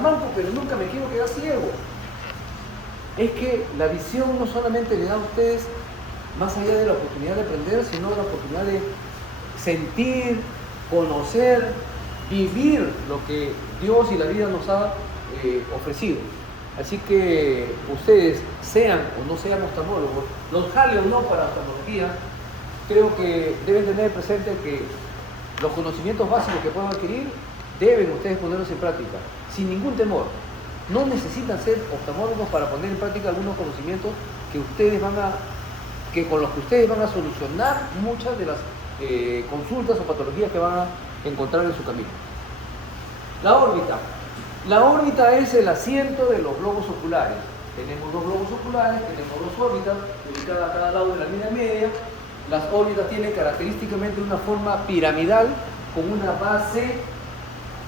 quedar manco, pero nunca me quiero quedar ciego. Es que la visión no solamente le da a ustedes más allá de la oportunidad de aprender, sino la oportunidad de sentir, conocer, vivir lo que Dios y la vida nos ha ofrecido. Así que ustedes, sean o no sean oftalmólogos, los jale o no para oftalmología, creo que deben tener presente que los conocimientos básicos que puedan adquirir deben ustedes ponerlos en práctica, sin ningún temor. No necesitan ser oftalmólogos para poner en práctica algunos conocimientos con los que ustedes van a solucionar muchas de las consultas o patologías que van a encontrar en su camino. La órbita. La órbita es el asiento de los globos oculares. Tenemos dos globos oculares, tenemos dos órbitas, ubicadas a cada lado de la línea media. Las órbitas tienen característicamente una forma piramidal, con una base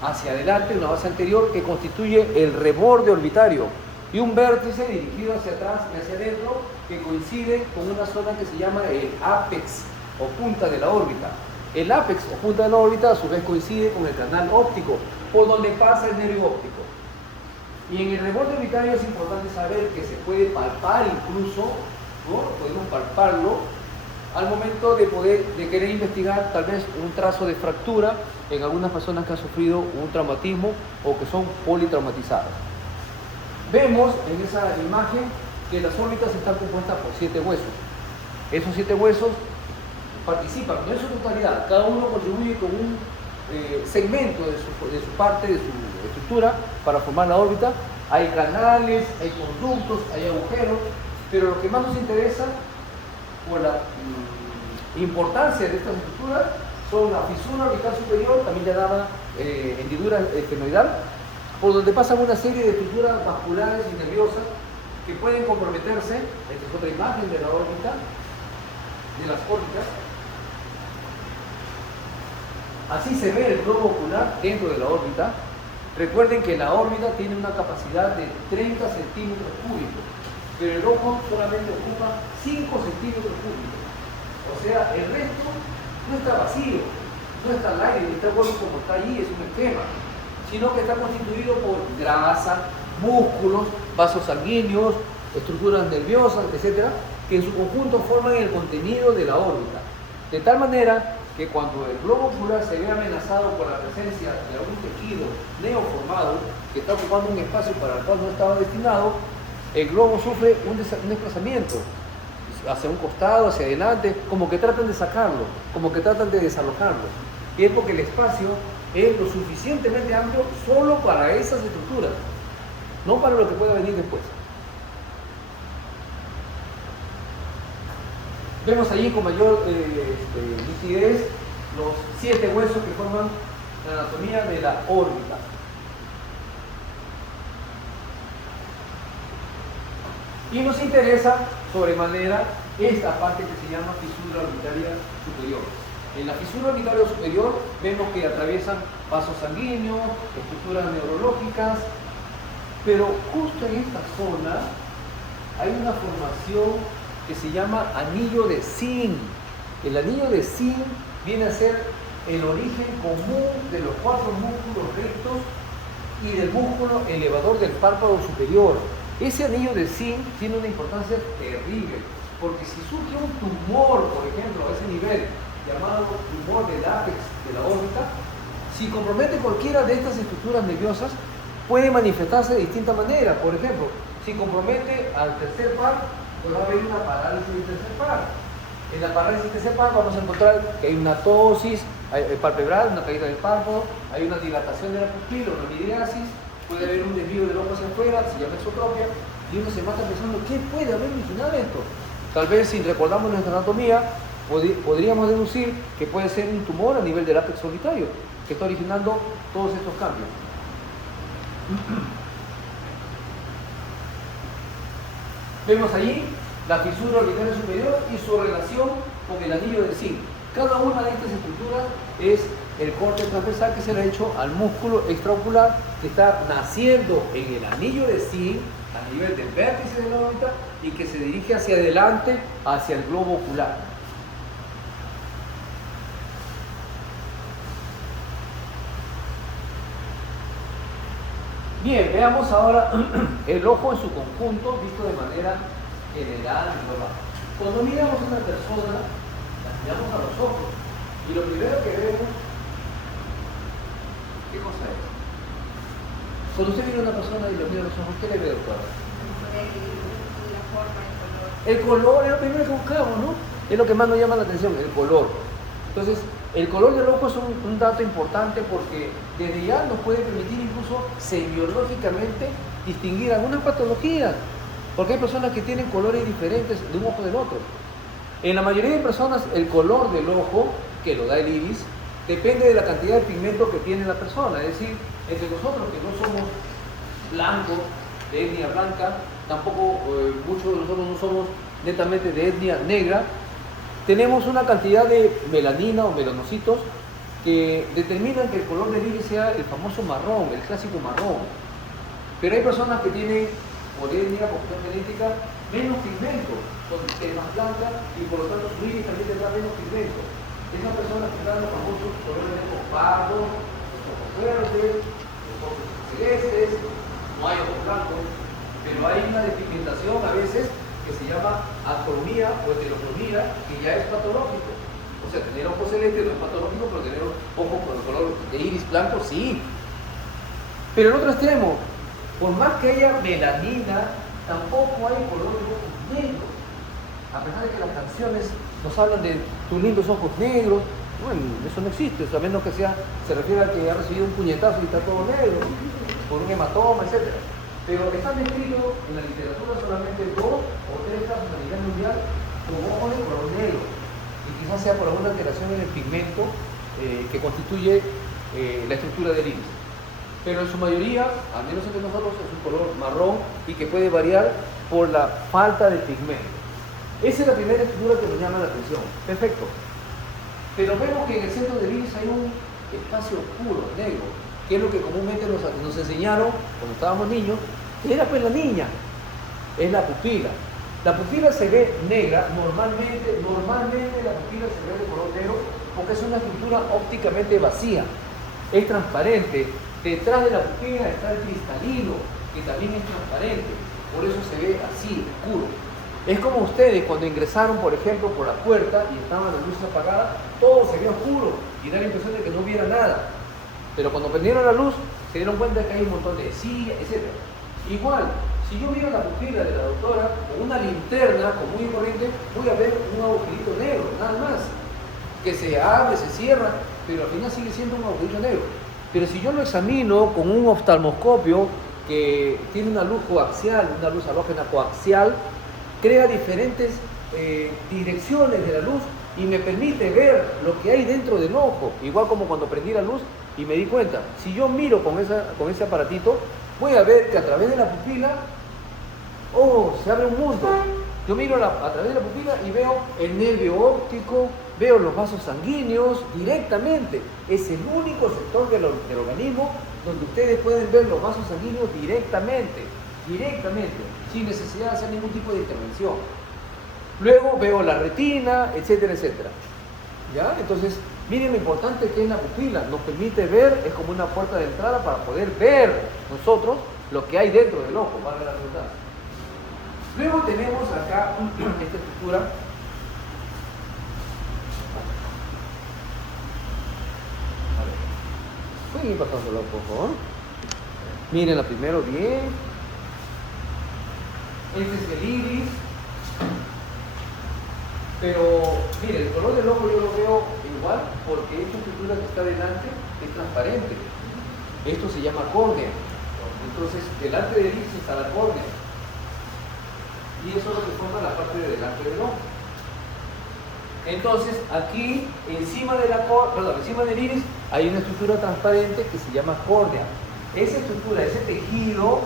hacia adelante, una base anterior que constituye el reborde orbitario, y un vértice dirigido hacia atrás y hacia adentro que coincide con una zona que se llama el ápex o punta de la órbita. El ápex o punta de la órbita a su vez coincide con el canal óptico, por donde pasa el nervio óptico. Y en el reborde orbitario es importante saber que se puede palpar incluso, ¿no? Podemos palparlo al momento de querer investigar tal vez un trazo de fractura en algunas personas que han sufrido un traumatismo o que son politraumatizadas. Vemos en esa imagen que las órbitas están compuestas por 7 huesos. Esos 7 huesos participan, no en su totalidad, cada uno contribuye con un segmento de su parte, de su estructura para formar la órbita. Hay canales, hay conductos, hay agujeros, pero lo que más nos interesa por la importancia de estas estructuras son la fisura orbital superior, también llamada hendidura estenoidal, por donde pasan una serie de estructuras vasculares y nerviosas que pueden comprometerse. Esta es otra imagen de la órbita, de las órbitas. Así se ve el globo ocular dentro de la órbita. Recuerden que la órbita tiene una capacidad de 30 centímetros cúbicos, pero el ojo solamente ocupa 5 centímetros cúbicos. O sea, el resto no está vacío, no está al aire, ni está bueno como está allí, es un esquema, sino que está constituido por grasa, músculos, vasos sanguíneos, estructuras nerviosas, etcétera, que en su conjunto forman el contenido de la órbita. De tal manera que cuando el globo ocular se ve amenazado por la presencia de algún tejido neoformado que está ocupando un espacio para el cual no estaba destinado, el globo sufre un desplazamiento hacia un costado, hacia adelante, como que tratan de sacarlo, como que tratan de desalojarlo. Y es porque el espacio es lo suficientemente amplio solo para esas estructuras, no para lo que pueda venir después. Vemos allí con mayor nitidez los 7 huesos que forman la anatomía de la órbita. Y nos interesa sobremanera esta parte que se llama fisura orbitaria superior. En la fisura orbitaria superior vemos que atraviesan vasos sanguíneos, estructuras neurológicas, pero justo en esta zona hay una formación que se llama anillo de zinc. El anillo de zinc viene a ser el origen común de los 4 músculos rectos y del músculo elevador del párpado superior. Ese anillo de zinc tiene una importancia terrible, porque si surge un tumor, por ejemplo, a ese nivel, llamado tumor del ápex de la órbita, si compromete cualquiera de estas estructuras nerviosas, puede manifestarse de distinta manera. Por ejemplo, si compromete al tercer par, pues va a haber una parálisis del tercer par. En la parálisis del tercer par vamos a encontrar que hay una ptosis palpebral, una caída del párpado, hay una dilatación de la pupila, una miriasis, puede haber un desvío del ojo hacia afuera, se llama exotropia, y uno se mata pensando, ¿qué puede haber originado esto? Tal vez si recordamos nuestra anatomía, podríamos deducir que puede ser un tumor a nivel del ápex orbitario, que está originando todos estos cambios. Vemos allí la fisura orbitaria superior y su relación con el anillo de zinc. Cada una de estas estructuras es el corte transversal que se le ha hecho al músculo extraocular que está naciendo en el anillo de zinc a nivel del vértice de la órbita y que se dirige hacia adelante, hacia el globo ocular. Bien, veamos ahora el ojo en su conjunto, visto de manera general y global. Cuando miramos a una persona, la miramos a los ojos, y lo primero que vemos, ¿qué cosa es? Cuando usted mira a una persona y lo mira a los ojos, ¿qué le ve, doctora? El color es lo primero que buscamos, ¿no? Es lo que más nos llama la atención, el color. Entonces, el color del ojo es un dato importante porque desde ya nos puede permitir incluso semiológicamente distinguir algunas patologías. Porque hay personas que tienen colores diferentes de un ojo del otro. En la mayoría de personas, el color del ojo, que lo da el iris, depende de la cantidad de pigmento que tiene la persona. Es decir, entre nosotros que no somos blancos, de etnia blanca, tampoco muchos de nosotros no somos netamente de etnia negra, tenemos una cantidad de melanina o melanocitos que determinan que el color del iris sea el famoso marrón, el clásico marrón. Pero hay personas que tienen, por etnia, por cuestión genética, menos pigmento, son más blancas y por lo tanto su iris también tendrá menos pigmento. Esas personas que dan los famosos colores de ojos pardos, ojos verdes, ojos celestes, no hay ojos blancos, pero hay una despigmentación a veces que se llama acromía o heterocromía, que ya es patológico. O sea, tener ojos celestes no es patológico, pero tener ojos con el color de iris blanco sí. Pero el otro extremo, por más que haya melanina, tampoco hay color de ojos negros. A pesar de que las canciones nos hablan de tus lindos ojos negros, bueno, eso no existe, a menos que se refiere a que ha recibido un puñetazo y está todo negro, por un hematoma, etc. Pero están descritos en la literatura solamente 2 o 3 casos a nivel mundial con ojos de color negro. Y quizás sea por alguna alteración en el pigmento que constituye la estructura del iris. Pero en su mayoría, al menos entre nosotros, es un color marrón y que puede variar por la falta de pigmento. Esa es la primera estructura que nos llama la atención. Perfecto. Pero vemos que en el centro del iris hay un espacio oscuro, negro, que es lo que comúnmente nos enseñaron cuando estábamos niños, que era pues la niña, es la pupila. La pupila se ve negra, normalmente la pupila se ve de color negro porque es una estructura ópticamente vacía, es transparente. Detrás de la pupila está el cristalino, que también es transparente, por eso se ve así, oscuro. Es como ustedes cuando ingresaron, por ejemplo, por la puerta y estaban las luces apagadas, todo se ve oscuro y da la impresión de que no hubiera nada. Pero cuando prendieron la luz, se dieron cuenta de que hay un montón de sillas, etc. Igual, si yo miro la pupila de la doctora con una linterna común y corriente, voy a ver un agujerito negro, nada más. Que se abre, se cierra, pero al final sigue siendo un agujerito negro. Pero si yo lo examino con un oftalmoscopio que tiene una luz coaxial, una luz halógena coaxial, crea diferentes direcciones de la luz y me permite ver lo que hay dentro del ojo. Igual como cuando prendí la luz y me di cuenta, si yo miro con ese aparatito, voy a ver que a través de la pupila, se abre un mundo. Yo miro a través de la pupila y veo el nervio óptico, veo los vasos sanguíneos directamente. Es el único sector del organismo donde ustedes pueden ver los vasos sanguíneos directamente, sin necesidad de hacer ningún tipo de intervención. Luego veo la retina, etcétera, etcétera. ¿Ya? Entonces, miren lo importante que es la pupila. Nos permite ver, es como una puerta de entrada para poder ver nosotros lo que hay dentro del ojo, valga la redundancia. Luego tenemos acá esta estructura. Pueden ir pasándolo, por favor. Mírenla primero bien. Este es el iris. Pero, miren, el color del ojo yo lo veo igual porque esta estructura que está delante es transparente. Esto se llama córnea. Entonces, delante del iris está la córnea. Y eso es lo que forma la parte de delante del ojo. Entonces, aquí, encima del iris, hay una estructura transparente que se llama córnea. Esa estructura, ese tejido,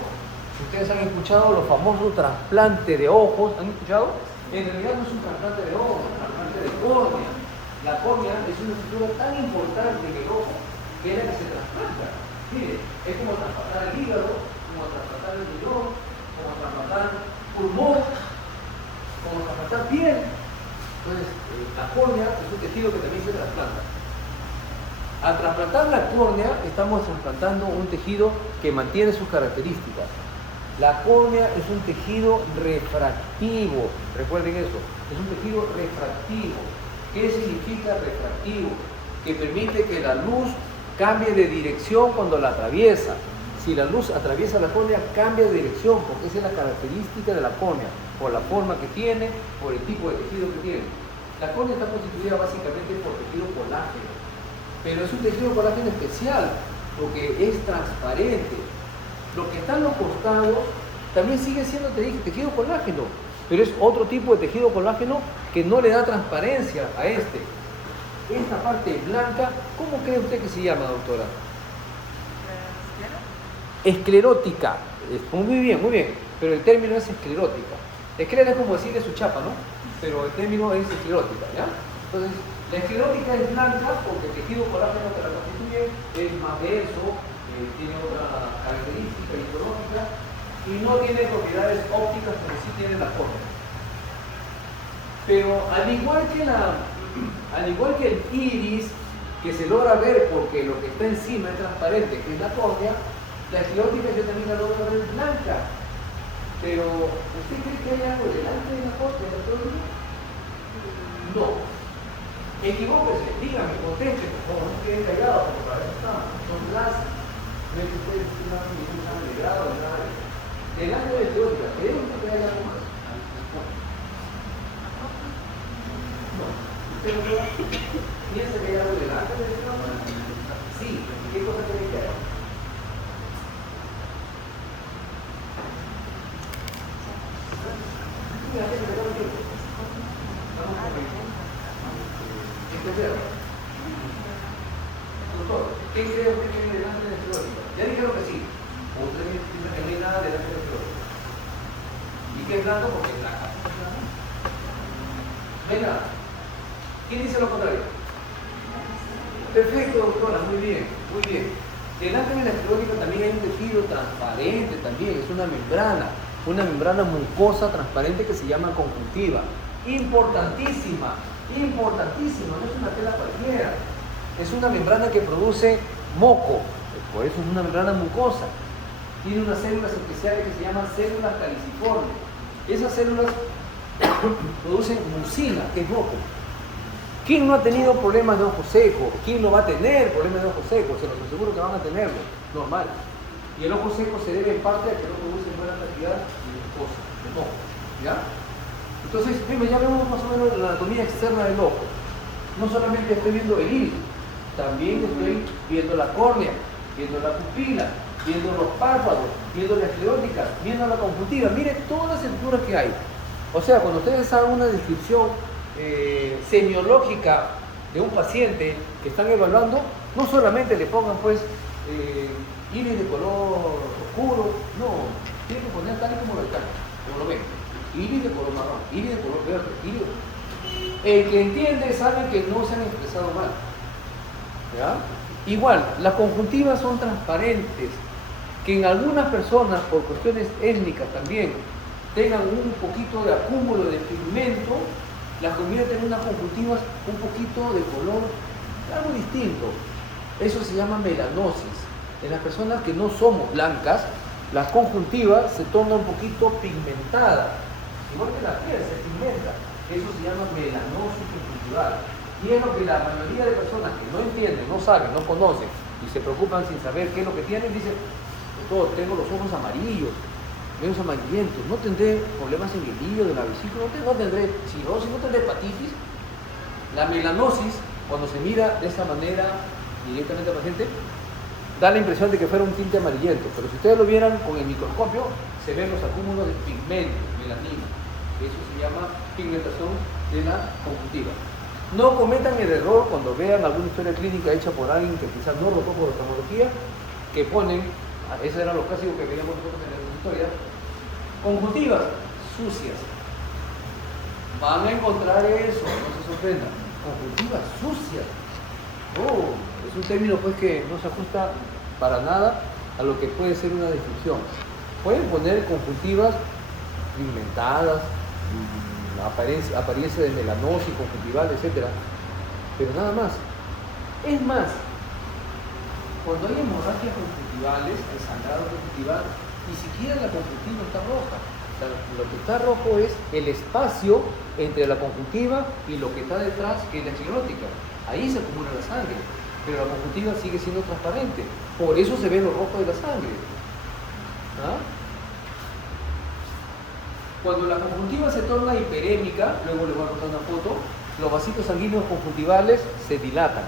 ustedes han escuchado los famosos trasplantes de ojos, ¿han escuchado? En realidad no es un trasplante de ojos, es un trasplante de córnea. La córnea es una estructura tan importante en el ojo que es la que se trasplanta. Mire, es como trasplantar el hígado, como trasplantar el riñón, como trasplantar pulmón, como trasplantar piel. Entonces, la córnea es un tejido que también se trasplanta. Al trasplantar la córnea, estamos trasplantando un tejido que mantiene sus características. La córnea es un tejido refractivo, recuerden eso, es un tejido refractivo. ¿Qué significa refractivo? Que permite que la luz cambie de dirección cuando la atraviesa. Si la luz atraviesa la córnea, cambia de dirección, porque esa es la característica de la córnea, por la forma que tiene, por el tipo de tejido que tiene. La córnea está constituida básicamente por tejido colágeno, pero es un tejido colágeno especial, porque es transparente. Lo que está en los costados también sigue siendo tejido colágeno, pero es otro tipo de tejido colágeno que no le da transparencia a este. Esta parte blanca, ¿cómo cree usted que se llama, doctora? Esclerótica. Muy bien, pero el término es esclerótica. Esclera es como decirle su chapa, ¿no? Pero el término es esclerótica, ¿ya? Entonces, la esclerótica es blanca porque el tejido colágeno que la constituye es más denso, tiene otra característica histológica y no tiene propiedades ópticas como sí tiene la córnea. Pero al igual que el iris, que se logra ver porque lo que está encima es transparente, que es la córnea, la esclerótica yo también la logro ver blanca. Pero, ¿usted cree que hay algo delante de la córnea? No. Equivóquese, dígame, conteste, por favor, no quede callado, porque para eso estamos. Son las, no es que ustedes estén dando ningún examen de grado, ni nada de eso. Delante de la esclerótica, ¿cree usted que hay algo más? No. ¿Usted no piensa que hay algo delante de la esclerótica? Sí. ¿Qué cosa cree que hay? Doctor, ¿qué cree usted que hay delante de la esclerótica? Ya dijeron que sí. O usted piensa que no hay nada delante de la esclerótica. ¿Y qué es blanco? Porque es blanca. Venga, ¿quién dice lo contrario? Perfecto, doctora, muy bien, muy bien. Delante de la esclerótica también hay un tejido transparente también, es una membrana mucosa transparente que se llama conjuntiva. Importantísima, no es una tela cualquiera. Es una membrana que produce moco, por eso es una membrana mucosa. Tiene unas células especiales que se llaman células caliciformes. Esas células producen mucina, que es moco. ¿Quién no ha tenido problemas de ojo seco? ¿Quién no va a tener problemas de ojo seco? Se los aseguro que van a tenerlo, normal. Y el ojo seco se debe en parte a que no produce buena cantidad de mucosa, de moco. ¿Ya? Entonces, ya vemos más o menos la anatomía externa del ojo. No solamente estoy viendo el iris, también estoy viendo la córnea, viendo la pupila, viendo los párpados, viendo la esclerótica, viendo la conjuntiva. Miren todas las estructuras que hay. O sea, cuando ustedes hagan una descripción semiológica de un paciente que están evaluando, no solamente le pongan pues iris de color oscuro, no, tiene que poner tal y como lo están, como lo ven. Iris de color marrón, iris de color verde, iris. El que entiende sabe que no se han expresado mal. ¿Ya? Igual, las conjuntivas son transparentes, que en algunas personas, por cuestiones étnicas también, tengan un poquito de acúmulo de pigmento, las convierten en unas conjuntivas un poquito de color, algo distinto. Eso se llama melanosis. En las personas que no somos blancas, las conjuntivas se tornan un poquito pigmentadas. Igual que la piel se pigmenta. Eso se llama melanosis conjuntival. Y es lo que la mayoría de personas que no entienden, no saben, no conocen y se preocupan sin saber qué es lo que tienen, dicen, doctor, tengo los ojos amarillos, menos amarillentos, no tendré problemas en el hilillo de la vesícula, no tendré cirrosis, no tendré hepatitis. La melanosis, cuando se mira de esta manera directamente al paciente, da la impresión de que fuera un tinte amarillento, pero si ustedes lo vieran con el microscopio, se ven los acúmulos de pigmento, melanina. Eso se llama pigmentación de la conjuntiva. No cometan el error cuando vean alguna historia clínica hecha por alguien que quizás no rotó por oftalmología, que ponen, esos eran los clásicos que veíamos nosotros en la historia, conjuntivas sucias. Van a encontrar eso, no se sorprendan. Conjuntivas sucias. Oh, es un término pues que no se ajusta para nada a lo que puede ser una descripción. Pueden poner conjuntivas pigmentadas, apariencia de melanosis, conjuntival, etc. Pero nada más. Es más, Cuando hay hemorragias conjuntivales, el sangrado conjuntival, ni siquiera la conjuntiva está roja. O sea, lo que está rojo es el espacio entre la conjuntiva y lo que está detrás, que es la esclerótica. Ahí se acumula la sangre, pero la conjuntiva sigue siendo transparente. Por eso se ve lo rojo de la sangre. ¿Ah? Cuando la conjuntiva se torna hiperémica, luego les voy a mostrar una foto, los vasitos sanguíneos conjuntivales se dilatan.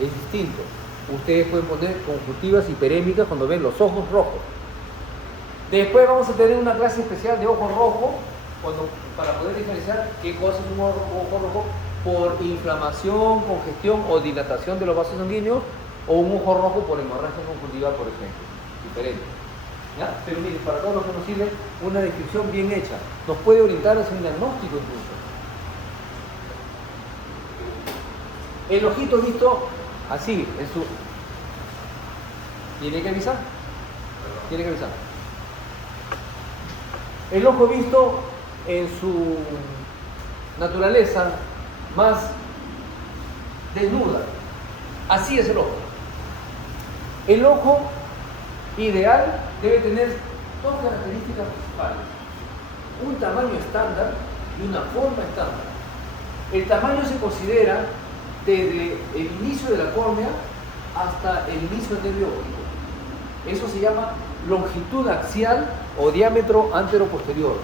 Es distinto. Ustedes pueden poner conjuntivas hiperémicas cuando ven los ojos rojos. Después vamos a tener una clase especial de ojo rojo, para poder diferenciar qué cosa es un ojo rojo por inflamación, congestión o dilatación de los vasos sanguíneos, o un ojo rojo por hemorragia conjuntiva, por ejemplo. Diferente. ¿Ya? Pero miren, para todos los que nos sirve, una descripción bien hecha. Nos puede orientar hacia un diagnóstico incluso. El ojito visto así, en su... ¿Tiene que avisar? Tiene que avisar. El ojo visto en su naturaleza más desnuda. Así es el ojo. El ojo ideal debe tener dos características principales: un tamaño estándar y una forma estándar. El tamaño se considera desde el inicio de la córnea hasta el inicio del nervio óptico. Eso se llama longitud axial o diámetro antero-posterior.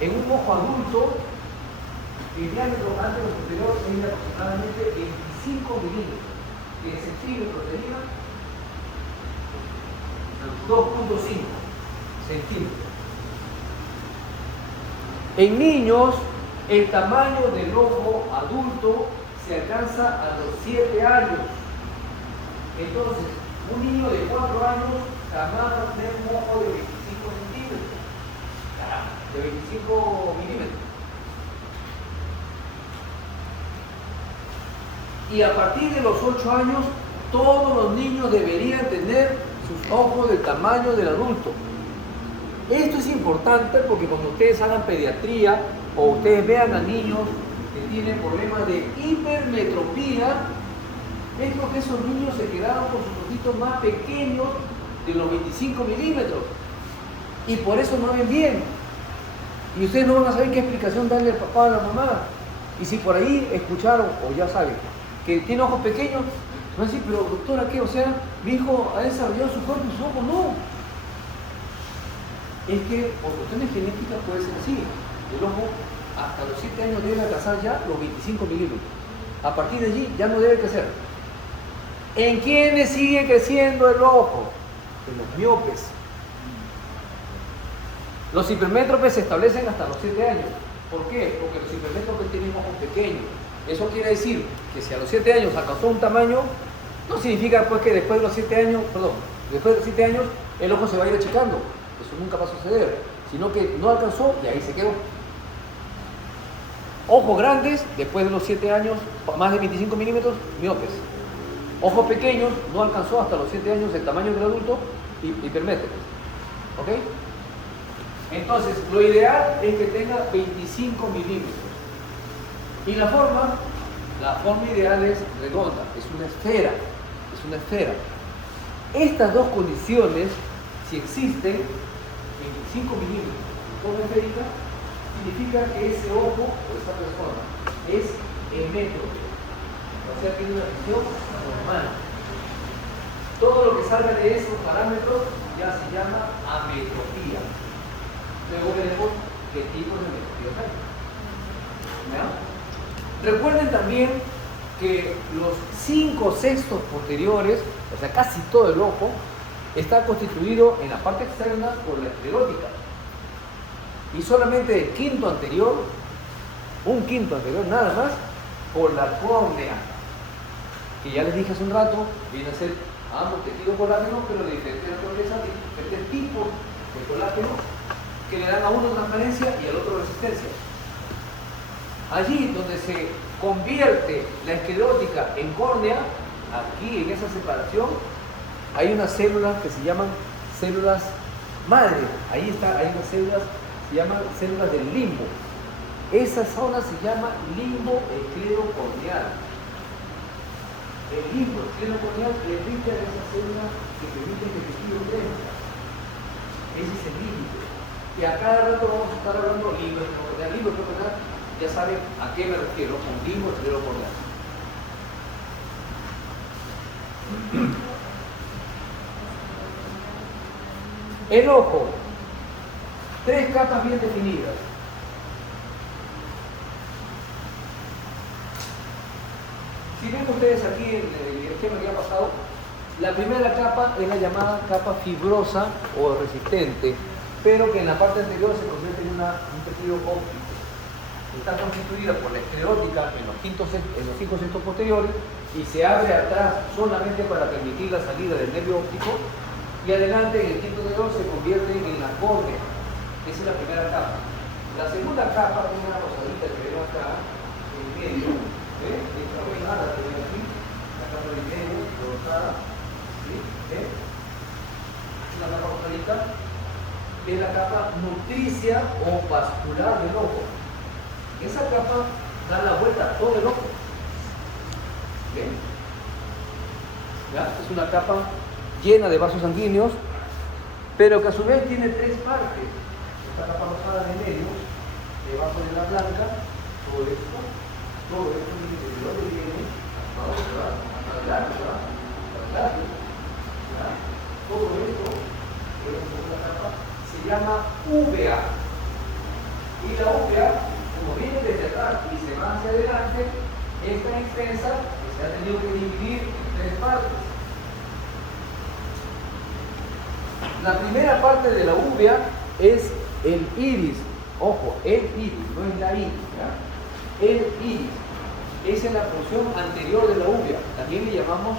En un ojo adulto, el diámetro antero-posterior es de aproximadamente 25 milímetros, que en centímetros sería 2.5 centímetros. En niños, el tamaño del ojo adulto se alcanza a los 7 años. Entonces, un niño de 4 años jamás va a tener un ojo de 25 centímetros, de 25 milímetros. Y a partir de los 8 años, todos los niños deberían tener sus ojos del tamaño del adulto. Esto es importante porque cuando ustedes hagan pediatría o ustedes vean a niños que tienen problemas de hipermetropía, es porque esos niños se quedaron con sus ojitos más pequeños de los 25 milímetros y por eso no ven bien. Y ustedes no van a saber qué explicación darle al papá o a la mamá. Y si por ahí escucharon, o ya saben, que tiene ojos pequeños, van a decir, pero doctora, ¿qué? O sea, mi hijo ha desarrollado su cuerpo y sus ojos no. Es que por cuestiones genéticas puede ser así. El ojo hasta los 7 años debe alcanzar ya los 25 milímetros. A partir de allí ya no debe crecer. ¿En quiénes sigue creciendo el ojo? En los miopes. Los hipermétropes se establecen hasta los 7 años. ¿Por qué? Porque los hipermétropes tienen ojos pequeños. Eso quiere decir que si a los 7 años alcanzó un tamaño, no significa pues que después de los 7 años, después de los 7 años el ojo se va a ir achicando. Eso nunca va a suceder, sino que no alcanzó y ahí se quedó. Ojos grandes, después de los 7 años, más de 25 milímetros, miopes. Ojos pequeños, no alcanzó hasta los 7 años el tamaño del adulto, hipermétropes. ¿Ok? Entonces, lo ideal es que tenga 25 milímetros. Y la forma ideal es redonda, es una esfera. Es una esfera. Estas dos condiciones, si existen, 25 milímetros, forma esférica, significa que ese ojo o esa persona es emétrope, o sea, tiene una visión normal. Todo lo que salga de esos parámetros ya se llama ametropía. Luego veremos qué tipo de ametropía hay. Recuerden también que los 5/6 posteriores, o sea, casi todo el ojo, está constituido en la parte externa por la esclerótica. Y solamente el quinto anterior, un quinto anterior nada más, por la córnea, que ya les dije hace un rato, viene a ser ambos tejidos colágenos, pero de diferentes naturalezas, de diferentes tipos de colágeno, que le dan a uno transparencia y al otro resistencia. Allí donde se convierte la esclerótica en córnea, aquí en esa separación, hay unas células que se llaman células madre. Ahí está, hay unas células, se llaman células del limbo. Esa zona se llama limbo esclerocorneal. El limbo externo corneal le brinda esa célula que permite que el tejido crezca. Ese es el límite. Y a cada rato vamos a estar hablando limbo externo corneal, ya saben a qué me refiero con limbo externo corneal. El ojo, 3 capas bien definidas. Si ven ustedes aquí en el esquema que ha pasado, la primera capa es la llamada capa fibrosa o resistente, pero que en la parte anterior se convierte en un tejido óptico. Está constituida por la esclerótica en los 5 sextos posteriores y se abre atrás solamente para permitir la salida del nervio óptico, y adelante en el quinto dedo se convierte en la córnea. Esa es la primera capa. La segunda capa es una rosadita que vemos acá en medio. Esta rosada que ven aquí, la capa de medio, rosada. ¿Sí? Una capa rosadita, que es la capa nutricia o vascular del ojo. Esa capa da la vuelta a todo el ojo. ¿Ven? ¿Ya? Es una capa llena de vasos sanguíneos, pero que a su vez tiene 3 partes. Esta capa rosada de medio, debajo de la blanca, todo esto viene de dónde viene, hasta adelante, todo esto, la capa, se llama uvea. Y la uvea, como viene desde atrás y se va hacia adelante, es tan extensa que se ha tenido que dividir en 3 partes. La primera parte de la uvea es el iris. Ojo, el iris, no es la iris. ¿Ya? El iris. Esa es la porción anterior de la uvea. También le llamamos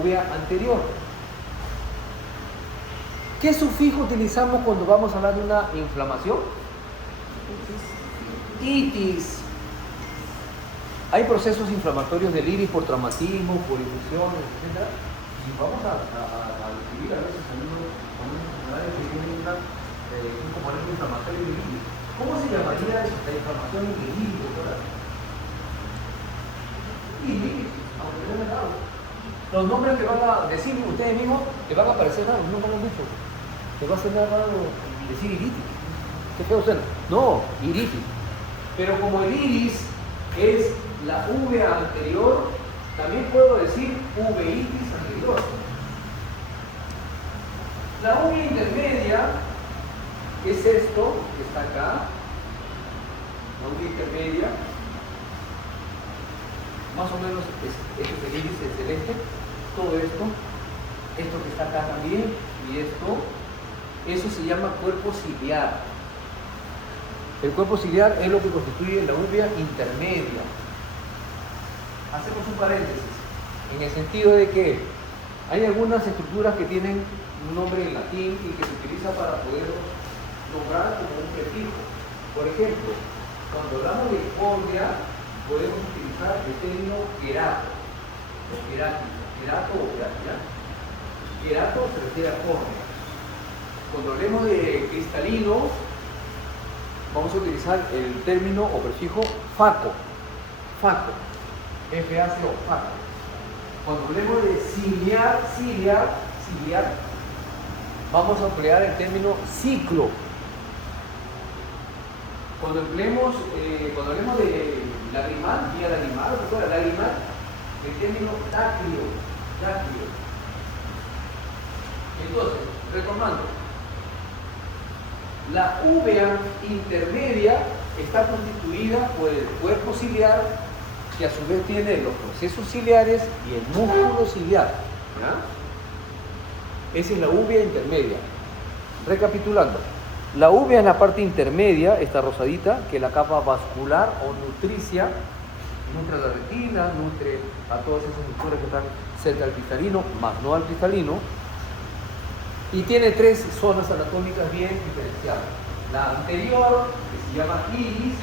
uvea anterior. ¿Qué sufijo utilizamos cuando vamos a hablar de una inflamación? Itis. Hay procesos inflamatorios del iris por traumatismo, por infecciones, etc. Y vamos a describir a veces algunos enfermedades que tienen un componente inflamatorio del iris. ¿Cómo se llamaría la inflamación en el iris, doctora? Iris, aunque no me dado. Los nombres que van a decir ustedes mismos que van a aparecer raros, no me lo han dicho. Que va a ser nada raro decir iritis. ¿Qué feo suena? No, iritis. Pero como el iris es la uvea anterior, también puedo decir uveitis anterior. La uvea intermedia es esto que está acá, la uvea intermedia, más o menos este es el iris, el celeste, todo esto que está acá también, y esto, eso se llama cuerpo ciliar. El cuerpo ciliar es lo que constituye la uvea intermedia. Hacemos un paréntesis, en el sentido de que hay algunas estructuras que tienen un nombre en latín y que se utiliza para poder nombrar como un prefijo. Por ejemplo, cuando hablamos de córnea, podemos utilizar el término querato, o querático, querato o queratina. Querato se refiere a córnea. Cuando hablemos de cristalino, vamos a utilizar el término o prefijo faco, F-A-C-O, faco. Cuando hablemos de ciliar, vamos a emplear el término ciclo. Cuando hablemos de lagrimal, vía lagrimal, el término dactilo. Entonces, retomando, la uvea intermedia está constituida por el cuerpo ciliar, que a su vez tiene los procesos ciliares y el músculo ciliar. ¿Ya? Esa es la uvea intermedia. Recapitulando, la uvea es la parte intermedia, esta rosadita, que es la capa vascular o nutricia, nutre a la retina, nutre a todas esas estructuras que están cerca del cristalino, más no al cristalino, y tiene 3 zonas anatómicas bien diferenciadas. La anterior, que se llama iris,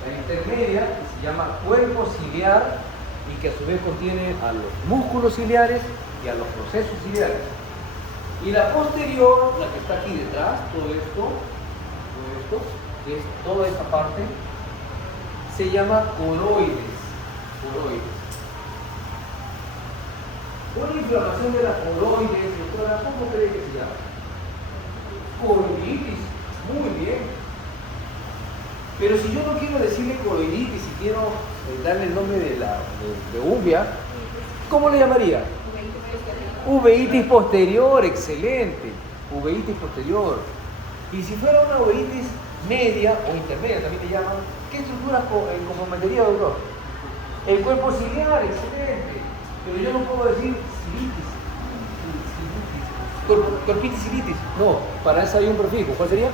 la intermedia, que se llama cuerpo ciliar, y que a su vez contiene a los músculos ciliares y a los procesos ciliares. Y la posterior, la que está aquí detrás, todo esto, que es toda esta parte, se llama coroides. Una inflamación de la coroides, doctora, ¿cómo cree que se llama? Coroiditis, muy bien. Pero si yo no quiero decirle coroiditis, si quiero darle el nombre de uvea, ¿cómo le llamaría? Uveitis posterior, excelente. Uveitis posterior. Y si fuera una uveitis media o intermedia, también le llaman, ¿qué estructura comprometería, doctor? El cuerpo ciliar, excelente. Pero yo no puedo decir cilitis, corpitis cilitis. No, para eso hay un prefijo. ¿Cuál sería?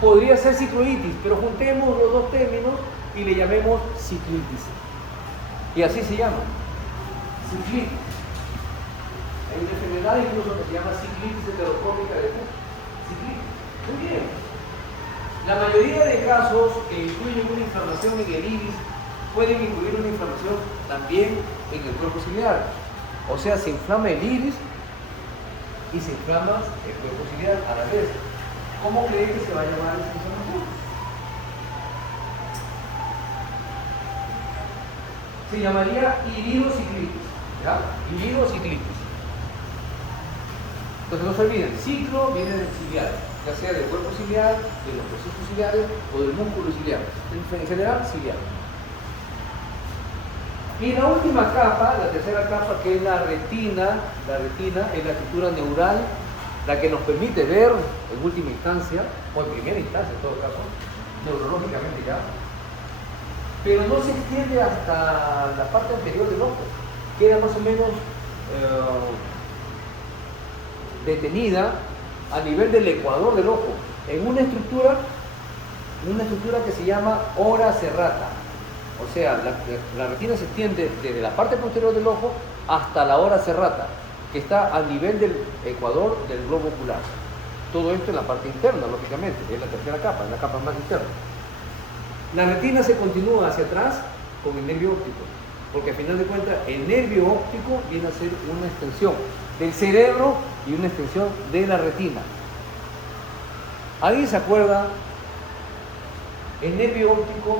Podría ser cicloitis, pero juntemos los dos términos y le llamemos ciclitis. Y así se llama. Ciclitis. Hay una enfermedad incluso que se llama ciclitis heterocrónica de Cook. Ciclitis. Muy bien. La mayoría de casos que incluyen una inflamación en el iris pueden incluir una inflamación también en el cuerpo ciliar. O sea, se inflama el iris y se inflama el cuerpo ciliar a la vez. ¿Cómo cree que se va a llamar esa inflamación? Se llamaría iridociclitis. ¿Ya? Iridociclitis. Entonces no se olviden, ciclo viene del ciliar, ya sea del cuerpo ciliar, de los procesos ciliares o del músculo ciliar. En general, ciliar. Y la última capa, la tercera capa, que es la retina es la estructura neural, la que nos permite ver en última instancia, o en primera instancia en todo caso, neurológicamente ya, pero no se extiende hasta la parte anterior del ojo, queda más o menos detenida a nivel del ecuador del ojo, en una estructura que se llama ora serrata. O sea, la retina se extiende desde la parte posterior del ojo hasta la ora serrata, que está a nivel del ecuador del globo ocular. Todo esto en la parte interna, lógicamente, es la tercera capa, es la capa más interna. La retina se continúa hacia atrás con el nervio óptico, porque al final de cuentas el nervio óptico viene a ser una extensión del cerebro y una extensión de la retina. ¿Alguien se acuerda el nervio óptico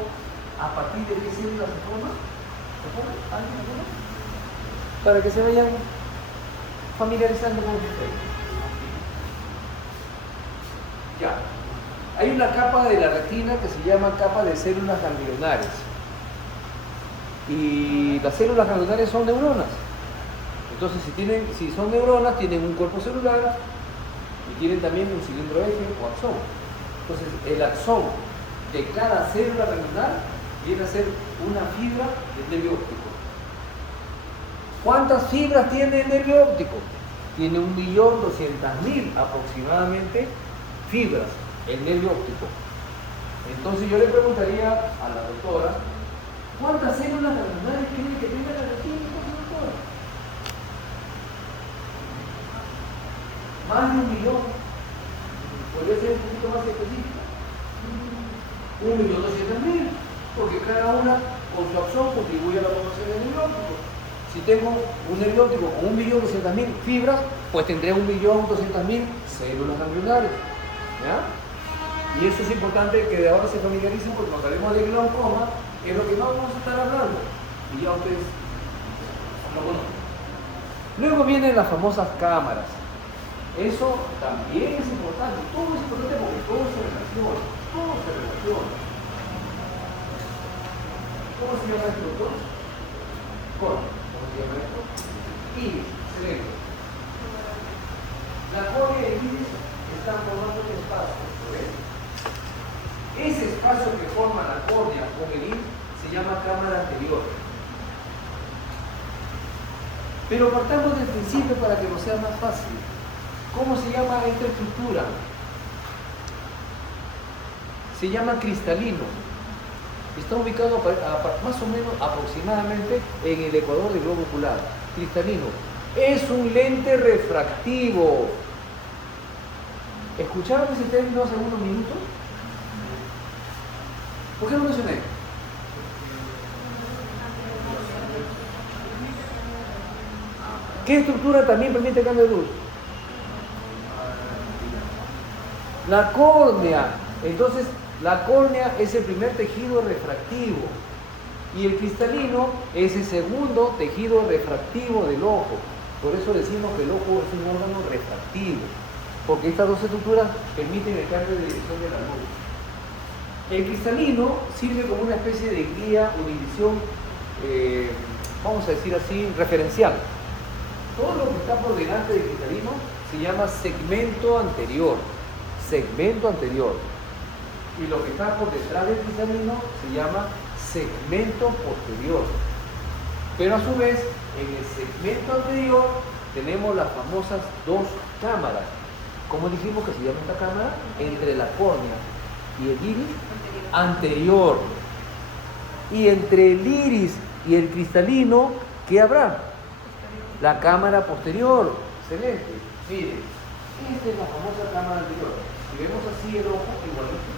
a partir de qué célula se forma? ¿Alguien se acuerda? Para que se vayan familiarizando con ustedes. Ya. Hay una capa de la retina que se llama capa de células ganglionares. Y las células ganglionares son neuronas. Entonces, si son neuronas, tienen un cuerpo celular y tienen también un cilindro eje o axón. Entonces, el axón de cada célula ganglionar viene a ser una fibra del nervio óptico. ¿Cuántas fibras tiene el nervio óptico? Tiene 1.200.000 aproximadamente fibras el nervio óptico. Entonces yo le preguntaría a la doctora, ¿cuántas células ganglionares tiene que tener la retina, doctora? Más de 1.000.000. Podría ser un poquito más específica. 1.200.000, porque cada una con su axón contribuye a la formación del nervio óptico. Si tengo un nervio óptico con 1.200.000 fibras, pues tendré 1.200.000 células ganglionares. ¿Ya? Y eso es importante que de ahora se familiaricen, porque cuando hablemos de glaucoma es lo que no vamos a estar hablando. Y ya ustedes lo conocen. Luego vienen las famosas cámaras. Eso también es importante. Todo es importante porque todo se relaciona. Todo se relaciona. ¿Cómo se llama esto, doctor? ¿Cómo se llama esto? Iris, cerebro. La córnea y el iris están formando un espacio. ¿Ves? Ese espacio que forma la córnea con el iris se llama cámara anterior. Pero partamos del principio para que nos sea más fácil. ¿Cómo se llama esta estructura? Se llama cristalino. Está ubicado más o menos aproximadamente en el ecuador del globo ocular. Cristalino. Es un lente refractivo. ¿Escucharon ese término hace unos minutos? ¿Por qué lo mencioné? ¿Qué estructura también permite el cambio de luz? La córnea. Entonces, la córnea es el primer tejido refractivo. Y el cristalino es el segundo tejido refractivo del ojo. Por eso decimos que el ojo es un órgano refractivo, porque estas dos estructuras permiten el cambio de dirección de la luz. El cristalino sirve como una especie de guía o división, vamos a decir así, referencial. Todo lo que está por delante del cristalino se llama segmento anterior. Segmento anterior. Y lo que está por detrás del cristalino se llama segmento posterior. Pero a su vez, en el segmento anterior tenemos las famosas dos cámaras. ¿Cómo dijimos que se llama esta cámara? Entre la córnea y el iris anterior. Y entre el iris y el cristalino, ¿qué habrá? La cámara posterior. Excelente. Miren, esta es la famosa cámara anterior. Si vemos así el ojo, igualito.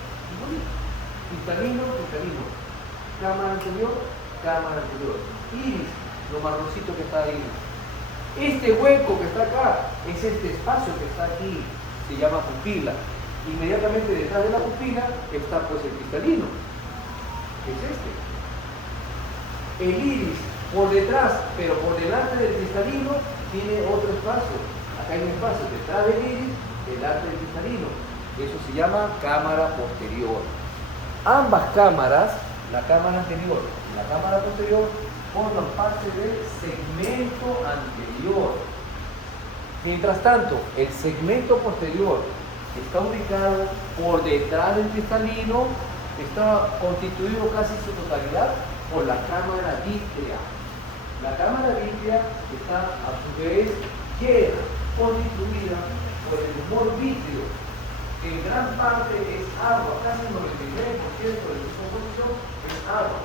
Cristalino, cristalino. Cámara anterior, cámara anterior. Iris, lo marroncito que está ahí. Este hueco que está acá es este espacio que está aquí, se llama pupila. Inmediatamente detrás de la pupila está pues el cristalino, que es este. El iris por detrás, pero por delante del cristalino, tiene otro espacio. Acá hay un espacio detrás del iris, delante del cristalino. Eso se llama cámara posterior. Ambas cámaras, la cámara anterior y la cámara posterior, forman parte del segmento anterior. Mientras tanto, el segmento posterior está ubicado por detrás del cristalino, está constituido casi en su totalidad por la cámara vítrea. La cámara vítrea está a su vez llena, constituida por el humor vítreo, que en gran parte es agua, casi el 99% de su composición es agua,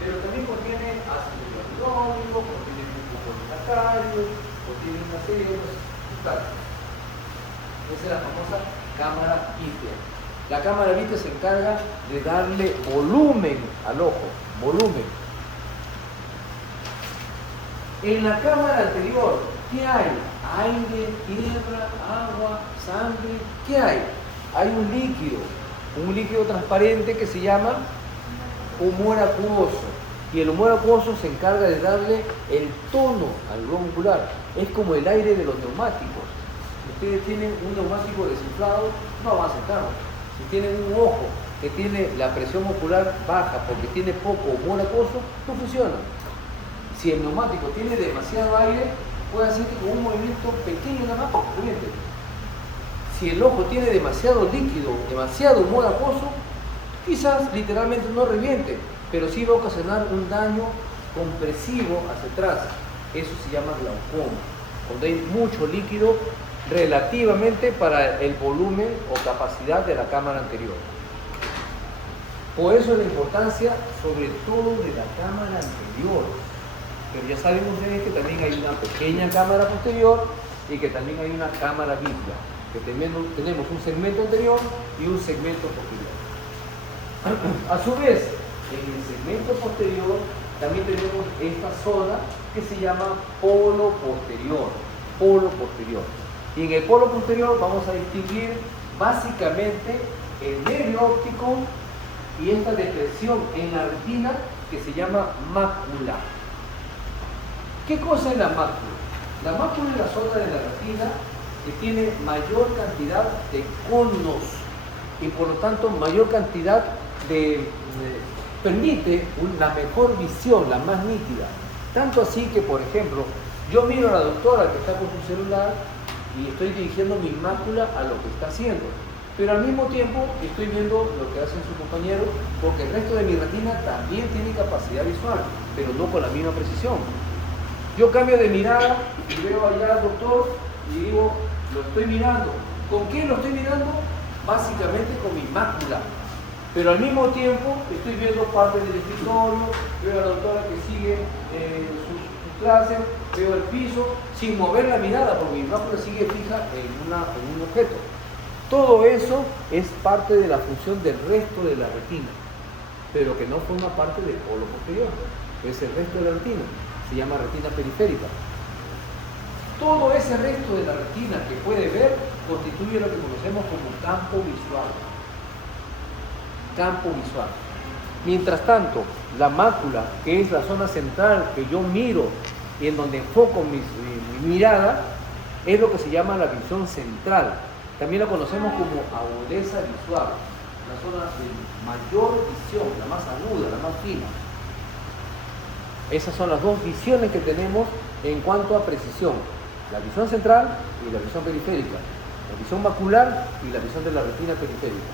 pero también contiene ácido hialurónico, contiene glucosacario, contiene una serie de sustancias. Esa es la famosa cámara vítrea. La cámara vítrea se encarga de darle volumen al ojo, volumen. En la cámara anterior, ¿qué hay? Aire, tierra, agua, sangre, ¿qué hay? Hay un líquido transparente que se llama humor acuoso. Y el humor acuoso se encarga de darle el tono al globo ocular. Es como el aire de los neumáticos. Si ustedes tienen un neumático desinflado, no avanza el carro. Si tienen un ojo que tiene la presión ocular baja porque tiene poco humor acuoso, no funciona. Si el neumático tiene demasiado aire, puede hacer que con un movimiento pequeño nada más reviente. Si el ojo tiene demasiado líquido, demasiado humor acuoso, quizás literalmente no reviente, pero sí va a ocasionar un daño compresivo hacia atrás. Eso se llama glaucoma, cuando hay mucho líquido relativamente para el volumen o capacidad de la cámara anterior. Por eso la importancia sobre todo de la cámara anterior. Pero ya saben ustedes que también hay una pequeña cámara posterior y que también hay una cámara vítrea, que tenemos un segmento anterior y un segmento posterior. A su vez, en el segmento posterior también tenemos esta zona que se llama polo posterior. Polo posterior. Y en el polo posterior vamos a distinguir básicamente el nervio óptico y esta depresión en la retina que se llama mácula. ¿Qué cosa es la mácula? La mácula es la zona de la retina que tiene mayor cantidad de conos y por lo tanto mayor cantidad permite una mejor visión, la más nítida. Tanto así que, por ejemplo, yo miro a la doctora que está con su celular y estoy dirigiendo mi mácula a lo que está haciendo, pero al mismo tiempo estoy viendo lo que hacen sus compañeros, porque el resto de mi retina también tiene capacidad visual, pero no con la misma precisión. Yo cambio de mirada y veo allá al doctor y digo, lo estoy mirando. ¿Con qué lo estoy mirando? Básicamente con mi mácula. Pero al mismo tiempo estoy viendo parte del escritorio, veo a la doctora que sigue sus clases, veo el piso, sin mover la mirada, porque mi mácula sigue fija en un objeto. Todo eso es parte de la función del resto de la retina, pero que no forma parte del polo posterior, es el resto de la retina. Se llama retina periférica. Todo ese resto de la retina que puede ver constituye lo que conocemos como campo visual. Campo visual. Mientras tanto, la mácula, que es la zona central que yo miro y en donde enfoco mi mirada, es lo que se llama la visión central. También la conocemos como agudeza visual, la zona de mayor visión, la más aguda, la más fina. Esas son las dos visiones que tenemos en cuanto a precisión: la visión central y la visión periférica, la visión macular y la visión de la retina periférica.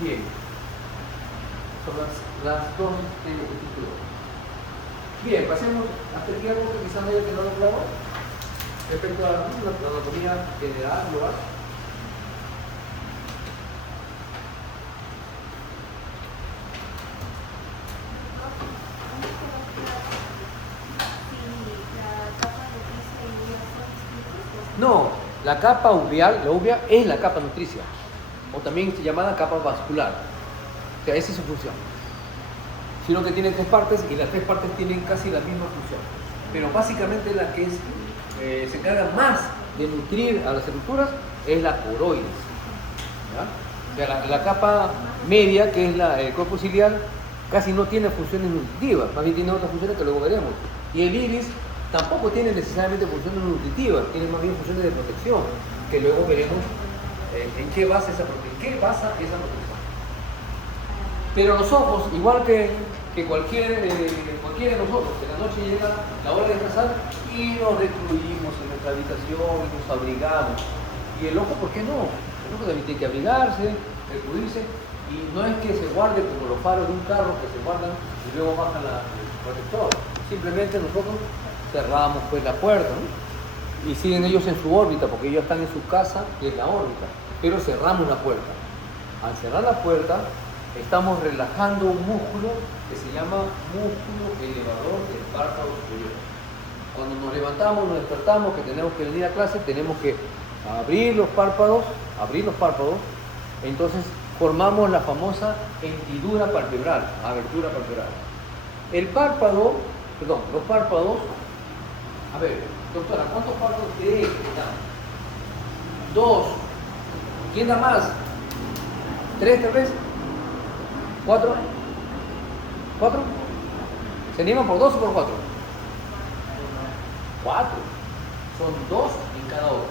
Bien, son las dos títulos. Bien, pasemos hasta aquí algo que quizás no haya quedado claro respecto a la anatomía general, global. No, la capa uveal, la uvea es la capa nutricia, o también llamada capa vascular. O sea, esa es su función. Sino que tiene tres partes y las tres partes tienen casi la misma función. Pero básicamente la que se encarga más de nutrir a las estructuras es la coroides. ¿Ya? O sea, la capa media, que es el cuerpo ciliar, casi no tiene funciones nutritivas, más bien tiene otras funciones que luego veremos. Y el iris tampoco tiene necesariamente funciones nutritivas, tiene más bien funciones de protección, que luego veremos en qué basa esa protección. Pero los ojos, igual que cualquiera de nosotros, en la noche llega la hora de descansar y nos recluimos en nuestra habitación y nos abrigamos. Y el ojo, ¿por qué no? El ojo también tiene que abrigarse, recluirse, y no es que se guarde como los faros de un carro que se guardan y luego bajan el protector. Simplemente nosotros cerramos pues la puerta, ¿no? Y siguen ellos en su órbita, porque ellos están en su casa y en la órbita, pero cerramos la puerta. Al cerrar la puerta, estamos relajando un músculo que se llama músculo elevador del párpado superior. Cuando nos levantamos, nos despertamos, que tenemos que venir a clase, tenemos que abrir los párpados, entonces formamos la famosa hendidura palpebral, abertura palpebral. Los párpados, a ver, doctora, ¿cuántos párpados cree que dan? 2. ¿Quién da más? 3 tal vez. 4. ¿Se animan por 2 o por 4? 4. Son 2 en cada ojo.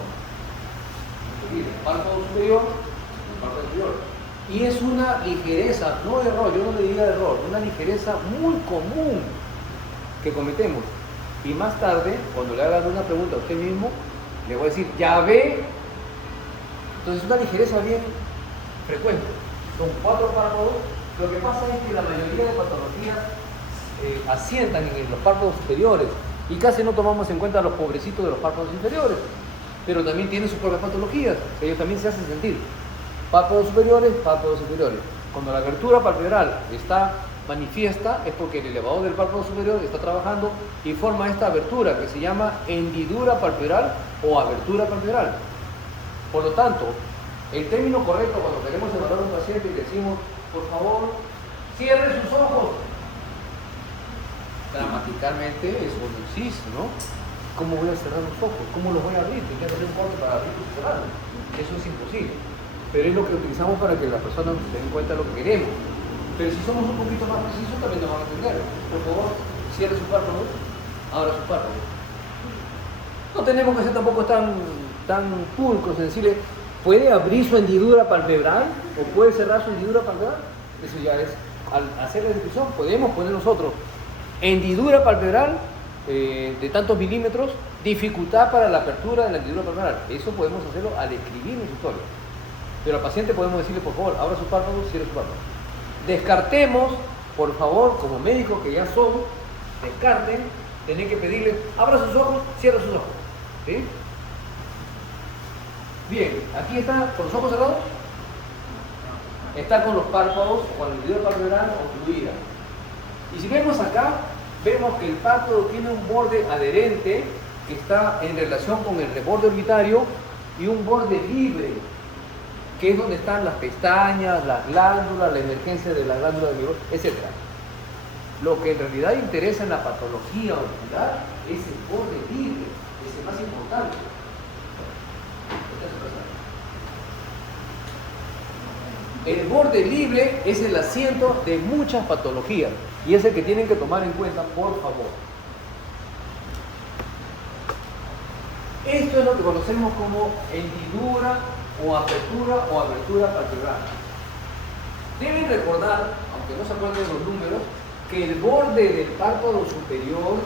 Párpado superior, párpado inferior. Y es una ligereza, no error, yo no le diría error, una ligereza muy común que cometemos. Y más tarde, cuando le hagan una pregunta a usted mismo, le voy a decir, ya ve. Entonces, una ligereza bien frecuente. Son 4 párpados. Lo que pasa es que la mayoría de patologías asientan en los párpados superiores y casi no tomamos en cuenta a los pobrecitos de los párpados inferiores, pero también tienen sus propias patologías, ellos también se hacen sentir. Párpados superiores. Cuando la abertura palpebral está manifiesta es porque el elevador del párpado superior está trabajando y forma esta abertura que se llama hendidura palpebral o abertura palpebral. Por lo tanto, el término correcto cuando queremos evaluar a un paciente y decimos, por favor, cierre sus ojos. Gramaticalmente eso no existe, ¿no? ¿Cómo voy a cerrar los ojos? ¿Cómo los voy a abrir? Tengo que hacer un corte para abrirlos y cerrarlos. Eso es imposible. Pero es lo que utilizamos para que las personas se den cuenta de lo que queremos. Pero si somos un poquito más precisos, también nos van a entender. Por favor, cierre sus párpados, abra sus párpados. No tenemos que ser tampoco tan pulcros en decirle, ¿puede abrir su hendidura palpebral o puede cerrar su hendidura palpebral? Eso ya es, al hacer la descripción, podemos poner nosotros hendidura palpebral de tantos milímetros, dificultad para la apertura de la hendidura palpebral. Eso podemos hacerlo al escribir en su historia. Pero al paciente podemos decirle, por favor, abra sus párpados, cierre sus párpados. Descartemos, por favor, como médicos que ya son, descarten, tienen que pedirle, abra sus ojos, cierre sus ojos. ¿Sí? Bien, aquí está con los ojos cerrados, está con los párpados, con la hendidura palpebral obstruida. Y si vemos acá, vemos que el párpado tiene un borde adherente que está en relación con el reborde orbitario y un borde libre, que es donde están las pestañas, las glándulas, la emergencia de la glándula de Meibold, etc. Lo que en realidad interesa en la patología ocular es el borde libre, es el más importante. El borde libre es el asiento de muchas patologías y es el que tienen que tomar en cuenta, por favor. Esto es lo que conocemos como hendidura o abertura palpebral. Deben recordar, aunque no se acuerden los números, que el borde del párpado superior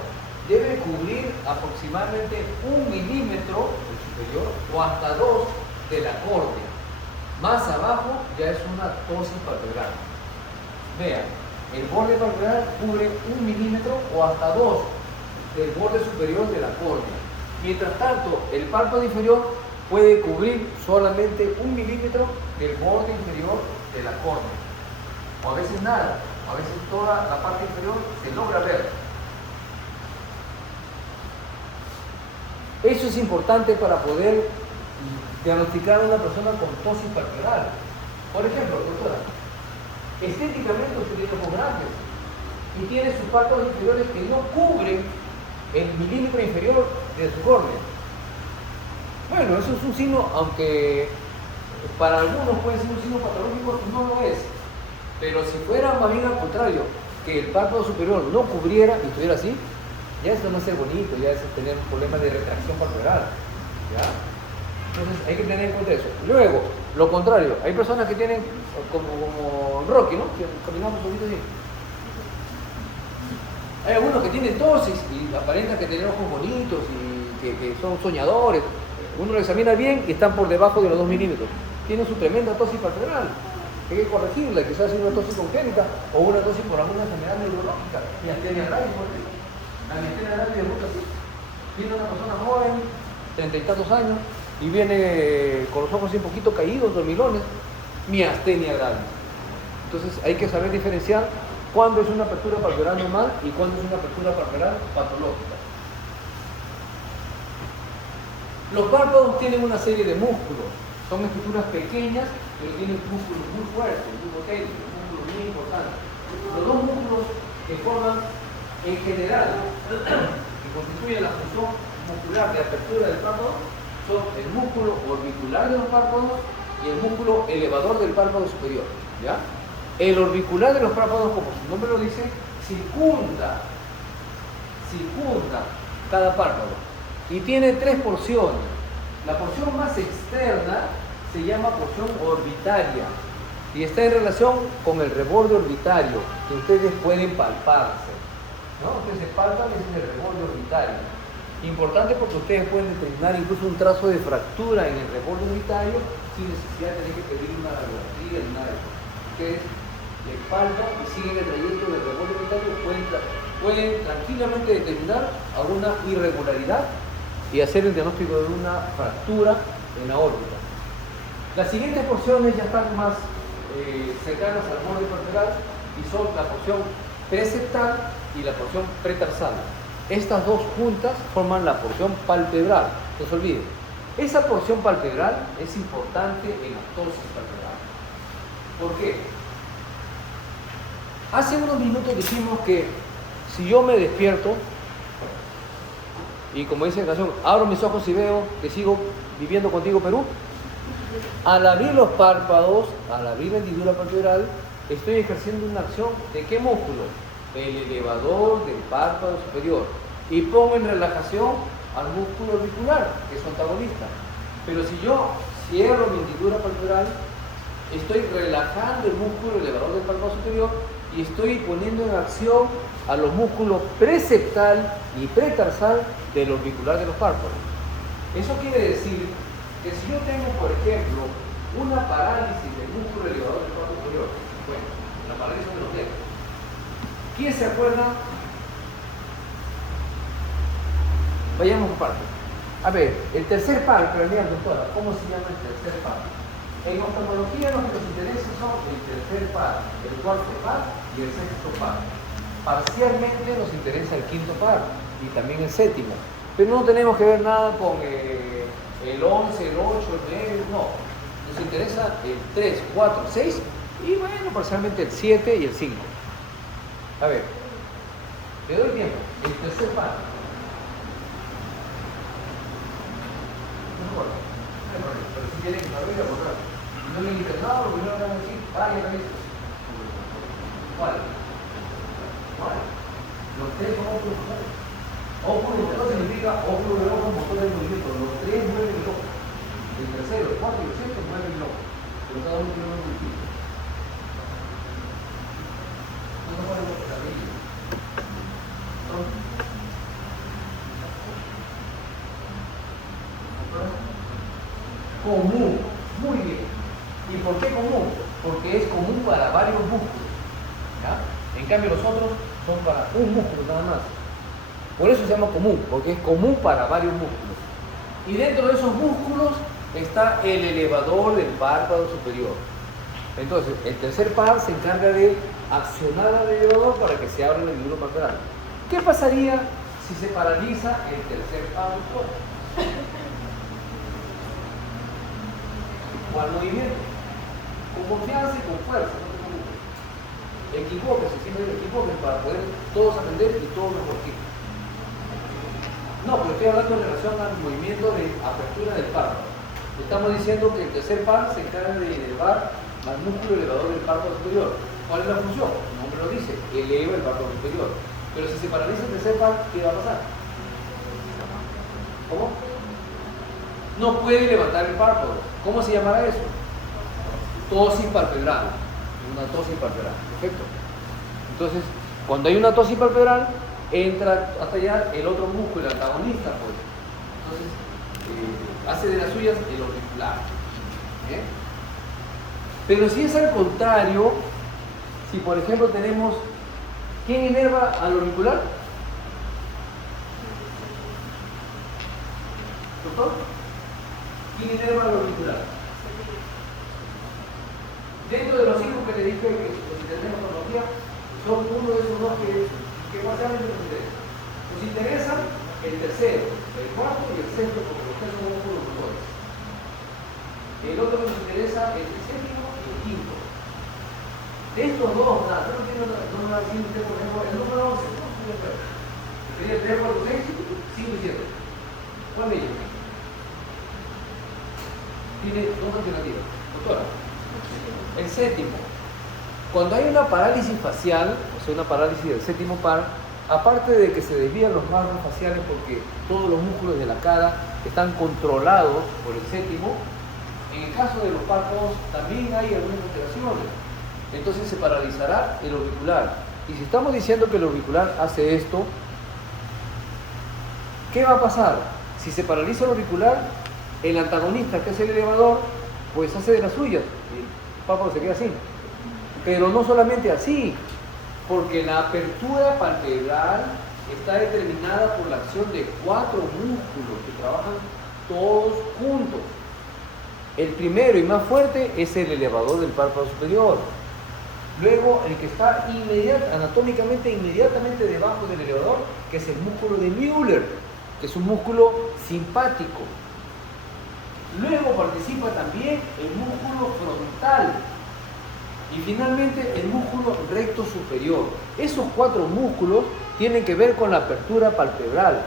debe cubrir aproximadamente 1 milímetro del superior o hasta 2 de la córnea. Más abajo ya es una ptosis palpebral. Vean, el borde palpebral cubre 1 milímetro o hasta 2 del borde superior de la córnea. Mientras tanto, el párpado inferior puede cubrir solamente 1 milímetro del borde inferior de la córnea. O a veces nada, a veces toda la parte inferior se logra ver. Eso es importante para poder diagnosticar a una persona con ptosis palpebral. Por ejemplo, doctora, estéticamente usted tiene ojos grandes y tiene sus párpados inferiores que no cubren el milímetro inferior de su córnea. Bueno, eso es un signo, aunque para algunos puede ser un signo patológico, no lo es. Pero si fuera más bien al contrario, que el párpado superior no cubriera y estuviera así, ya eso no es ser bonito, ya es tener problemas de retracción palpebral. ¿Ya? Entonces hay que tener en cuenta eso. Luego, lo contrario, hay personas que tienen como Rocky, ¿no? Que caminamos un poquito así. Hay algunos que tienen ptosis y aparentan que tienen ojos bonitos y que son soñadores. Uno lo examina bien y están por debajo de los 2 milímetros. Tienen su tremenda ptosis palpebral. Hay que corregirla, quizás es una ptosis congénita o una ptosis por alguna enfermedad neurológica. Miastenia gravis, por ejemplo. La miastenia gravis debuta así. Viene una persona joven, 30 y tantos años, y viene con los ojos un poquito caídos, dormilones, miastenia gravis. Entonces hay que saber diferenciar cuándo es una apertura palpebral normal y cuándo es una apertura palpebral patológica. Los párpados tienen una serie de músculos, son estructuras pequeñas, pero tienen músculos muy fuertes, muy potentes, músculos muy importantes. Los dos músculos que forman en general, que constituyen la función muscular de apertura del párpado, son el músculo orbicular de los párpados y el músculo elevador del párpado superior. ¿Ya? El orbicular de los párpados, como su nombre lo dice, circunda cada párpado y tiene 3 porciones. La porción más externa se llama porción orbitaria y está en relación con el reborde orbitario que ustedes pueden palparse, ¿no? Ustedes se palpan, ese es el reborde orbitario. Importante porque ustedes pueden determinar incluso un trazo de fractura en el reborde orbitario sin necesidad de tener que pedir una radiografía ni nada de eso. Ustedes le palpan y siguen el trayecto del reborde orbitario, pueden tranquilamente determinar alguna irregularidad y hacer el diagnóstico de una fractura en la órbita. Las siguientes porciones ya están más cercanas al borde palpebral y son la porción preseptal y la porción pretarsal. Estas dos juntas forman la porción palpebral. No se olviden, esa porción palpebral es importante en la ptosis palpebral. ¿Por qué? Hace unos minutos dijimos que si yo me despierto y, como dice la canción, abro mis ojos y veo que sigo viviendo contigo, Perú, al abrir los párpados, al abrir la hendidura palpebral, estoy ejerciendo una acción ¿de qué músculo? El elevador del párpado superior, y pongo en relajación al músculo orbicular, que es antagonista. Pero si yo cierro mi hendidura palpebral, estoy relajando el músculo elevador del párpado superior y estoy poniendo en acción a los músculos preceptal y pretarsal del orbicular de los párpados. Eso quiere decir que si yo tengo, por ejemplo, una parálisis del músculo elevador del párpado superior, bueno, la parálisis de los dedos, ¿quién se acuerda? Vayamos por partes. A ver, el tercer par, pero mira, doctora, ¿cómo se llama el tercer par? En oftalmología lo que nos interesa son el tercer par, el cuarto par y el sexto par. Parcialmente nos interesa el quinto par y también el séptimo, pero no tenemos que ver nada con el 11, el 8, el 9, no. Nos interesa el 3, 4, 6 y bueno, parcialmente el 7 y el 5. A ver, le doy tiempo. El tercer par. No importa, pero si tienen que saber, no le internado, lo primero que van a decir, vaya a esto. ¿Cuál? ¿Cuál? Los tres son óculos motores. Óculo motor significa óculo de ojo, motor de movimiento. Los tres mueven el ojo. El tercero, el cuarto y el sexto mueven el ojo. Pero cada uno tiene un ojo distinto. No se puede ver la ley. Común, muy bien. ¿Y por qué común? Porque es común para varios músculos. ¿Ya? En cambio los otros son para un músculo nada más. Por eso se llama común, porque es común para varios músculos. Y dentro de esos músculos está el elevador del párpado superior. Entonces, el tercer par se encarga de accionar al elevador para que se abra el libro palpebral. ¿Qué pasaría si se paraliza el tercer par del cuerpo? ¿Cuál movimiento? Con confianza y con fuerza, no te preocupes. Equivóquese, siempre equivóquese para poder todos aprender y todos mejor. No, pero estoy hablando en relación al movimiento de apertura del párpado. Estamos diciendo que el tercer par se encarga de elevar al músculo elevador del párpado superior. ¿Cuál es la función? El nombre lo dice, eleva el párpado superior. Pero si se paraliza el tercer par, ¿qué va a pasar? ¿Cómo? No puede levantar el párpado. ¿Cómo se llamará eso? Tosis palpebral. Una tosis palpebral. Perfecto. Entonces, cuando hay una tosis palpebral, entra a tallar el otro músculo, el antagonista, pues. Entonces, hace de las suyas el auricular. Pero si es al contrario, si por ejemplo tenemos, ¿quién inerva al auricular? ¿Doctor? ¿Quién inerva al auricular? Dentro de los cinco que le dije que los entendemos todos los días, son uno de esos dos que básicamente nos interesa. Nos interesa el tercero, el cuarto y el sexto, porque los tres son los motores. El otro que nos interesa es el séptimo y el quinto. De estos dos, nada, yo no entiendo, no me va a decir usted, por ejemplo, el número 11, no estoy de acuerdo. Sería 3, 4, 6, 5 y 7. ¿Cuál de ellos? Tiene dos alternativas. Doctora. El séptimo. Cuando hay una parálisis facial, o sea, una parálisis del séptimo par, aparte de que se desvían los marcos faciales porque todos los músculos de la cara están controlados por el séptimo, en el caso de los párpados también hay algunas alteraciones. Entonces se paralizará el auricular. Y si estamos diciendo que el auricular hace esto, ¿qué va a pasar? Si se paraliza el auricular, el antagonista, que es el elevador, pues hace de las suyas. El párpado se queda así. Pero no solamente así, porque la apertura palpebral está determinada por la acción de 4 músculos que trabajan todos juntos. El primero y más fuerte es el elevador del párpado superior. Luego el que está anatómicamente inmediatamente debajo del elevador, que es el músculo de Müller, que es un músculo simpático. Luego participa también el músculo frontal. Y finalmente el músculo recto superior. Esos 4 músculos tienen que ver con la apertura palpebral.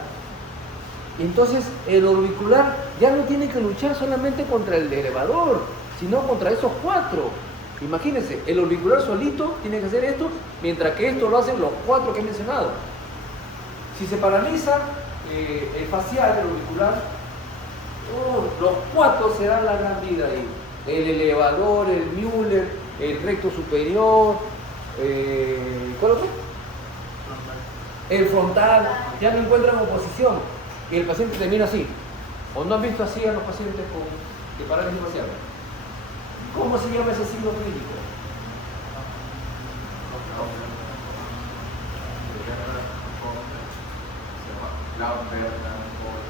Entonces el auricular ya no tiene que luchar solamente contra el elevador, sino contra esos 4. Imagínense, el auricular solito tiene que hacer esto, mientras que esto lo hacen los 4 que he mencionado. Si se paraliza el facial, el auricular, los 4 se dan la gran vida ahí. El elevador, el Müller, el recto superior, ¿cuál otro? El frontal, ya no encuentran oposición. Y el paciente termina así. ¿O no han visto así a los pacientes de parálisis facial? ¿Cómo se llama ese signo clínico?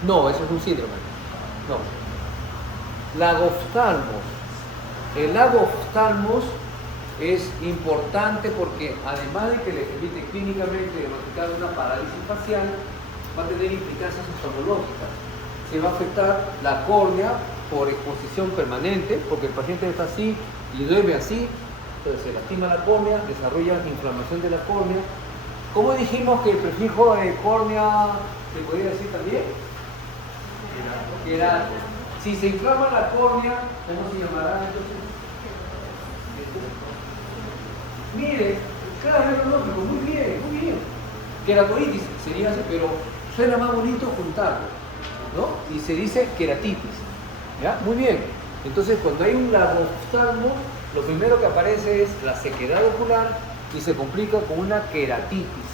No, eso es un síndrome. No. Lagoftalmos. El lagoftalmos es importante porque además de que le permite clínicamente diagnosticar una parálisis facial, va a tener implicancias oftalmológicas. Se va a afectar la córnea por exposición permanente, porque el paciente está así y duerme así, entonces se lastima la córnea, desarrolla inflamación de la córnea. ¿Cómo dijimos que el prefijo de córnea se podría decir también? Querato. Si se inflama la córnea, ¿cómo se llamará entonces? Mire, claro, es lógico, muy bien, muy bien. Queratoides sería así, pero suena más bonito juntarlo, ¿no? Y se dice queratitis, ¿ya? Muy bien. Entonces, cuando hay un lagoftalmo, lo primero que aparece es la sequedad ocular y se complica con una queratitis.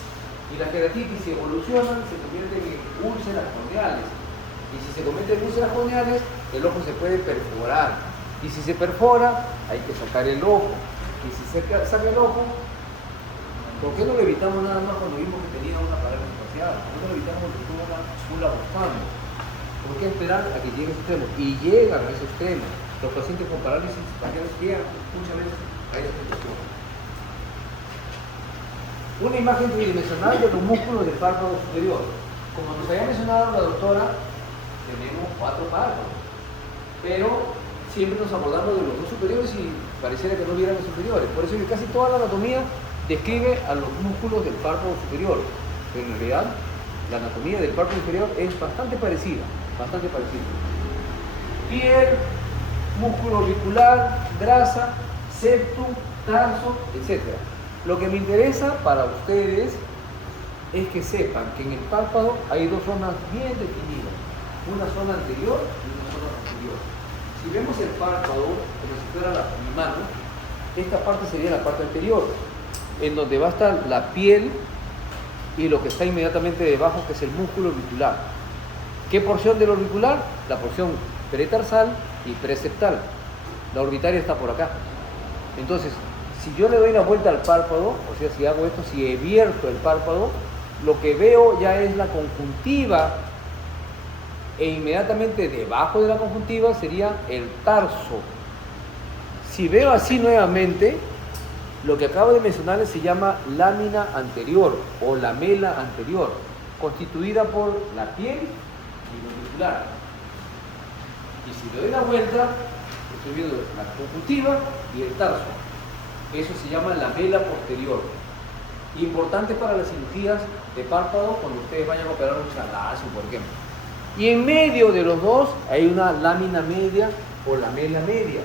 Y las queratitis, si evolucionan, se convierten en úlceras corneales. Y si se convierten en úlceras corneales, el ojo se puede perforar. Y si se perfora, hay que sacar el ojo. Y si se saca el ojo, ¿por qué no lo evitamos nada más cuando vimos que tenía una parálisis facial? ¿Por qué no lo evitamos cuando tuvo un lagoftalmo? ¿Por qué esperar a que llegue a ese extremo? Y llegan a ese extremo. Los pacientes con parálisis faciales llegan muchas veces a esa situación. Una imagen tridimensional de los músculos del párpado superior. Como nos había mencionado la doctora, tenemos 4 párpados, pero siempre nos acordamos de los 2 superiores y pareciera que no vieran los superiores. Por eso que casi toda la anatomía describe a los músculos del párpado superior. Pero en realidad, la anatomía del párpado inferior es bastante parecida, bastante parecida. Piel, músculo auricular, grasa, septum, tarso, etc. Lo que me interesa para ustedes es que sepan que en el párpado hay 2 zonas bien definidas, una zona anterior y una zona posterior. Si vemos el párpado como si fuera mi mano, esta parte sería la parte anterior, en donde va a estar la piel y lo que está inmediatamente debajo, que es el músculo orbicular. ¿Qué porción del orbicular? La porción pretarsal y preceptal. La orbitaria está por acá. Entonces, si yo le doy la vuelta al párpado, o sea, si hago esto, si evierto el párpado, lo que veo ya es la conjuntiva, e inmediatamente debajo de la conjuntiva sería el tarso. Si veo así nuevamente, lo que acabo de mencionarles se llama lámina anterior o lamela anterior, constituida por la piel y el orbicular. Y si le doy la vuelta, estoy viendo la conjuntiva y el tarso. Eso se llama lamela posterior. Importante para las cirugías de párpado cuando ustedes vayan a operar un chalazo, por ejemplo. Y en medio de los dos hay una lámina media o lamela media.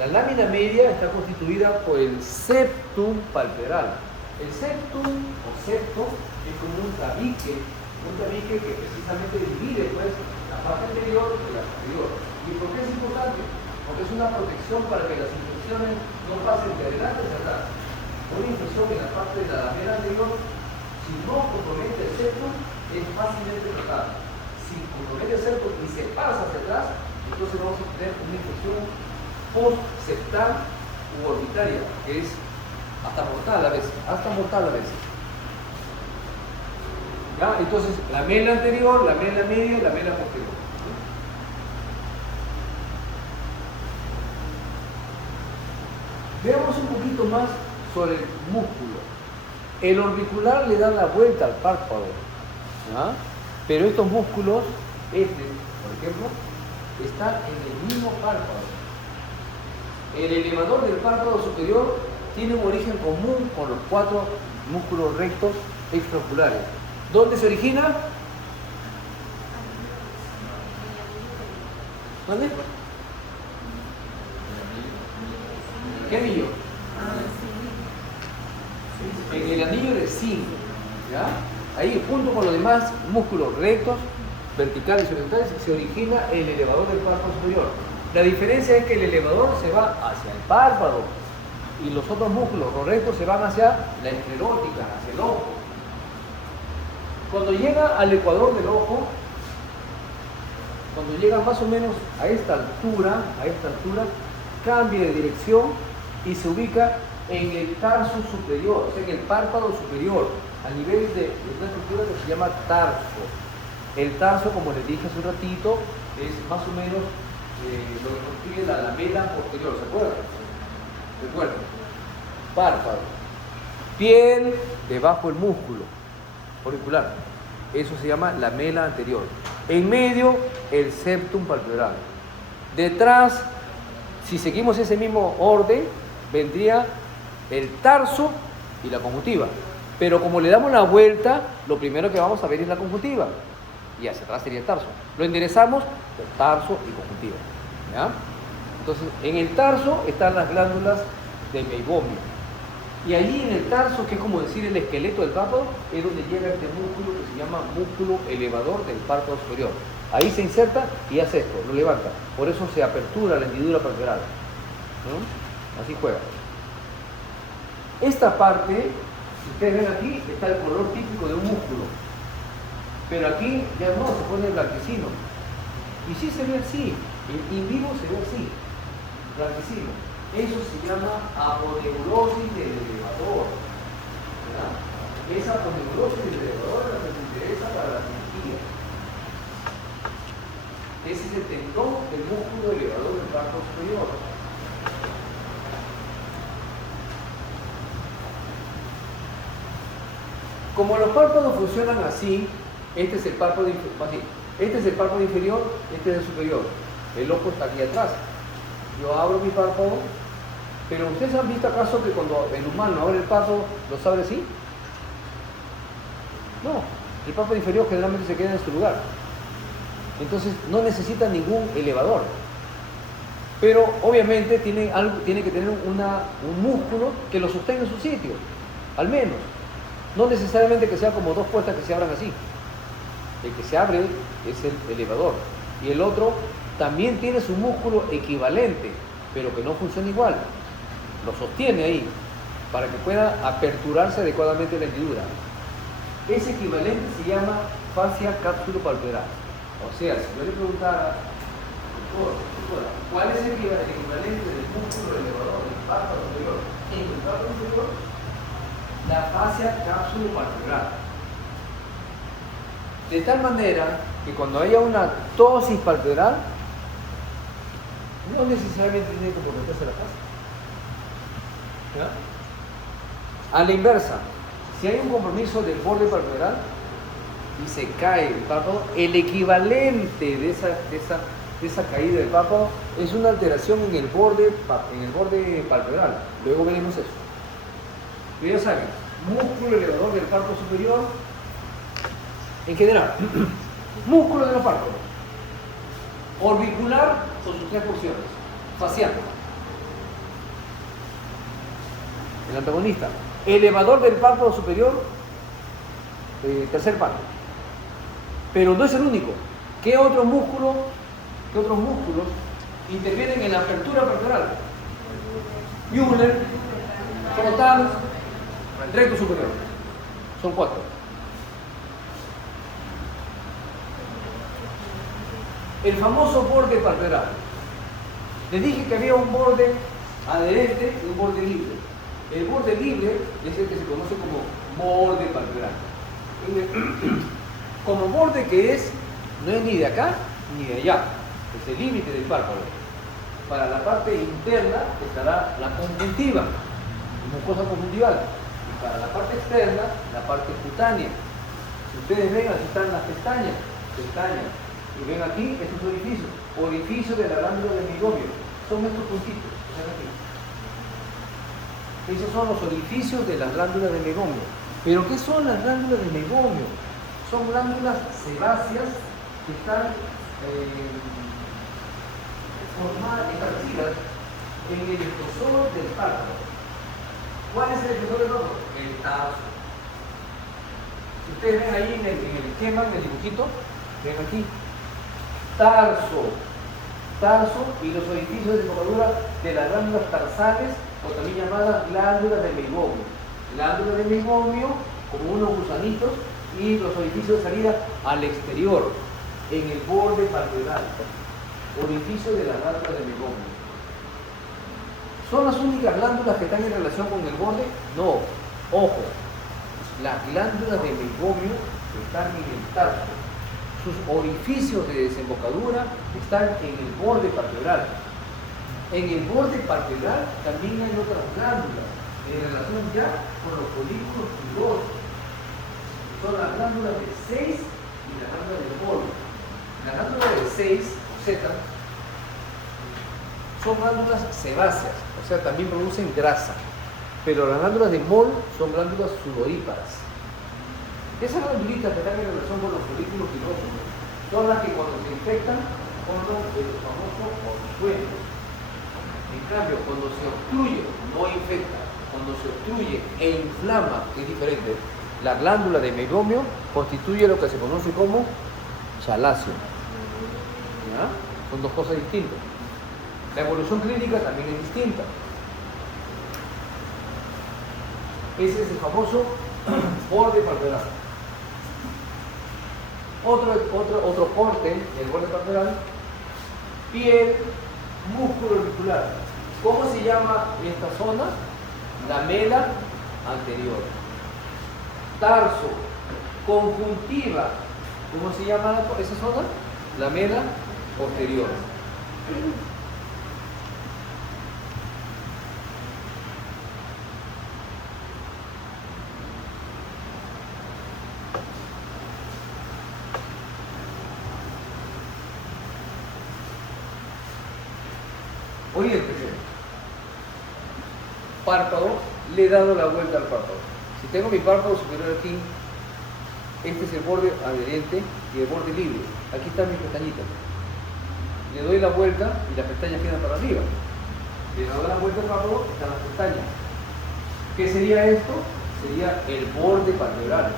La lámina media está constituida por el septum palpebral. El septum o septo es como un tabique que precisamente divide pues, la parte anterior de la superior. ¿Y por qué es importante? Porque es una protección para que las infecciones no pasen de adelante hacia atrás. Una infección en la parte de la lamela anterior, si no compromete el septum, es fácilmente tratada. Si compromete el septum y se pasa hacia atrás, entonces vamos a tener una infección post-septal u orbitaria, que es hasta mortal a veces, ¿Ya? Entonces, la lamela anterior, la lamela media y la lamela posterior. Veamos un poquito más sobre el músculo. El orbicular le da la vuelta al párpado, ¿ya? Pero estos músculos, por ejemplo, están en el mismo párpado. El elevador del párpado superior tiene un origen común con los 4 músculos rectos extraoculares. ¿Dónde se origina? ¿Dónde? ¿Qué anillo? En el anillo de zinc, ¿ya? Ahí, junto con los demás músculos rectos, verticales y horizontales, se origina el elevador del párpado superior. La diferencia es que el elevador se va hacia el párpado y los otros músculos, los rectos, se van hacia la esclerótica, hacia el ojo. Cuando llega al ecuador del ojo, cuando llega más o menos a esta altura, cambia de dirección y se ubica en el tarso superior, o sea, en el párpado superior, a nivel de una estructura que se llama tarso. El tarso, como les dije hace un ratito, es más o menos lo que constituye la lamela posterior, ¿se acuerdan? Recuerden, párpado, piel debajo del músculo auricular, eso se llama lamela anterior. En medio, el septum palpebral. Detrás, si seguimos ese mismo orden, vendría el tarso y la conjuntiva. Pero como le damos la vuelta, lo primero que vamos a ver es la conjuntiva. Y hacia atrás sería el tarso. Lo enderezamos, el tarso y conjuntiva. ¿Ya? Entonces, en el tarso están las glándulas de meibomio. Y allí en el tarso, que es como decir el esqueleto del párpado, es donde llega este músculo que se llama músculo elevador del párpado superior. Ahí se inserta y hace esto, lo levanta. Por eso se apertura la hendidura palpebral. ¿No? Así juega. Esta parte, si ustedes ven aquí, está el color típico de un músculo. Pero aquí ya no, se pone blanquecino. Y sí se ve así, en vivo se ve así, blanquecino. Eso se llama aponeurosis del elevador. ¿Verdad? Esa aponeurosis del elevador es la que se interesa para la cirugía. Ese es el tendón del músculo elevador del párpado superior. Como los párpados funcionan así, este es el párpado inferior, este es el párpado inferior, este es el superior. El ojo está aquí atrás. Yo abro mi párpado, pero ¿ustedes han visto acaso que cuando el humano abre el párpado, los abre así? No, el párpado inferior generalmente se queda en su lugar. Entonces no necesita ningún elevador. Pero obviamente tiene que tener un músculo que lo sostenga en su sitio, al menos. No necesariamente que sea como dos puertas que se abran así. El que se abre es el elevador. Y el otro también tiene su músculo equivalente, pero que no funciona igual. Lo sostiene ahí, para que pueda aperturarse adecuadamente la hendidura. Ese equivalente se llama fascia cápsulo-palpebral. O sea, si yo le preguntara, doctora, ¿cuál es el equivalente del músculo elevador del párpado superior en el párpado inferior? La fascia cápsulo-palpebral. De tal manera que cuando haya una ptosis palpebral, no necesariamente tiene que comprometerse la fascia. ¿Ya? A la inversa, si hay un compromiso del borde palpebral y se cae el párpado, el equivalente de esa caída del párpado es una alteración en el borde palpebral. Luego veremos eso. Pero ya saben, músculo elevador del párpado superior, en general, músculo de los párpados, orbicular con sus tres porciones, facial, el antagonista, elevador del párpado superior, tercer párpado. Pero no es el único. ¿Qué otros músculos intervienen en la apertura palpebral? Müller, frontal, recto superior. Son 4. El famoso borde palpebral. Les dije que había un borde adherente y un borde libre. El borde libre es el que se conoce como borde palpebral. Como borde que es, no es ni de acá ni de allá, es el límite del párpado. Para la parte interna estará la conjuntiva, mucosa conjuntival, y para la parte externa, la parte cutánea. Si ustedes ven, aquí están las pestañas, y ven aquí estos orificios de la glándula de meibomio, son estos puntitos, están aquí. Esos son los orificios de las glándulas de meibomio. ¿Pero qué son las glándulas de meibomio? Son glándulas sebáceas que están establecidas en el espesor del párpado. ¿Cuál es el espesor del párpado? El tarso. Si ustedes ven ahí en el esquema, en el dibujito, ven aquí, tarso y los orificios de desembocadura de las glándulas tarsales, o también llamadas glándulas de meibomio. Glándulas de meibomio, como unos gusanitos, y los orificios de salida al exterior, en el borde palpebral, orificio de las glándulas de meibomio. ¿Son las únicas glándulas que están en relación con el borde? No, ojo, las glándulas de meibomio están en el tarso. Sus orificios de desembocadura están en el borde palpebral. En el borde palpebral también hay otras glándulas en relación ya con los folículos pilosos. Son las glándulas de 6 y la glándula de Moll. Las glándulas de 6, Z, son glándulas sebáceas, o sea, también producen grasa. Pero las glándulas de Moll son glándulas sudoríparas. Esas glandulitas que están en relación con los folículos pilosos son las que cuando se infectan forman el famoso orzuelo. En cambio, cuando se obstruye, no infecta, cuando se obstruye e inflama, que es diferente, la glándula de meibomio constituye lo que se conoce como chalacio. ¿Ya? Son dos cosas distintas. La evolución clínica también es distinta. Ese es el famoso borde palpebral. Otro corte del borde palpebral, piel, músculo auricular. ¿Cómo se llama esta zona? Lamela anterior. Tarso, conjuntiva. ¿Cómo se llama esa zona? Lamela posterior. Oriente, párpado, le he dado la vuelta al párpado. Si tengo mi párpado superior aquí, este es el borde adherente y el borde libre. Aquí están mis pestañitas. Le doy la vuelta y las pestañas quedan para arriba. Le doy la vuelta al párpado, están las pestañas. ¿Qué sería esto? Sería el borde palpebral.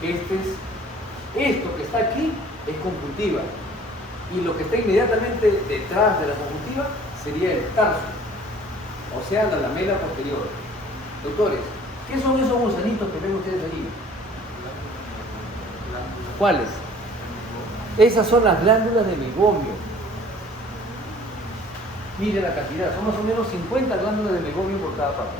Esto que está aquí es conjuntiva. Y lo que está inmediatamente detrás de la conjuntiva sería el tarso, o sea, la lamela posterior. Doctores, ¿qué son esos gusanitos que ven ustedes allí? ¿Cuáles? Esas son las glándulas de meibomio. Miren la cantidad, son más o menos 50 glándulas de meibomio por cada parte,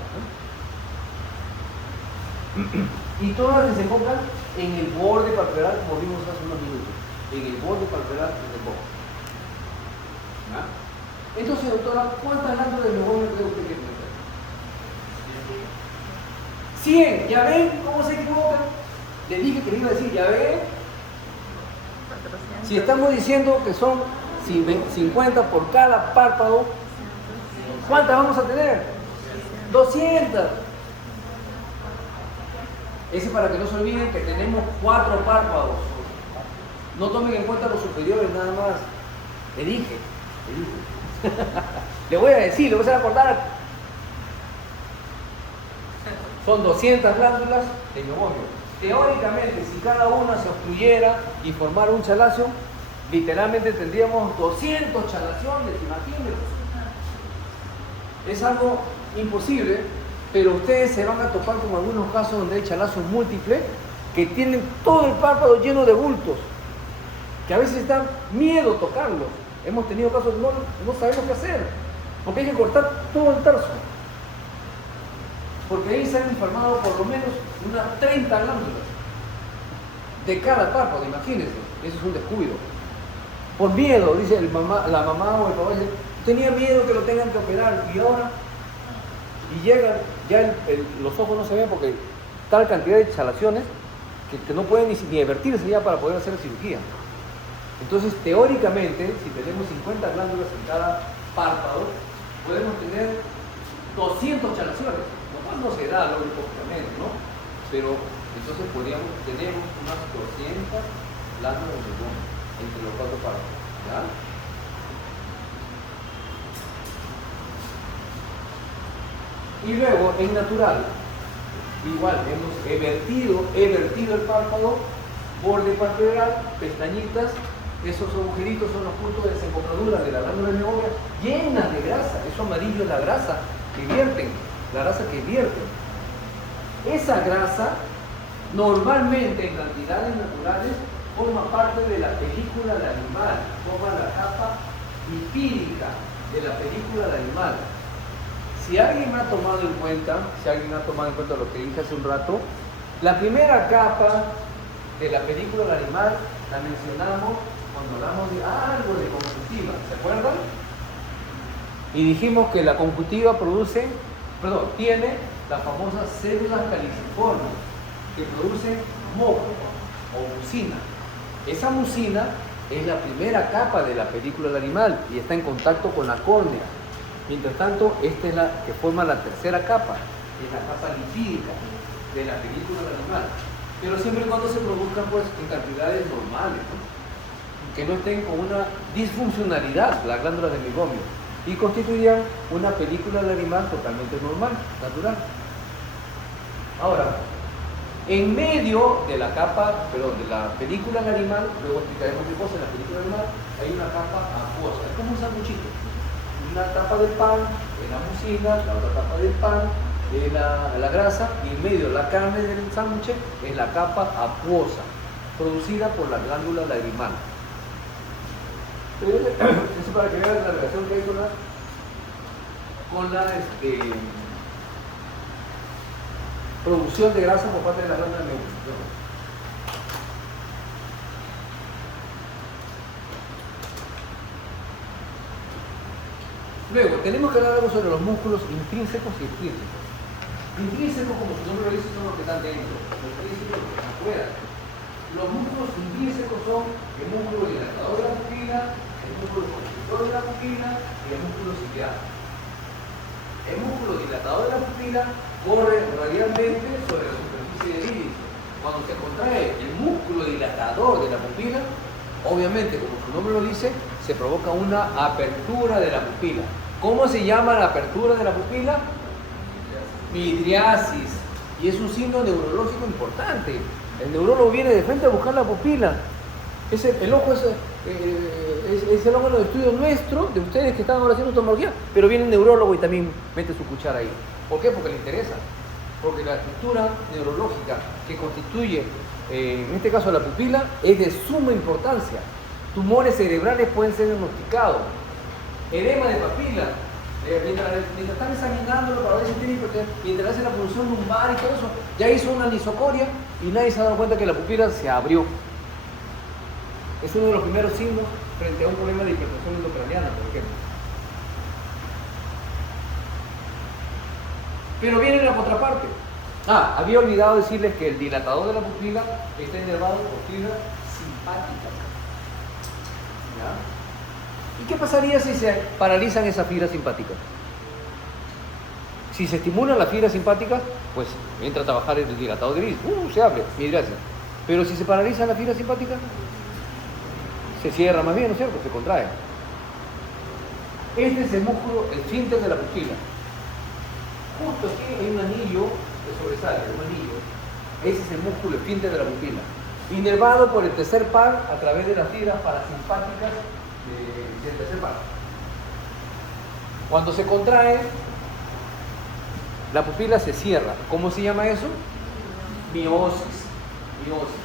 ¿no? Y todas desembocan en el borde palpebral, como vimos hace unos minutos. En el borde palpebral desemboca. ¿Ah? Entonces, doctora, ¿cuántas glándulas de meibomio cree usted que tiene? 100. ¿Ya ven cómo se equivoca? Le dije que le iba a decir, ¿ya ven? Si estamos diciendo que son 50 por cada párpado, ¿cuántas vamos a tener? 200. Ese para que no se olviden que tenemos 4 párpados. No tomen en cuenta los superiores nada más. Le dije. Le voy a decir, le voy a hacer acordar. Son 200 glándulas de meibomio. Teóricamente, si cada una se obstruyera y formara un chalacio, literalmente tendríamos 200 chalaciones, imagínense. Es algo imposible, pero ustedes se van a topar con algunos casos donde hay chalacios múltiples que tienen todo el párpado lleno de bultos, que a veces da miedo tocarlo. Hemos tenido casos no sabemos qué hacer, porque hay que cortar todo el tarso. Porque ahí se han enfermado por lo menos unas 30 glándulas de cada párpado, imagínense. Eso es un descuido. Por miedo, dice la mamá o el papá, dice, tenía miedo que lo tengan que operar y ahora, y llegan, ya los ojos no se ven porque tal cantidad de chalaciones que no pueden ni divertirse ya para poder hacer la cirugía. Entonces, teóricamente, si tenemos 50 glándulas en cada párpado, podemos tener 200 chalaciones. No se da, lógicamente, ¿no? Pero entonces tenemos unas 200 glándulas de meibomio entre los 4 párpados. ¿Ya? Y luego, en natural, igual, he vertido el párpado, borde palpebral, pestañitas, esos agujeritos son los puntos de desembocadura de la glándula de meibomio llenas de grasa. Eso amarillo es la grasa que vierten. La grasa que vierten. Esa grasa, normalmente en cantidades naturales, forma parte de la película del animal, forma la capa lipídica de la película del animal. Si alguien ha tomado en cuenta lo que dije hace un rato, la primera capa de la película del animal la mencionamos cuando hablamos de algo de conjuntiva, ¿se acuerdan? Y dijimos que la conjuntiva tiene las famosas células caliciformes que producen moco o mucina. Esa mucina es la primera capa de la película del animal y está en contacto con la córnea. Mientras tanto, esta es la que forma la tercera capa, es la capa lipídica de la película del animal. Pero siempre y cuando se produzcan pues, en cantidades normales, ¿no? Que no estén con una disfuncionalidad las glándulas de meibomio. y constituirían una película lagrimal totalmente normal, natural. Ahora, en medio de la capa, perdón, de la película lagrimal, luego explicaremos qué cosa en la película lagrimal, hay una capa acuosa, es como un sanguchito. Una tapa del pan, de la mucina, la otra tapa del pan, de la grasa, y en medio la carne del sándwich es la capa acuosa, producida por la glándula lagrimal. Eso para que vean la relación que hay con la producción de grasa por parte de la glándula lagrimal. Luego, tenemos que hablar algo sobre los músculos intrínsecos y extrínsecos. Intrínsecos, como su nombre lo dice, son los que están dentro. Los extrínsecos, los que están afuera. Los músculos intrínsecos son el músculo dilatador de la pupila, el músculo constrictor de la pupila y el músculo ciliar. El músculo dilatador de la pupila corre radialmente sobre la superficie del iris. Cuando se contrae el músculo dilatador de la pupila, obviamente, como su nombre lo dice, se provoca una apertura de la pupila. ¿Cómo se llama la apertura de la pupila? Midriasis. Y es un signo neurológico importante. El neurólogo viene de frente a buscar la pupila. El ojo es el órgano de estudio nuestro, de ustedes que están ahora haciendo oftalmología, pero viene el neurólogo y también mete su cuchara ahí. ¿Por qué? Porque le interesa. Porque la estructura neurológica que constituye, en este caso la pupila, es de suma importancia. Tumores cerebrales pueden ser diagnosticados. Edema de papila, mientras están examinándolo para ver si tiene hipertensión, mientras hacen la punción lumbar y todo eso, ya hizo una anisocoria y nadie se ha dado cuenta que la pupila se abrió. Es uno de los primeros signos frente a un problema de hipertensión endocraniana, por ejemplo. Pero viene la contraparte. Había olvidado decirles que el dilatador de la pupila está inervado por fibras simpáticas. ¿Ya? ¿Y qué pasaría si se paralizan esas fibras simpáticas? Si se estimulan las fibras simpáticas, pues entra a trabajar el dilatador del iris. Se abre, midriasis. Pero si se paralizan las fibras simpáticas, se cierra más bien, ¿no es cierto? Se contrae. Este es el músculo, el esfínter de la pupila. Justo aquí hay un anillo que sobresale, un anillo. Ese es el músculo esfínter de la pupila. Inervado por el tercer par a través de las fibras parasimpáticas del tercer par. Cuando se contrae, la pupila se cierra. ¿Cómo se llama eso? Miosis. Miosis.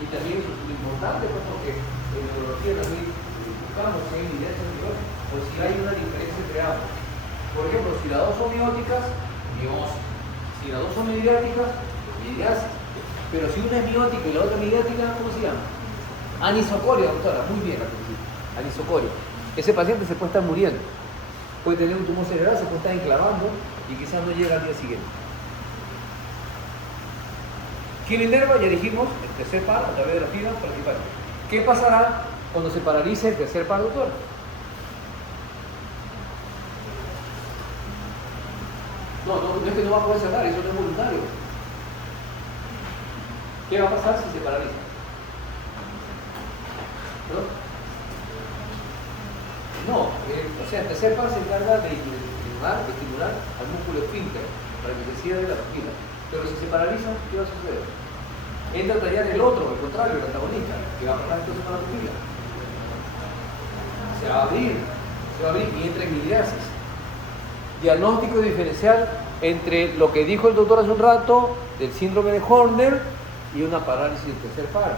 Y también eso es muy importante, pues, porque en neurología también buscamos si hay evidencia de miosis o si hay una diferencia entre ambos. Por ejemplo, si las dos son mióticas, miosis. Si las dos son midriáticas, midriasis. Pero si una es miótica y la otra midriática, ¿cómo se llama? Anisocoria, doctora. Muy bien la felicito. Anisocoria. Ese paciente se puede estar muriendo. Puede tener un tumor cerebral, se puede estar enclavando y quizás no llega al día siguiente. ¿Quién inerva? Ya dijimos, el tercer par a través de la fibra parasimpática. ¿Qué pasará cuando se paralice el tercer par, doctor? No es que no va a poder cerrar, eso no es voluntario. ¿Qué va a pasar si se paraliza? No, o sea, el tercer par se encarga de estimular al músculo esfínter para que se cierre la pupila. Pero si se paraliza, ¿qué va a suceder? Entra a tallar el otro, al contrario, el antagonista, que va a pasar entonces con la pupila. Se va a abrir y entra en midriasis. Diagnóstico diferencial entre lo que dijo el doctor hace un rato del síndrome de Horner y una parálisis del tercer par.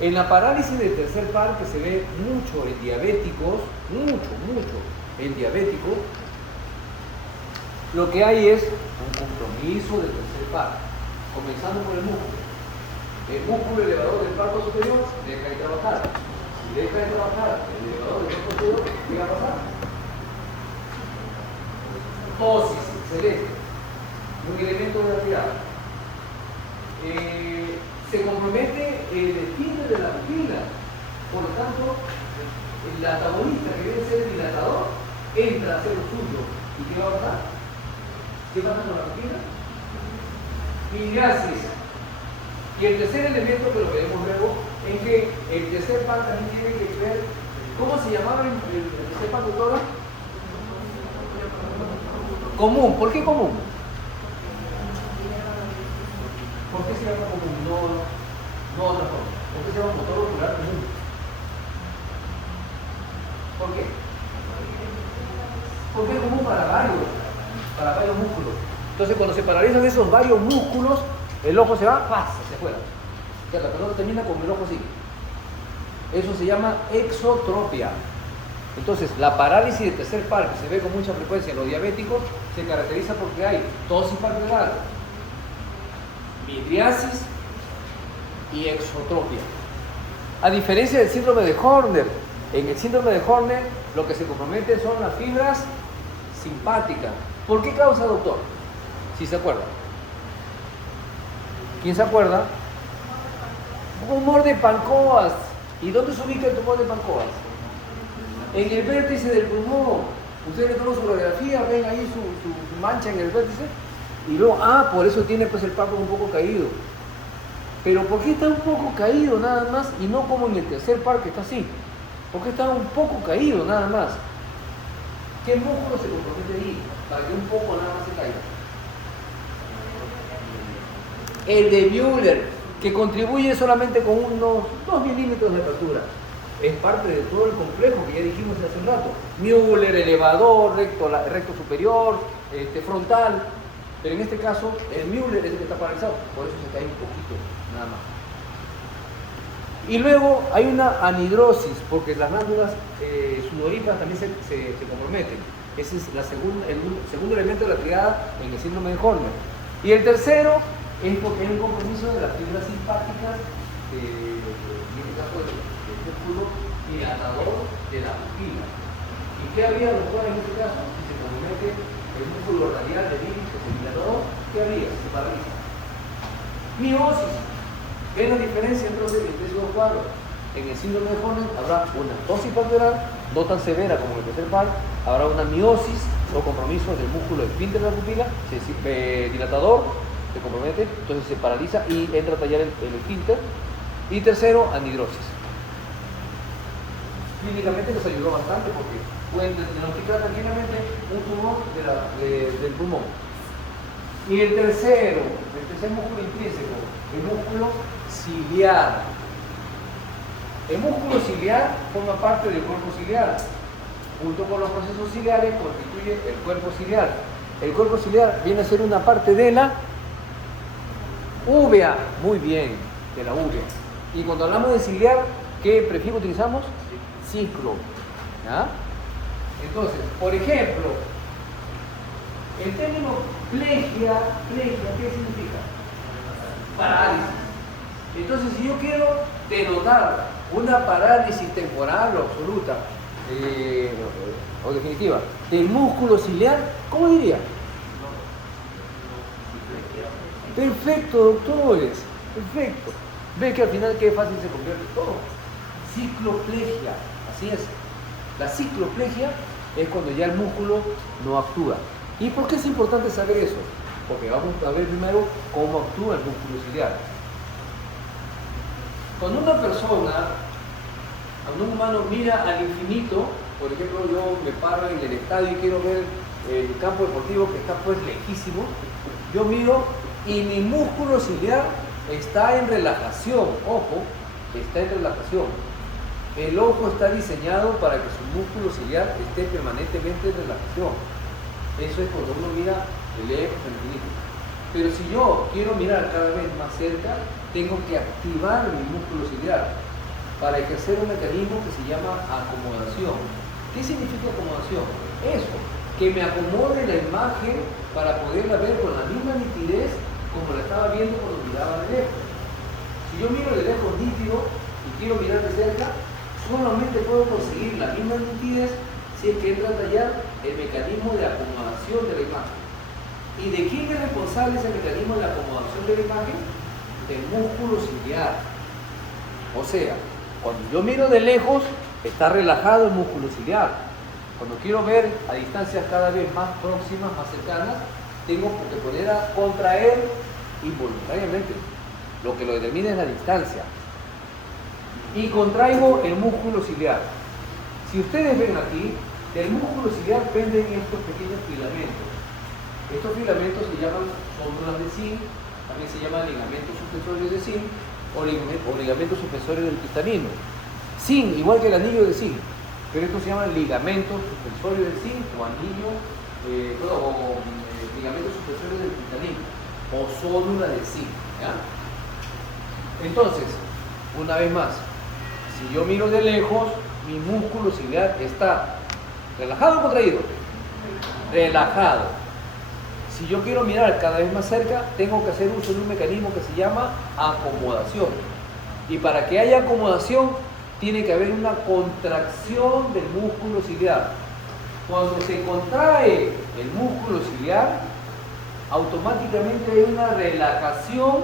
En la parálisis del tercer par, que se ve mucho en diabéticos, mucho en diabéticos, lo que hay es un compromiso del tercer par, comenzando por el músculo. El músculo elevador del párpado superior deja de trabajar. Si deja de trabajar el elevador del párpado superior, ¿qué va a pasar? Tosis, excelente. Un elemento de la tirada. Se compromete el esfínter de la pupila. Por lo tanto, el antagonista que debe ser el dilatador entra a hacer lo suyo. ¿Y qué va a pasar? ¿Qué pasa con la pupila? Midriasis. Y el tercer elemento que lo veremos luego es que el tercer par también tiene que ver. ¿Cómo se llamaba el tercer par, doctora? Común. ¿Por qué común? ¿Por qué se llama común? No otra forma. ¿Por qué se llama motor ocular común? ¿Por qué? Porque es común para varios músculos. Entonces, cuando se paralizan esos varios músculos, el ojo se va, ¡paz!, hacia afuera. O sea, la persona termina con el ojo así. Eso se llama exotropia. Entonces, la parálisis de tercer par, que se ve con mucha frecuencia en los diabéticos, se caracteriza porque hay tosis palpebral, midriasis y exotropia. A diferencia del síndrome de Horner, en el síndrome de Horner lo que se compromete son las fibras simpáticas. ¿Por qué causa, doctor? Si se acuerda. ¿Quién se acuerda? Tumor de Pancoas. ¿Y dónde se ubica el tumor de Pancoas? En el vértice del pulmón. Ustedes le toman su radiografía, ven ahí su mancha en el vértice y luego, por eso tiene pues el párpado un poco caído. Pero ¿por qué está un poco caído nada más y no como en el tercer par que está así? ¿Por qué está un poco caído nada más? ¿Qué músculo se compromete ahí para que un poco nada más se caiga? El de Müller, que contribuye solamente con unos 2 milímetros de apertura. Es parte de todo el complejo que ya dijimos hace un rato. Müller, elevador, recto superior, frontal. Pero en este caso, el Müller es el que está paralizado, por eso se cae un poquito, nada más. Y luego hay una anhidrosis, porque las glándulas sudoríparas también se comprometen. Ese es el segundo elemento de la triada en el síndrome de Horner. Y el tercero es porque hay un compromiso de las fibras simpáticas, en este caso del músculo dilatador de la pupila. ¿Y qué había, doctor, en este caso? Si se compromete el músculo radial del iris, que es el dilatador, ¿qué habría? Se paraliza. Miosis. ¿Ven la diferencia entre esos dos cuadros? En el síndrome de Horner habrá una tosis palpebral, no tan severa como en el tercer par, habrá una miosis o compromiso del músculo esfínter de la pupila, dilatador, se compromete, entonces se paraliza y entra a tallar el esfínter. Y tercero, anhidrosis. Clínicamente les ayudó bastante porque pueden diagnosticar tranquilamente un tumor del pulmón. Y el tercer músculo intrínseco, el músculo ciliar. El músculo ciliar forma parte del cuerpo ciliar. Junto con los procesos ciliares constituye el cuerpo ciliar. El cuerpo ciliar viene a ser una parte de la úvea. Muy bien, de la úvea. Y cuando hablamos de ciliar, ¿qué prefijo utilizamos? Ciclo. ¿Ya? Entonces, por ejemplo, el término plegia, ¿qué significa? Parálisis. Entonces, si yo quiero denotar una parálisis temporal o absoluta, o definitiva, del músculo ciliar, ¿cómo diría? Perfecto, doctores, perfecto. Ve que al final qué fácil se convierte todo. Cicloplegia, así es. La cicloplegia es cuando ya el músculo no actúa. ¿Y por qué es importante saber eso? Porque vamos a ver primero cómo actúa el músculo ciliar. Cuando una persona, cuando un humano mira al infinito, por ejemplo, yo me paro en el estadio y quiero ver el campo deportivo que está pues lejísimo, yo miro y mi músculo ciliar está en relajación. Ojo, está en relajación. El ojo está diseñado para que su músculo ciliar esté permanentemente en relajación. Eso es cuando uno mira el lejos al infinito. Pero si yo quiero mirar cada vez más cerca, tengo que activar mi músculo ciliar para ejercer un mecanismo que se llama acomodación. ¿Qué significa acomodación? Eso, que me acomode la imagen para poderla ver con la misma nitidez como la estaba viendo cuando miraba de lejos. Si yo miro de lejos nítido y quiero mirar de cerca, solamente puedo conseguir la misma nitidez si es que entra a tallar el mecanismo de acomodación de la imagen. ¿Y de quién es responsable ese mecanismo de acomodación de la imagen? Del músculo ciliar. O sea, cuando yo miro de lejos, está relajado el músculo ciliar. Cuando quiero ver a distancias cada vez más próximas, más cercanas, tengo que poner a contraer involuntariamente. Lo que lo determina es la distancia. Y contraigo el músculo ciliar. Si ustedes ven aquí, del músculo ciliar penden estos pequeños filamentos. Estos filamentos se llaman células de zinc, también se llaman ligamentos suspensorios de zinc o ligamentos suspensorios del cristalino. Zinc, igual que el anillo de zinc, pero estos se llaman ligamentos suspensorios de zinc o ligamentos suspensorios del cristalino o célula de zinc. ¿Ya? Entonces, una vez más, si yo miro de lejos, mi músculo ciliar está relajado o contraído. Relajado. Si yo quiero mirar cada vez más cerca, tengo que hacer uso de un mecanismo que se llama acomodación. Y para que haya acomodación, tiene que haber una contracción del músculo ciliar. Cuando se contrae el músculo ciliar, automáticamente hay una relajación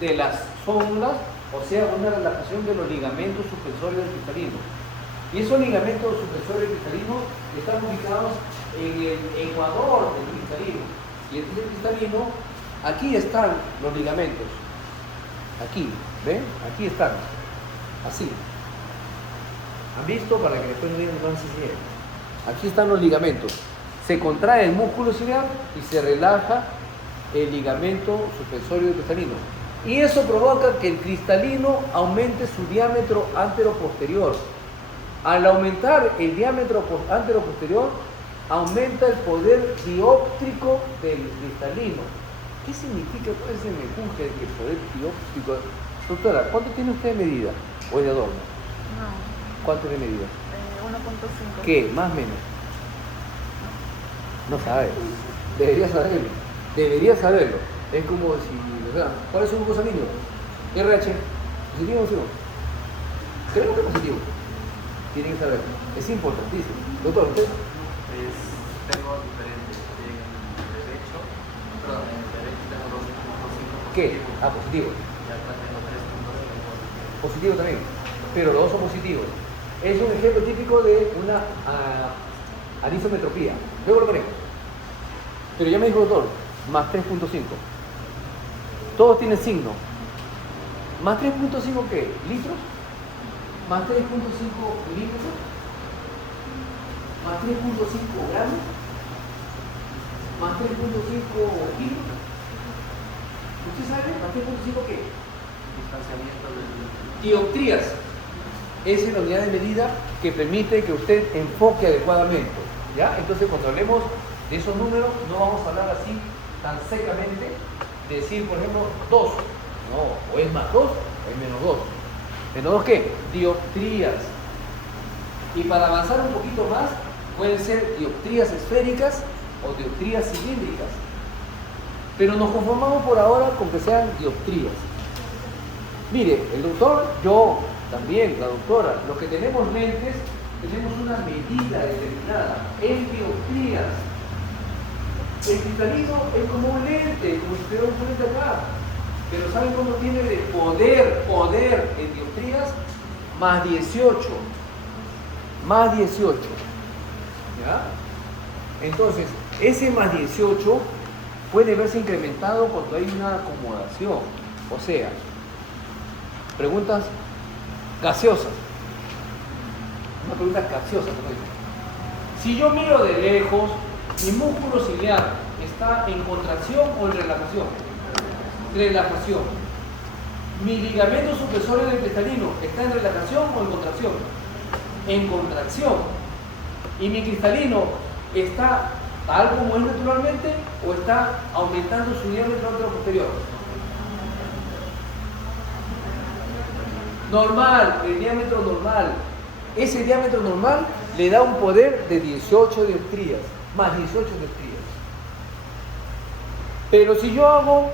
de las células, o sea, una relajación de los ligamentos suspensorios del cristalino. Y esos ligamentos suspensorios del cristalino están ubicados en el ecuador del cristalino. Y este cristalino, aquí están los ligamentos. Aquí, ¿ven? Aquí están. Así. ¿Han visto? Para que después no digan que no se sigue. Aquí están los ligamentos. Se contrae el músculo ciliar y se relaja el ligamento suspensorio del cristalino. Y eso provoca que el cristalino aumente su diámetro antero-posterior. Al aumentar el diámetro antero-posterior, aumenta el poder dióptrico del cristalino. ¿Qué significa todo ese mejunje de que el poder dióptrico? Doctora, ¿cuánto tiene usted de medida? ¿O de adorno? No. ¿Cuánto de medida? 1.5. ¿Qué? ¿Más o menos? No sabe. Debería saberlo. Debería saberlo. Es como si, o sea, ¿cuál es su grupo sanguíneo? RH. ¿Positivo o negativo? Creo que positivo. Tienen que saberlo. Es importantísimo. Doctor, ¿usted? Tengo diferentes. En el derecho tengo 2.5. ¿Qué? Ah, positivo. Y acá tengo 3.5. Positivo también. Pero los dos son positivos. Es un ejemplo típico de una anisometropía. Luego lo conecto. Pero ya me dijo el doctor, más 3.5. Todos tienen signo. ¿Más 3.5 qué? ¿Litros? ¿Más 3.5 milímetros? ¿Más 3.5 gramos? ¿Más 3.5 kilos? ¿Usted sabe? ¿Más 3.5 qué? Distanciamiento del... Dioptrías. Esa es la unidad de medida que permite que usted enfoque adecuadamente. ¿Ya? Entonces, cuando hablemos de esos números, no vamos a hablar así tan secamente, de decir, por ejemplo, 2. No, o es más 2 o es menos 2. ¿Menos 2 qué? Dioptrías. Y para avanzar un poquito más, pueden ser dioptrías esféricas o dioptrías cilíndricas. Pero nos conformamos por ahora con que sean dioptrías. Mire, el doctor, yo también, la doctora, los que tenemos lentes, tenemos una medida determinada en dioptrías. El cristalino es como un lente, como si tuviera un lente acá. Pero ¿saben cómo tiene de poder en dioptrías? Más 18. Más 18. ¿Ya? Entonces, ese más 18 puede verse incrementado cuando hay una acomodación. O sea, preguntas gaseosas. Una pregunta gaseosa. Si yo miro de lejos, mi músculo ciliar está en contracción o en relajación. Relajación. Mi ligamento suspensorio del cristalino está en relajación o en contracción. En contracción. Y mi cristalino está tal como es naturalmente o está aumentando su diámetro antero-posterior. Normal, el diámetro normal. Ese diámetro normal le da un poder de 18 dioptrías, más 18 dioptrías. Pero si yo hago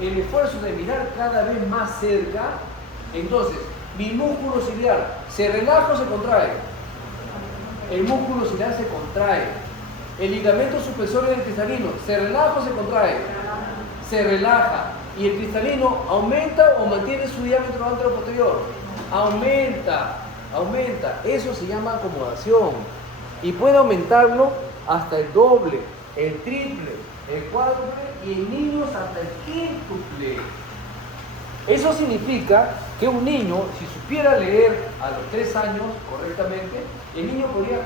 el esfuerzo de mirar cada vez más cerca, entonces mi músculo ciliar se relaja o se contrae. El músculo ciliar se contrae. El ligamento suspensorio del cristalino se relaja o se contrae. Se relaja. Y el cristalino aumenta o mantiene su diámetro antero-posterior. Aumenta. Eso se llama acomodación. Y puede aumentarlo hasta el doble, el triple, el cuádruple y en niños hasta el quíntuple. Eso significa que un niño, si supiera leer a los 3 años correctamente, el niño podría,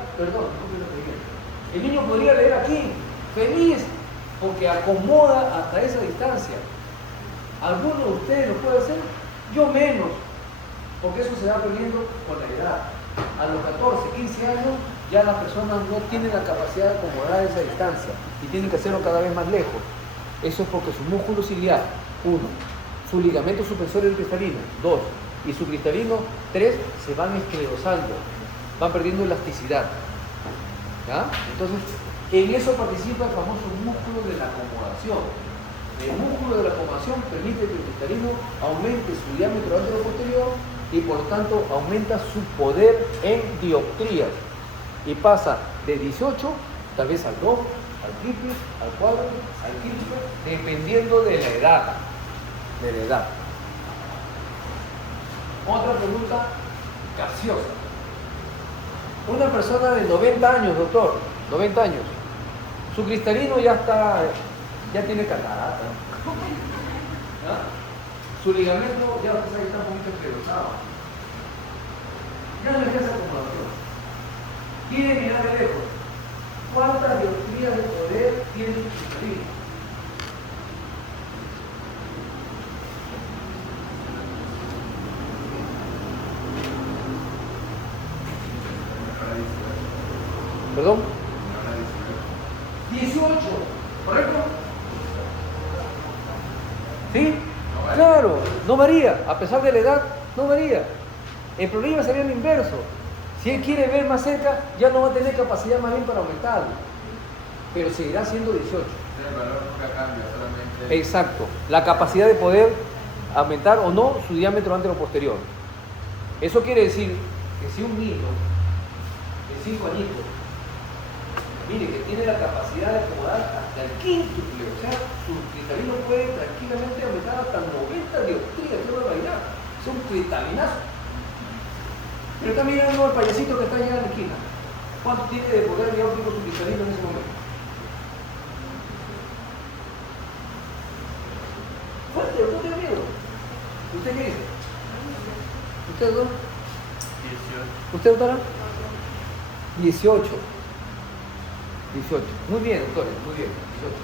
el niño podría leer aquí, feliz, porque acomoda hasta esa distancia. ¿Alguno de ustedes lo puede hacer? Yo menos, porque eso se va perdiendo con la edad. A los 14, 15 años ya las personas no tienen la capacidad de acomodar esa distancia y tienen que hacerlo cada vez más lejos. Eso es porque su músculo ciliar, 1, su ligamento suspensor cristalino, 2, y su cristalino, 3, se van esclerosando, van perdiendo elasticidad. ¿Ya? Entonces, en eso participa el famoso músculo de la acomodación. El músculo de la acomodación permite que el cristalino aumente su diámetro anteroposterior y por tanto aumenta su poder en dioptrías y pasa de 18 tal vez al 2, al triple, al cuádruple, al quíntuple, dependiendo de la edad. Otra pregunta capciosa. Una persona de 90 años, doctor, 90 años, su cristalino ya tiene catarata. ¿Ah? Su ligamento ya está un poquito esclerosado. Ya no ejerce acomodación. Quiere mirar de lejos. ¿Cuántas dioptrías de poder tiene su cristalino? ¿Perdón? 18, ¿correcto? ¿Sí? Claro, no varía, a pesar de la edad, no varía. El problema sería el inverso. Si él quiere ver más cerca, ya no va a tener capacidad más bien para aumentarlo. Pero seguirá siendo 18. El valor nunca cambia, solamente... Exacto, la capacidad de poder aumentar o no su diámetro anteroposterior. Eso quiere decir que si un niño de 5 añitos, mire, que tiene la capacidad de acomodar hasta el quíntuple, o sea, su cristalino puede tranquilamente aumentar hasta 90 dioptrías, qué barbaridad, es un cristalinazo. Pero está mirando al payasito que está allá en la esquina. ¿Cuánto tiene de poder dióptrico su cristalino en ese momento? Fuerte, no tiene miedo. ¿Usted qué dice? ¿Usted, doctor? 18. ¿Usted, doctora? 18. Muy bien, doctores, muy bien. 18.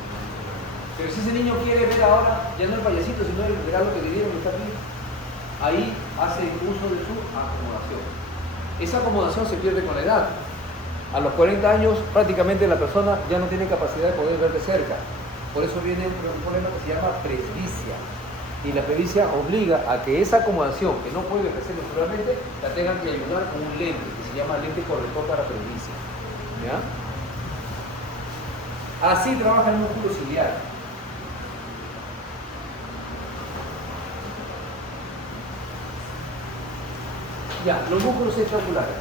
Pero si ese niño quiere ver ahora, ya no el payasito, sino el regalo que le dieron que está aquí, ahí hace uso de su acomodación. Esa acomodación se pierde con la edad. A los 40 años prácticamente la persona ya no tiene capacidad de poder ver de cerca. Por eso viene un problema que se llama presbicia. Y la presbicia obliga a que esa acomodación, que no puede ejercer naturalmente, la tengan que ayudar con un lente, que se llama lente corrector para presbicia. ¿Ya? Así trabaja el músculo ciliar. Ya, los músculos extraoculares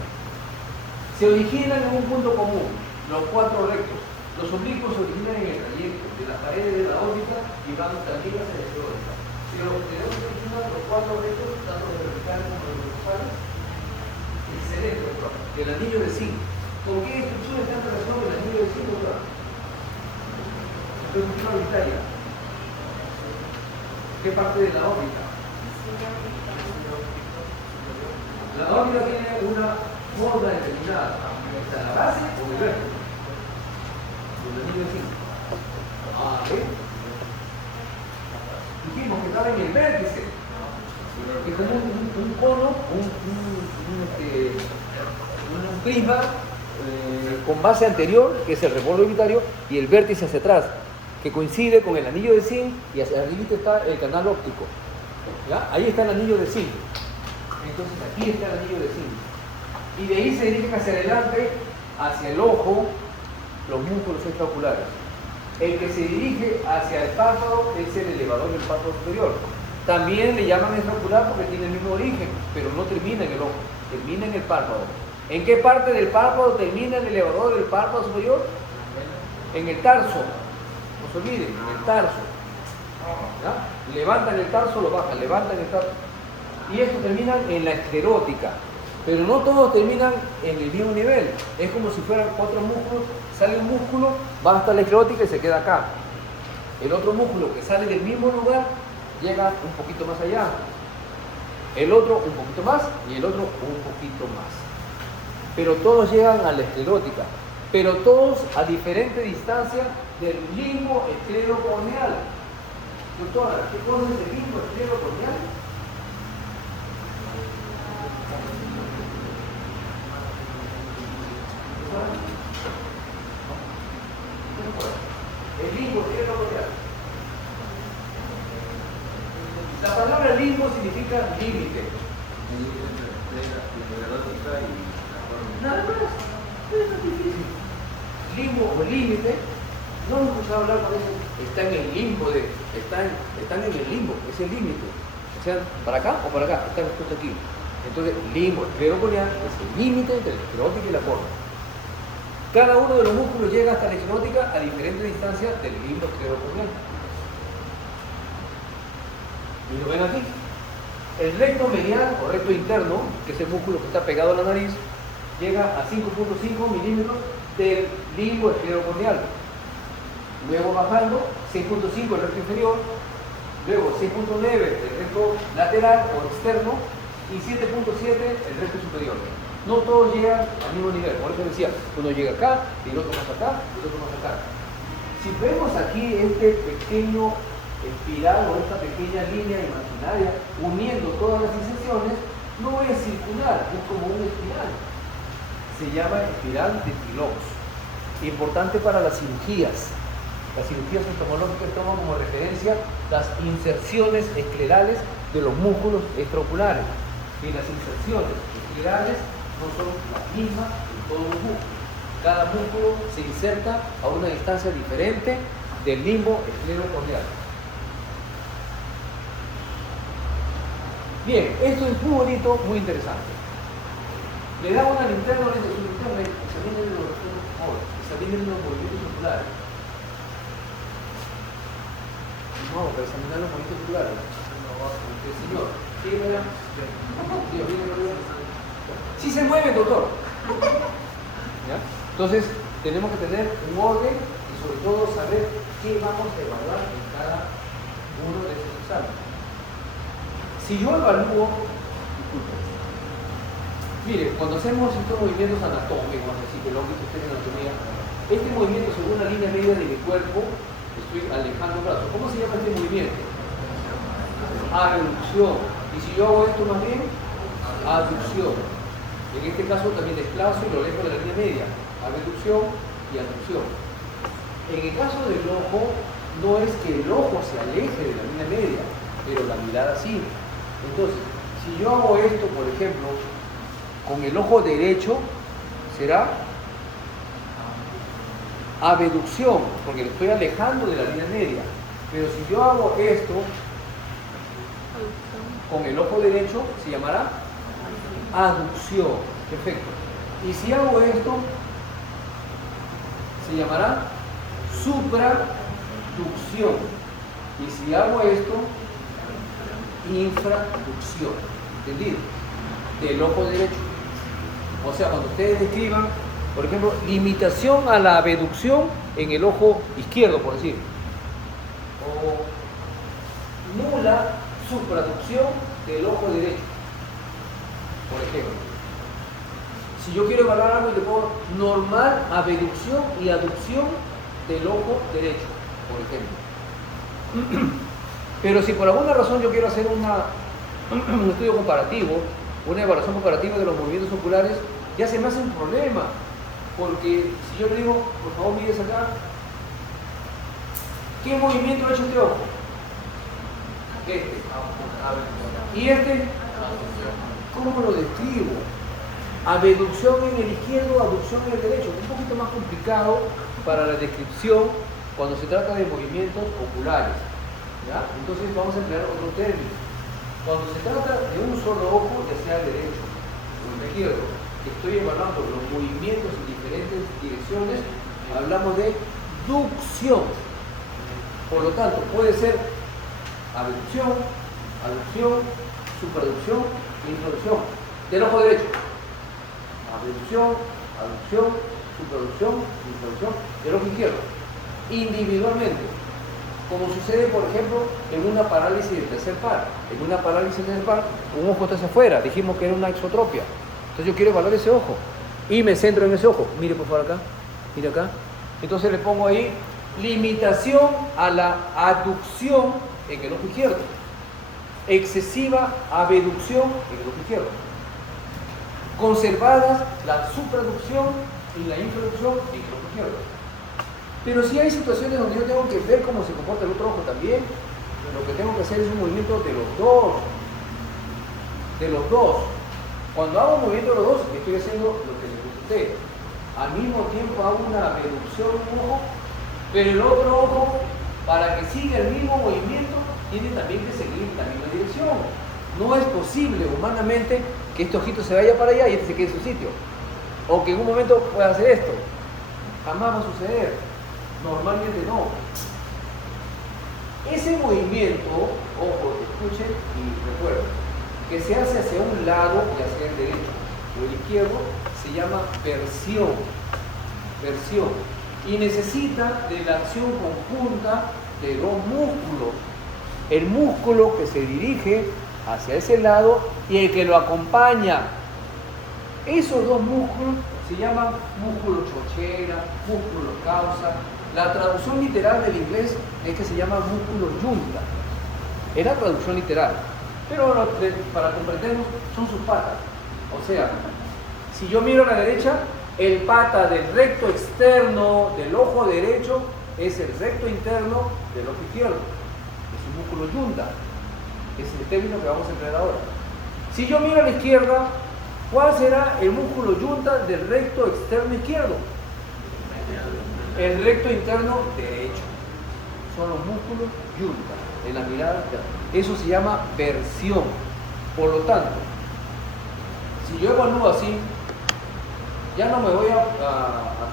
se originan en un punto común, los 4 rectos. Los oblicuos se originan en el trayecto de las paredes de la órbita y van tranquilas en el órbita. Si los posteriores se originan los 4 rectos, tanto los verticales como los horizontales, excelente, doctor. El anillo de zinc. ¿Con qué estructura está en relación el anillo de zinc, doctor? Estructura orbitaria. ¿Qué parte de la órbita? La órbita tiene una forma determinada. ¿Está en la base o el vértice? El anillo de zinc. ¿Ven? Dijimos que estaba en el vértice. Es como un cono, un prisma con base anterior, que es el reborde orbitario, y el vértice hacia atrás, que coincide con el anillo de zinc, y hacia arriba está el canal óptico. ¿Ya? Ahí está el anillo de zinc. Entonces aquí está el anillo de zinc. Y de ahí se dirigen hacia adelante, hacia el ojo, los músculos extraoculares. El que se dirige hacia el párpado es el elevador del párpado superior. También le llaman extraocular porque tiene el mismo origen, pero no termina en el ojo, termina en el párpado. ¿En qué parte del párpado termina el elevador del párpado superior? En el tarso. No se olviden, en el tarso. ¿Ya? Levantan el tarso, lo bajan, levantan el tarso. Y esto termina en la esclerótica. Pero no todos terminan en el mismo nivel. Es como si fueran 4 músculos. Sale un músculo, va hasta la esclerótica y se queda acá. El otro músculo que sale del mismo lugar llega un poquito más allá. El otro un poquito más y el otro un poquito más. Pero todos llegan a la esclerótica. pero todos a diferente distancia del limbo esclerocorneal. Doctora, ¿qué cosa es el limbo esclerocorneal? El limbo esclerocorneal. La palabra limbo significa límite. Nada más. Es tan difícil. Limbo o límite. No hemos escuchado hablar con eso. Está en el limbo están en el limbo, es el límite. O sea, para acá o para acá, está justo aquí. Entonces, limbo esclerocorneal es el límite entre la esclerótica y la forma. Cada uno de los músculos llega hasta la esclerótica a diferentes distancias del limbo esclerocorneal. Y lo ven aquí. El recto medial o recto interno, que es el músculo que está pegado a la nariz, llega a 5.5 milímetros del limbo esclerocorneal. Luego bajando, 6.5 el recto inferior, luego 6.9 el recto lateral o externo y 7.7 el recto superior. No todos llegan al mismo nivel, por eso decía, uno llega acá, y el otro más acá, y el otro más acá. Si vemos aquí este pequeño espiral o esta pequeña línea imaginaria uniendo todas las inserciones, no es circular, es como una espiral. Se llama espiral de Phillips. Importante para las cirugías. Las cirugías oftalmológicas toman como referencia las inserciones esclerales de los músculos extraoculares. Y las inserciones esclerales no son las mismas en todos los músculos. Cada músculo se inserta a una distancia diferente del limbo esclerocorneal. Bien, esto es muy bonito, muy interesante. Le da una linterna, le dice su linterna, examinen los movimientos oculares. No, para examinar los movimientos oculares. El señor. Sí se mueve, doctor. ¿Ya? Entonces, tenemos que tener un orden y sobre todo saber qué vamos a evaluar en cada uno de estos exámenes. Si yo evalúo, mire, cuando hacemos estos movimientos anatómicos, así que lo que usted en anatomía, este movimiento según la línea media de mi cuerpo, estoy alejando el brazo. ¿Cómo se llama este movimiento? Abducción. Y si yo hago esto más bien, abducción. En este caso también desplazo y lo alejo de la línea media. Abducción y abducción. En el caso del ojo, no es que el ojo se aleje de la línea media, pero la mirada sí. Entonces, si yo hago esto, por ejemplo, con el ojo derecho, será abducción, porque lo estoy alejando de la línea media. Pero si yo hago esto con el ojo derecho, se llamará aducción. Perfecto. Y si hago esto, se llamará supraducción. Y si hago esto, infraducción. ¿Entendido? Del ojo derecho. O sea, cuando ustedes escriban, por ejemplo, limitación a la abducción en el ojo izquierdo, por decir. O nula supraducción del ojo derecho, por ejemplo. Si yo quiero evaluar algo, le pongo normal abducción y aducción del ojo derecho, por ejemplo. Pero si por alguna razón yo quiero hacer un estudio comparativo, una evaluación comparativa de los movimientos oculares, ya se me hace un problema. Porque si yo le digo, por favor, mires acá, ¿qué movimiento ha hecho este ojo? Este. ¿Y este? ¿Cómo lo describo? Abducción en el izquierdo, abducción en el derecho. Un poquito más complicado para la descripción cuando se trata de movimientos oculares. ¿Ya? Entonces vamos a emplear otro término. Cuando se trata de un solo ojo, ya sea el derecho o el izquierdo, que estoy evaluando los movimientos en diferentes direcciones, hablamos de ducción. Por lo tanto, puede ser abducción, aducción, supraducción e introducción del ojo derecho. Abducción, aducción, supraducción, introducción del ojo izquierdo. Individualmente. Como sucede, por ejemplo, en una parálisis del tercer par. En una parálisis del tercer par, un ojo está hacia afuera. Dijimos que era una exotropia. Entonces yo quiero evaluar ese ojo. Y me centro en ese ojo. Mire por favor acá. Mira acá. Entonces le pongo ahí limitación a la aducción en el ojo izquierdo. Excesiva abducción en el ojo izquierdo. Conservadas la supraducción y la infraducción en el ojo izquierdo. Pero si hay situaciones donde yo tengo que ver cómo se comporta el otro ojo también, lo que tengo que hacer es un movimiento de los dos. De los dos. Cuando hago un movimiento de los dos, estoy haciendo lo que les gusta a ustedes. Al mismo tiempo hago una reducción de un ojo, pero el otro ojo, para que siga el mismo movimiento, tiene también que seguir en la misma dirección. No es posible humanamente que este ojito se vaya para allá y este se quede en su sitio. O que en un momento pueda hacer esto. Jamás va a suceder. Normalmente no. Ese movimiento, ojo, escuchen y recuerden, que se hace hacia un lado, ya sea el derecho o el izquierdo, se llama versión. Versión. Y necesita de la acción conjunta de dos músculos. El músculo que se dirige hacia ese lado y el que lo acompaña. Esos dos músculos se llaman músculo chochera, músculo causa. La traducción literal del inglés es que se llama músculo yunta. Es la traducción literal. Pero para comprendernos, son sus patas. O sea, si yo miro a la derecha, el pata del recto externo del ojo derecho es el recto interno del ojo izquierdo. Es un músculo yunta. Ese es el término que vamos a emplear ahora. Si yo miro a la izquierda, ¿cuál será el músculo yunta del recto externo izquierdo? El recto interno derecho. Son los músculos yunta en la mirada. Eso se llama versión. Por lo tanto, si yo evalúo así, ya no me voy a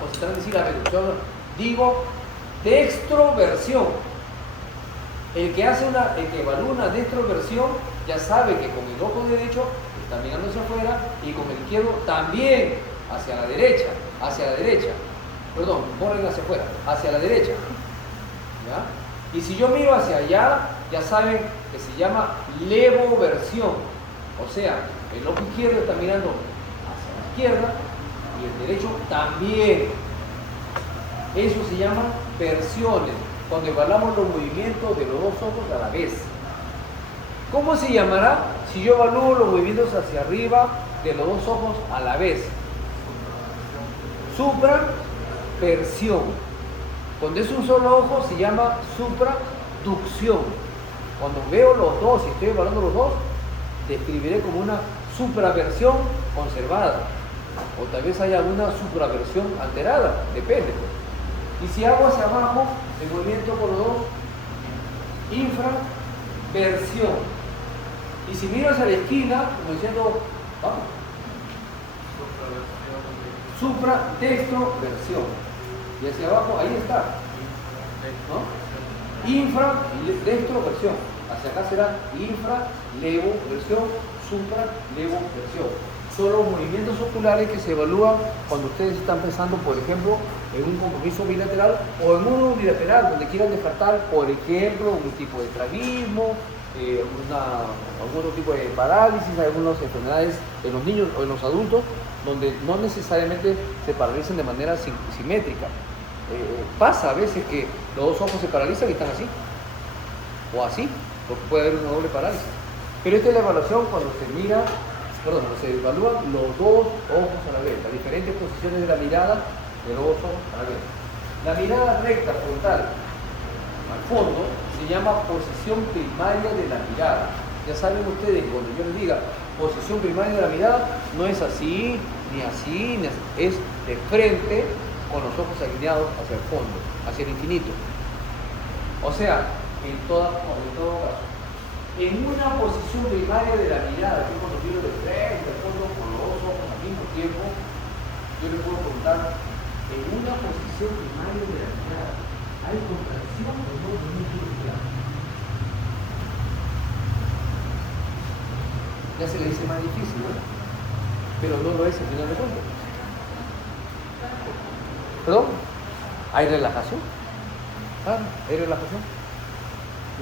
concentrar en decir la reducción, digo dextroversión. El que evalúa una dextroversión ya sabe que con el ojo derecho está mirando hacia afuera y con el izquierdo también hacia la derecha. Perdón, borren hacia afuera, hacia la derecha. ¿Ya? Y si yo miro hacia allá, ya saben que se llama levoversión. O sea, el ojo izquierdo está mirando hacia la izquierda y el derecho también. Eso se llama versiones, cuando evaluamos los movimientos de los dos ojos a la vez. ¿Cómo se llamará si yo evalúo los movimientos hacia arriba de los dos ojos a la vez? Supraversión. Cuando es un solo ojo se llama supraducción. Cuando veo los dos y estoy evaluando los dos, describiré como una supraversión conservada. O tal vez haya alguna supraversión alterada, depende. Y si hago hacia abajo, el movimiento con los dos, infraversión. Y si miro hacia la esquina, como diciendo, vamos, supradextroversión. Y hacia abajo, ahí está, ¿no? Infradextroversión. Hacia acá será infralevoversión, supralevoversión. Son los movimientos oculares que se evalúan cuando ustedes están pensando, por ejemplo, en un compromiso bilateral o en uno unilateral, donde quieran descartar, por ejemplo, un tipo de estrabismo, algún otro tipo de parálisis, algunas enfermedades en los niños o en los adultos, donde no necesariamente se paralizan de manera simétrica. Pasa a veces que los dos ojos se paralizan y están así, o así, porque puede haber una doble parálisis. Pero esta es la evaluación cuando se evalúan los dos ojos a la vez, las diferentes posiciones de la mirada de los dos ojos a la vez. La mirada recta frontal al fondo se llama posición primaria de la mirada. Ya saben ustedes, cuando yo les diga posición primaria de la mirada, no es así, ni así, es de frente, con los ojos alineados hacia el fondo, hacia el infinito. O sea, en todo caso, en una posición primaria de la mirada, que cuando miro de frente, al fondo, con los dos ojos al mismo tiempo, yo les puedo contar, en una posición primaria de la mirada, ¿hay contracción o no de un giro claro? Ya se le dice más difícil, ¿no? Pero no lo es al final de cuentas. ¿Perdón? ¿Hay relajación? Ah, ¿hay relajación?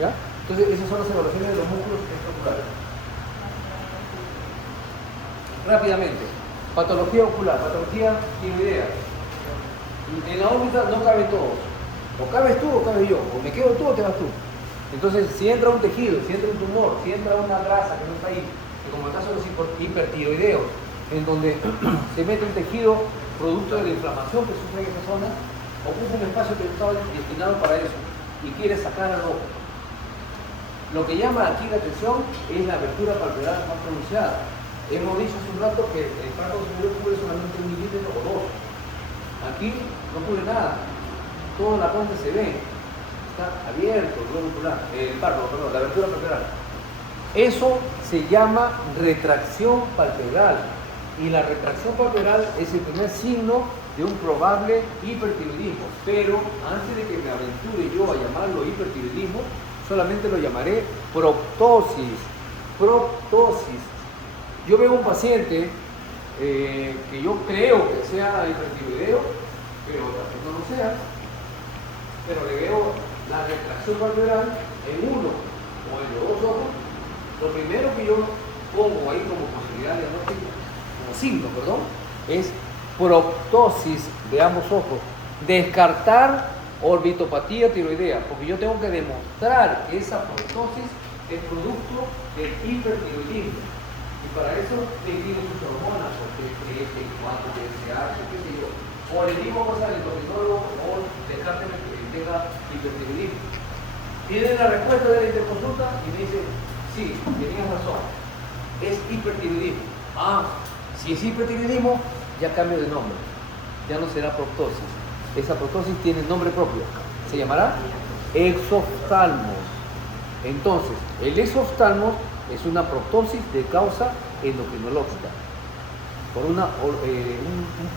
¿Ya? Entonces, esas son las evaluaciones de los músculos extraoculares. Rápidamente, patología ocular. Patología, ¿tiene idea? En la órbita no caben todos. O cabes tú o cabe yo. O me quedo tú o te vas tú. Entonces, si entra un tejido, si entra un tumor, si entra una grasa que no está ahí, que como el caso de los hipertiroideos, en donde se mete un tejido producto de la inflamación que sufre en esa zona, ocupa un espacio que estaba destinado para eso y quiere sacar al ojo. Lo que llama aquí la atención es la abertura palpebral más pronunciada. Hemos dicho hace un rato que el párpado superior cubre solamente 1 milímetro o 2. Aquí no cubre nada. Toda la concha se ve. Está abierto el globo ocular, el párpado, perdón, la abertura palpebral. Eso se llama retracción palpebral. Y la retracción palpebral es el primer signo de un probable hipertiroidismo. Pero antes de que me aventure yo a llamarlo hipertiroidismo, solamente lo llamaré proptosis. Proptosis. Yo veo un paciente que yo creo que sea hipertiroideo, pero tal vez no lo sea, pero le veo la retracción palpebral en uno o en los dos ojos. Lo primero que yo pongo ahí como posibilidad de diagnóstico, como signo, perdón, es proptosis de ambos ojos. Descartar orbitopatía tiroidea, porque yo tengo que demostrar que esa proptosis es producto del hipertiroidismo. Y para eso le digo sus hormonas, porque cuánto TSH, qué sé yo. O le digo cosas al endocrinólogo o descárteme que tenga hipertiroidismo. Tienen la respuesta de la interconsulta y me dicen, sí, tenías razón, es hipertiroidismo. Si es hipertiroidismo, ya cambio de nombre, ya no será proptosis. Esa proptosis tiene nombre propio, se llamará exoftalmos. Entonces, el exoftalmos es una proptosis de causa endocrinológica por un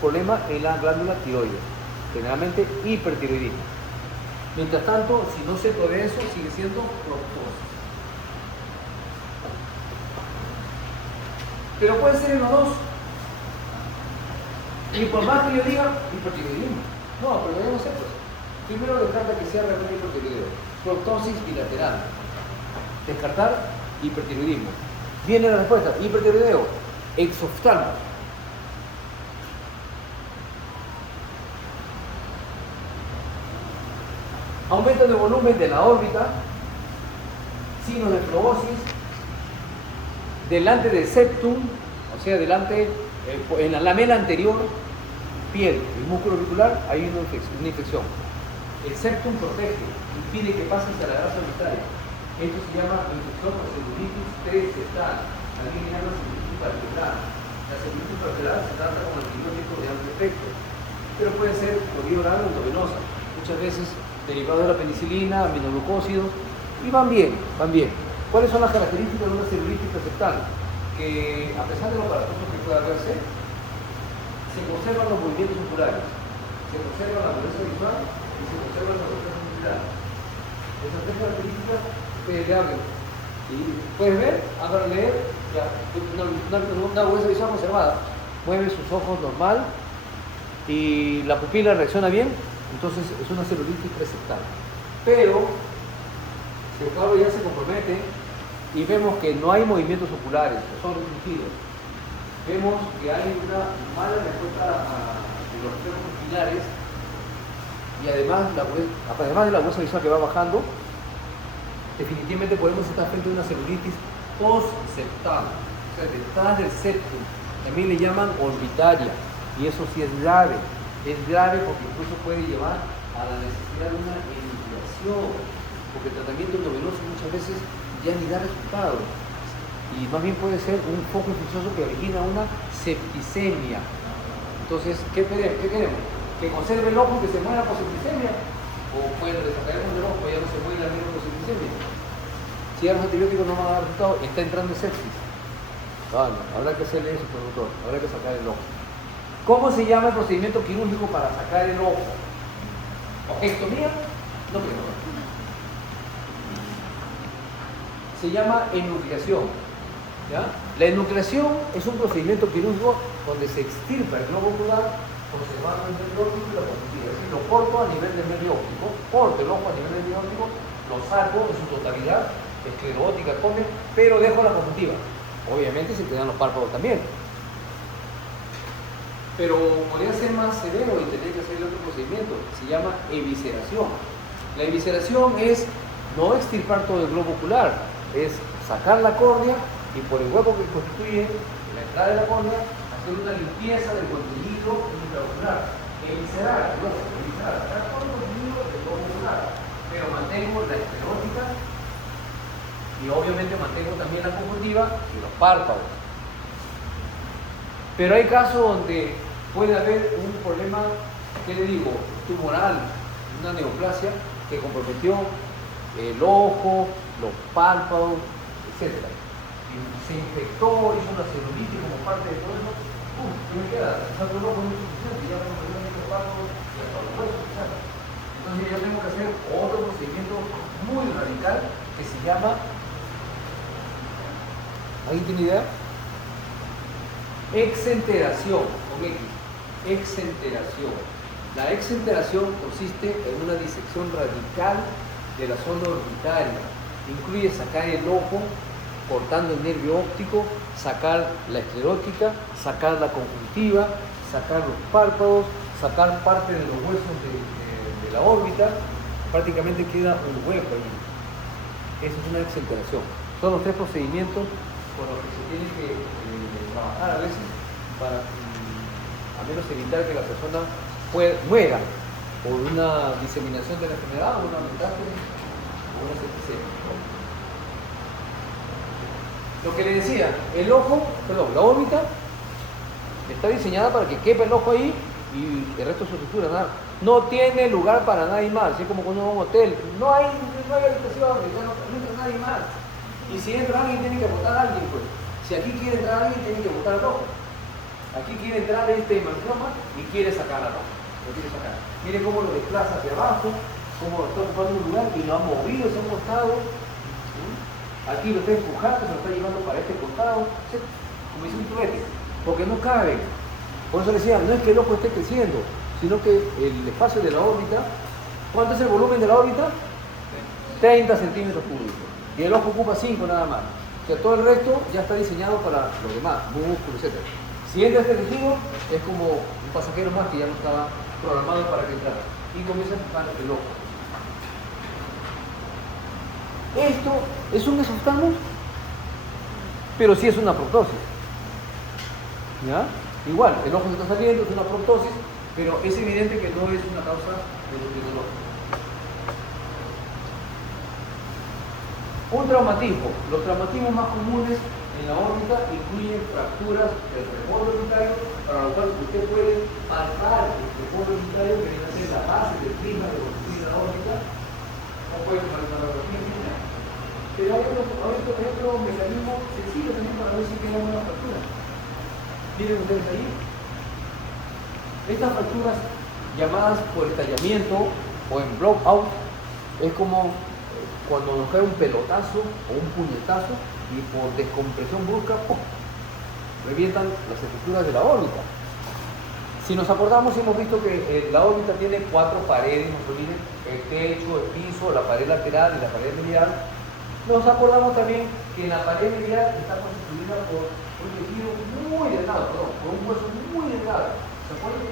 problema en la glándula tiroides, generalmente hipertiroidismo. Mientras tanto, si no se puede eso, sigue siendo proptosis. Pero puede ser en los dos. Y por más que yo diga hipertiroidismo, no, pero debemos hacer pues. Primero descarta que sea realmente hipertiroideo. Proptosis bilateral. Descartar hipertiroidismo. Viene la respuesta, hipertiroideo, exoftalmo. Aumento de volumen de la órbita, signos de flebosis, delante del septum, o sea, delante, en la lamela anterior, piel, el músculo auricular, hay una infección. El septum protege, impide que pase hacia la grasa orbitaria. Esto se llama infección por celulitis preseptal. Alguien le llama celulitis palpebral. La celulitis palpebral se trata con antibióticos de alto efecto, pero puede ser por vía oral o endovenosa. Muchas veces derivado de la penicilina, aminoglucósidos, y van bien, van bien. ¿Cuáles son las características de una celulitis preseptal? Que a pesar de lo aparatoso que pueda verse, se conservan los movimientos oculares, se conserva la dureza visual y se conserva la dureza muscular. Esas tres características ustedes le hablan. Y puedes ver, háganlo leer, ya, una dureza visual conservada. Mueve sus ojos normal y la pupila reacciona bien, entonces es una celulitis preseptal. Pero si el cuadro ya se compromete y vemos que no hay movimientos oculares, son restringidos, vemos que hay una mala respuesta de los reflejos pupilares y además de la dureza visual que va bajando, definitivamente podemos estar frente a una celulitis postseptal, o sea, detrás del septum. También le llaman orbitaria, y eso sí es grave porque incluso puede llevar a la necesidad de una enucleación, porque el tratamiento endovenoso muchas veces ya ni da resultado, y más bien puede ser un foco infeccioso que origina una septicemia. Entonces, ¿qué queremos? ¿Que conserve el ojo y que se muera por septicemia? ¿O bueno, le sacaremos del ojo y ya no se muere la misma por septicemia? Si ya los antibióticos no van a dar resultado, está entrando en sepsis. Vale, habrá que hacerle eso, productor, habrá que sacar el ojo. ¿Cómo se llama el procedimiento quirúrgico para sacar el ojo? ¿Ojectomía? No creo. Se llama enucleación. ¿Ya? La enucleación es un procedimiento quirúrgico donde se extirpa el globo ocular conservando el nervio óptico y la conjuntiva. Es decir, lo corto a nivel del nervio óptico, corto el ojo a nivel del nervio óptico, lo saco en su totalidad, esclerótica, come, pero dejo la conjuntiva. Obviamente se quedan los párpados también. Pero podría ser más severo y tener que hacer otro procedimiento llama evisceración. La evisceración es no extirpar todo el globo ocular, es sacar la córnea y por el hueco que constituye la entrada de la córnea, hacer una limpieza del contenido intraocular. Eviscerar, sacar todo el contenido del globo ocular, pero mantengo la esclerótica y obviamente mantengo también la conjuntiva y los párpados. Pero hay casos donde puede haber un problema, ¿qué le digo? Tumoral, una neoplasia que comprometió el ojo, los párpados, etc. Y se infectó, hizo una celulitis como parte de todo eso. ¿Qué me queda? Santo el ojo no es suficiente, ya me perdieron los párpados y hasta los huesos, etc. Entonces yo tengo que hacer otro procedimiento muy radical que se llama, ¿alguien tiene idea? Exenteración, con X. Exenteración. La exenteración consiste en una disección radical de la zona orbitaria. Incluye sacar el ojo, cortando el nervio óptico, sacar la esclerótica, sacar la conjuntiva, sacar los párpados, sacar parte de los huesos de la órbita. Prácticamente queda un hueco ahí. Esa es una exenteración. Son los tres procedimientos con los que se tiene que trabajar a veces para al menos evitar que la persona muera por una diseminación de la enfermedad o una metástasis o una septicemia. Lo que le decía, la órbita está diseñada para que quepa el ojo ahí y el resto de su estructura, nada. No tiene lugar para nadie más, así como cuando uno va a un hotel, no hay habitación, no entra nadie más. Y si entra alguien, tiene que votar a alguien, pues. Si aquí quiere entrar alguien, tiene que votar al ojo. Aquí quiere entrar este hemangioma y quiere sacar al ojo. Lo quiere sacar. Mire cómo lo desplaza hacia abajo, cómo está ocupando un lugar y lo ha movido hacia un costado. Aquí lo está empujando, se lo está llevando para este costado. Como dice un truete, porque no cabe. Por eso le decía, no es que el ojo esté creciendo, sino que el espacio de la órbita, ¿cuánto es el volumen de la órbita? 30 centímetros cúbicos. Y el ojo ocupa 5 nada más. O sea, todo el resto ya está diseñado para los demás, músculos, etc. Si entra este tejido, es como un pasajero más que ya no estaba programado para que entrara. Y comienza a empujar el ojo. Esto es un esoftalmo, pero sí es una proptosis. ¿Ya? Igual, el ojo se está saliendo, es una proptosis, pero es evidente que no es una causa del dolor. Un traumatismo. Los traumatismos más comunes en la órbita incluyen fracturas del remoto orbitario, para lo cual usted puede palpar el remoto orbitario que viene a ser la base del prisma de construir la órbita, o puede tomar una radiografía física. Pero hay otro mecanismo sencillo también para ver si queda una fractura. Miren ustedes ahí. Estas fracturas llamadas por estallamiento o en blowout es como cuando nos cae un pelotazo o un puñetazo y por descompresión brusca revientan las estructuras de la órbita. Si nos acordamos, hemos visto que la órbita tiene 4 paredes, el techo, el piso, la pared lateral y la pared medial. Nos acordamos también que la pared medial está constituida por un tejido muy delgado, por un hueso muy delgado. ¿Se acuerdan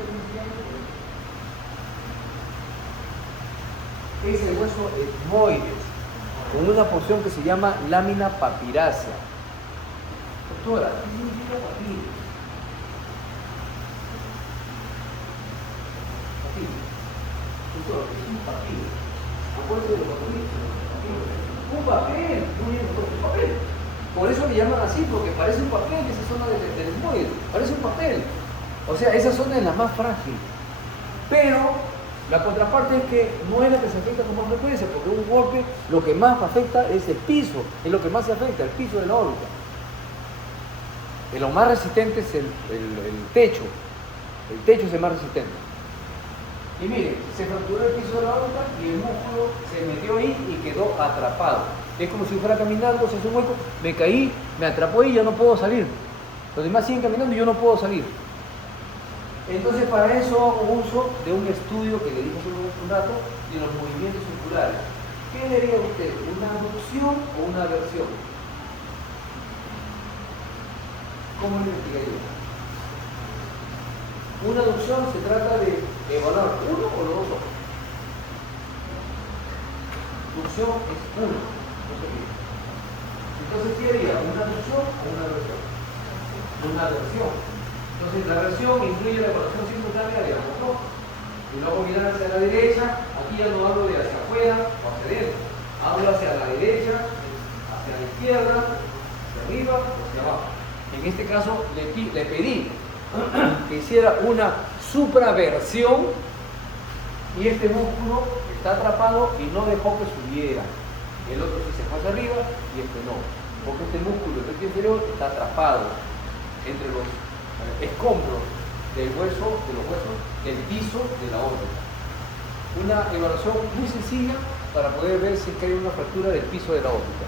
que es el hueso etmoides, con una porción que se llama lámina papirácea? Doctora, ¿qué significa papiro? Papiro. Doctora, ¿qué es un papiro? Acuérdense de los papiros. Un papel, muy bien, un papel. Por eso le llaman así, porque parece un papel, esa zona del etmoide, parece un papel. O sea, esa zona es la más frágil. Pero la contraparte es que no es la que se afecta con más frecuencia, porque un golpe lo que más afecta es el piso, es lo que más se afecta, el piso de la órbita. Lo más resistente es el techo. El techo es el más resistente. Y miren, se fracturó el piso de la órbita y el músculo se metió ahí y quedó atrapado. Es como si fuera caminando, se hace un hueco, me caí, me atrapó ahí y ya no puedo salir. Los demás siguen caminando y yo no puedo salir. Entonces para eso hago uso de un estudio que le dije hace un rato de los movimientos circulares. ¿Qué le diría usted? ¿Una abducción o una aversión? ¿Cómo le explicaría? Una abducción se trata de evaluar uno o los dos ojos. absorción es 1, no se olvide. Entonces, ¿qué haría? ¿Una absorción o una aversión? Una aversión. Entonces, la aversión incluye la evaluación simultánea de ambos ojos. Y luego mirar hacia la derecha, aquí ya no hablo de hacia afuera o hacia adentro, hablo hacia la derecha, hacia la izquierda, hacia arriba o hacia abajo. En este caso le pedí que hiciera una supraversión y este músculo está atrapado y no dejó que subiera. El otro sí se fue hacia arriba y este no, porque este músculo del recto inferior está atrapado entre los escombros del hueso, de los huesos, del piso de la órbita. Una evaluación muy sencilla para poder ver si es que hay una fractura del piso de la órbita.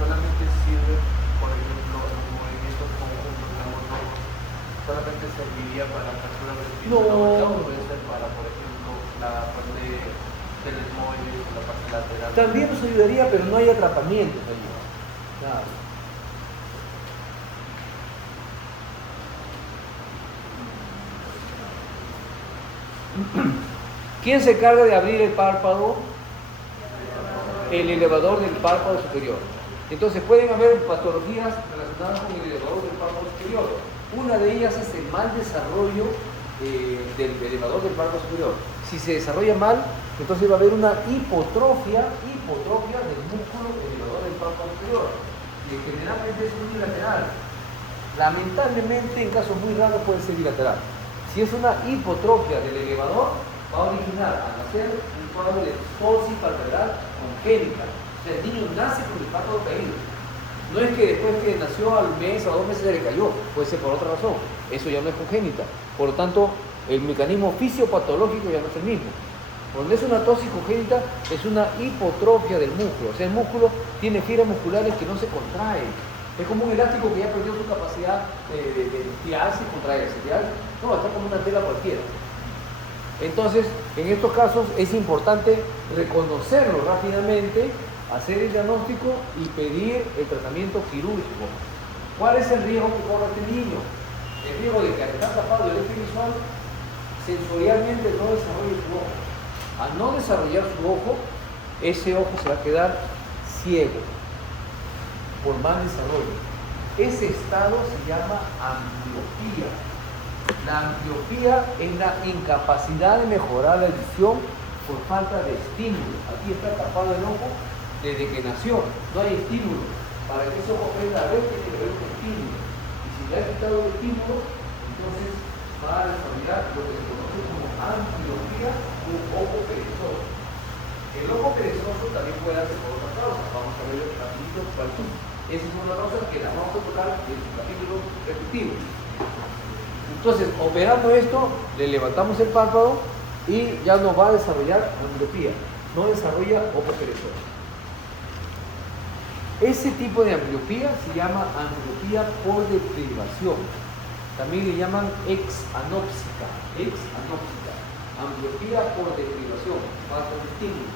Solamente sirve, por ejemplo, los movimientos conjuntos de ambos ojos. Solamente serviría para la fractura del piso No. de la órbita, o puede ser para, por ejemplo, la parte del esmoide, la parte lateral. También nos ayudaría, pero no hay atrapamiento allí. Claro. ¿Quién se encarga de abrir el párpado? El elevador del párpado superior. Entonces pueden haber patologías relacionadas con el elevador del párpado superior. Una de ellas es el mal desarrollo del elevador del párpado superior. Si se desarrolla mal, entonces va a haber una hipotrofia del músculo elevador del párpado superior. Y generalmente es unilateral. Lamentablemente, en casos muy raros puede ser bilateral. Si es una hipotrofia del elevador, va a originar al nacer un cuadro de ptosis palpebral congénita. O sea, el niño nace con el párpado caído. No es que después que nació al mes o a 2 meses se le cayó, puede ser por otra razón. Eso ya no es congénita. Por lo tanto, el mecanismo fisiopatológico ya no es el mismo. Cuando es una ptosis congénita, es una hipotrofia del músculo. O sea, el músculo tiene fibras musculares que no se contraen. Es como un elástico que ya perdió su capacidad de estirarse y contraerse. No, está como una tela cualquiera. Entonces, en estos casos es importante reconocerlo rápidamente, hacer el diagnóstico y pedir el tratamiento quirúrgico. ¿Cuál es el riesgo que corre este niño? El riesgo de que al estar tapado el eje visual, sensorialmente no desarrolle su ojo. Al no desarrollar su ojo, ese ojo se va a quedar ciego por mal desarrollo. Ese estado se llama ambliopía. La ambliopía es la incapacidad de mejorar la visión por falta de estímulo. Aquí está tapado el ojo desde que nació, no hay estímulo. Para que ese ojo aprenda a ver, tiene que haber un estímulo. Y si le ha quitado el estímulo, entonces va a desarrollar lo que se conoce como ambliopía o ojo perezoso. El ojo perezoso también puede darse por otra causa. Vamos a ver rapidito cuál es. Esa es una causa que la vamos a tocar en su capítulo respectivo. Entonces, operando esto, le levantamos el párpado y ya no va a desarrollar ambliopía, no desarrolla ojo perezoso. Ese tipo de ambliopía se llama ambliopía por deprivación. También le llaman exanópsica, ambliopía por deprivación, falta de estímulo.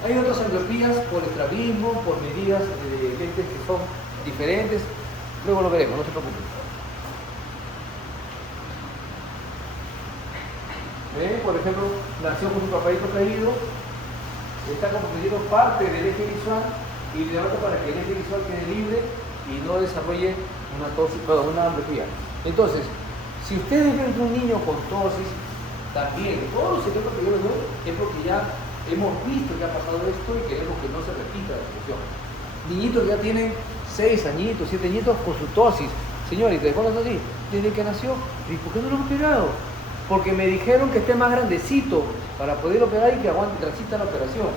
Hay otras ambliopías por estrabismo, por medidas de lentes que son diferentes. Luego lo veremos, no se preocupen. ¿Ven? Por ejemplo, nació con su papadito caído, está comprometiendo parte del eje visual y le levanta para que el eje visual quede libre y no desarrolle una ambliopía. Entonces, si ustedes ven un niño con tosis, también todos los ejemplos que yo les doy es porque ya hemos visto que ha pasado esto y queremos que no se repita la situación. Niñitos que ya tienen 6 añitos, 7 añitos con su tosis. Señores, ¿desde cuándo está así? Desde que nació. ¿Y por qué no lo han operado? Porque me dijeron que esté más grandecito para poder operar y que aguante, resista la operación.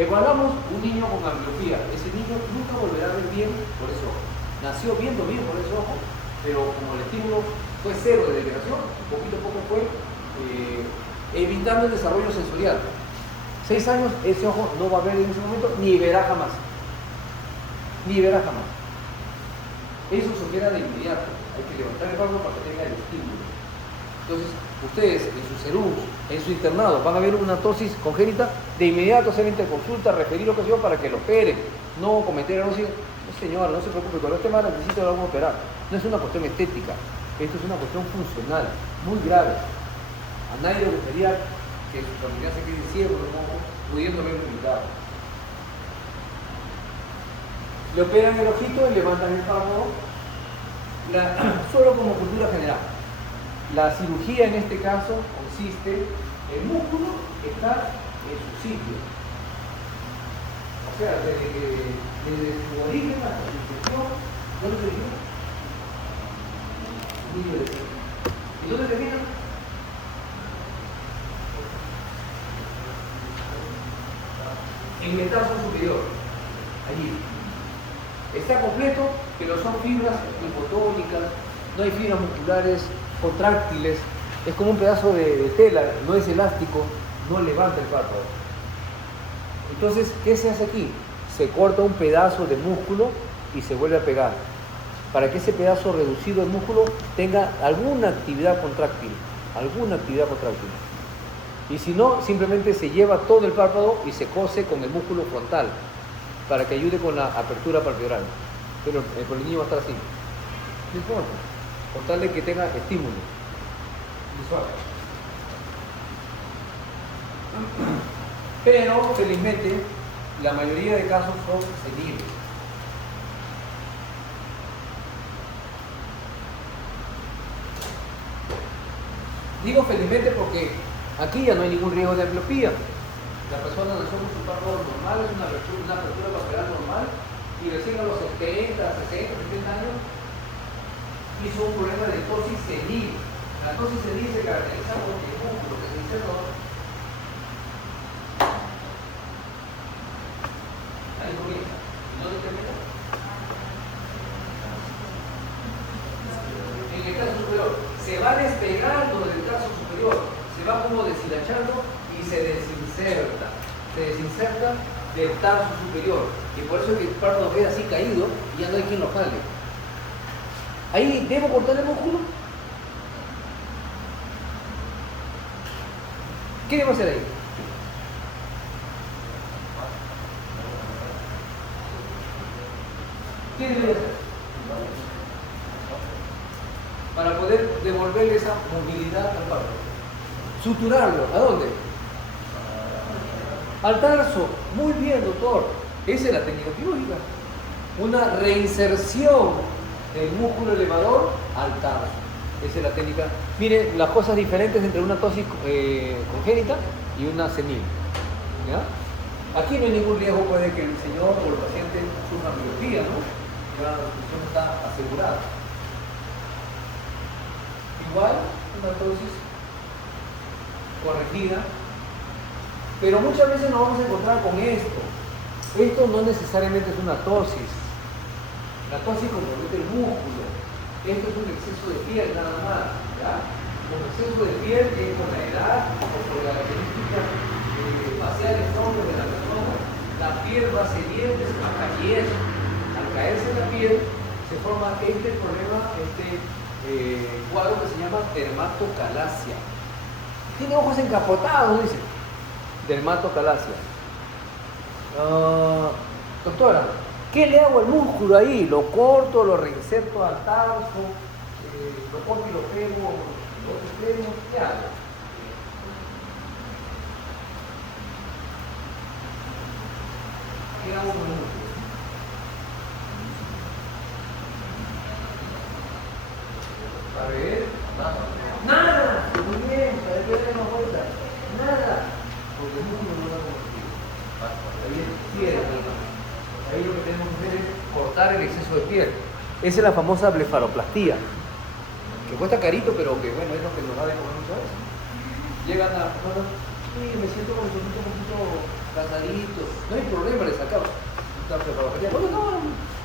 Evaluamos un niño con ambliopía. Ese niño nunca volverá a ver bien por ese ojo. Nació viendo bien por ese ojo, pero como el estímulo fue cero desde que nació, poquito a poco fue evitando el desarrollo sensorial. 6 años, ese ojo no va a ver en ese momento, ni verá jamás. Ni verá jamás. Eso se opera de inmediato. Hay que levantar el párpado para que tenga el estímulo. Entonces, ustedes en su CERUS, en su internado, van a ver una tosis congénita, de inmediato hacer interconsulta, referir lo que sea para que lo operen, no cometer errores. No, señora, no se preocupe, cuando esté mal necesito lo vamos a operar. No es una cuestión estética, esto es una cuestión funcional, muy grave. A nadie le gustaría que su familiar se quede ciego de un ojo, pudiendo verlo limitado. Le operan el ojito y levantan el párpado, solo como cultura general. La cirugía en este caso consiste, el músculo está en su sitio. O sea, desde su origen hasta su infección, ¿dónde termina? ¿Y dónde termina? En el tarso superior, allí. Está completo, pero son fibras hipotónicas, no hay fibras musculares contráctiles, es como un pedazo de tela, no es elástico, no levanta el párpado. Entonces, ¿qué se hace aquí? Se corta un pedazo de músculo y se vuelve a pegar, para que ese pedazo reducido del músculo tenga alguna actividad contráctil, Y si no, simplemente se lleva todo el párpado y se cose con el músculo frontal, para que ayude con la apertura palpebral. Pero el niño va a estar así. No importa, con tal de que tenga estímulo visual. Pero, felizmente, la mayoría de casos son seniles. Digo felizmente porque aquí ya no hay ningún riesgo de ambliopía. La persona nació con su párpado normal, es una apertura palpebral normal, y recién a los 70, 60, 70 años hizo un problema de tosis senil. La tosis senil se caracteriza por el músculo que se insertó. Ahí comienza. ¿Y dónde termina? En el tarso superior. Se va despegando del tarso superior, se va como deshilachando y se desinserta del tarso superior, y por eso es que el párpado queda así caído y ya no hay quien lo jale. Ahí, ¿debo cortar el músculo? ¿Qué debo hacer ahí? ¿Qué debo hacer? Para poder devolverle esa movilidad al párpado. Suturarlo, ¿a dónde? Al tarso. Muy bien, doctor. Esa es la técnica quirúrgica. Una reinserción del músculo elevador al tarso. Esa es la técnica. Mire, las cosas diferentes entre una tosis congénita y una senil. ¿Ya? Aquí no hay ningún riesgo, puede que el señor o el paciente sufra miopía, ¿no? Ya la solución está asegurada. Igual, una tosis corregida, pero muchas veces nos vamos a encontrar con esto. Esto no necesariamente es una tosis. La tosis compromete el músculo. Esto es un exceso de piel nada más. ¿Ya? Un exceso de piel que con la edad o por la característica faciales propias de la persona, la piel va cediendo, se va cayendo. Al caerse la piel se forma este problema, cuadro que se llama dermatocalacia. Tiene ojos encapotados, dice. Dermatocalacia. Doctora, ¿qué le hago al músculo ahí? ¿Lo corto, lo reinserto al tarso? ¿Lo corto y lo pego? ¿Qué hago? ¿Qué hago con el músculo? A ver, nada, muy bien, para que le demos vuelta, nada, porque el músculo no lo ha convertido. Ahí es piel, ahí lo que tenemos que hacer es cortar el exceso de piel. Esa es la famosa blefaroplastía, que cuesta carito, pero que bueno, es lo que nos da de comer muchas veces. Llegan a personas, sí, me siento como un poquito cansadito, no hay problema, le sacamos una blefaroplastía. Bueno, no,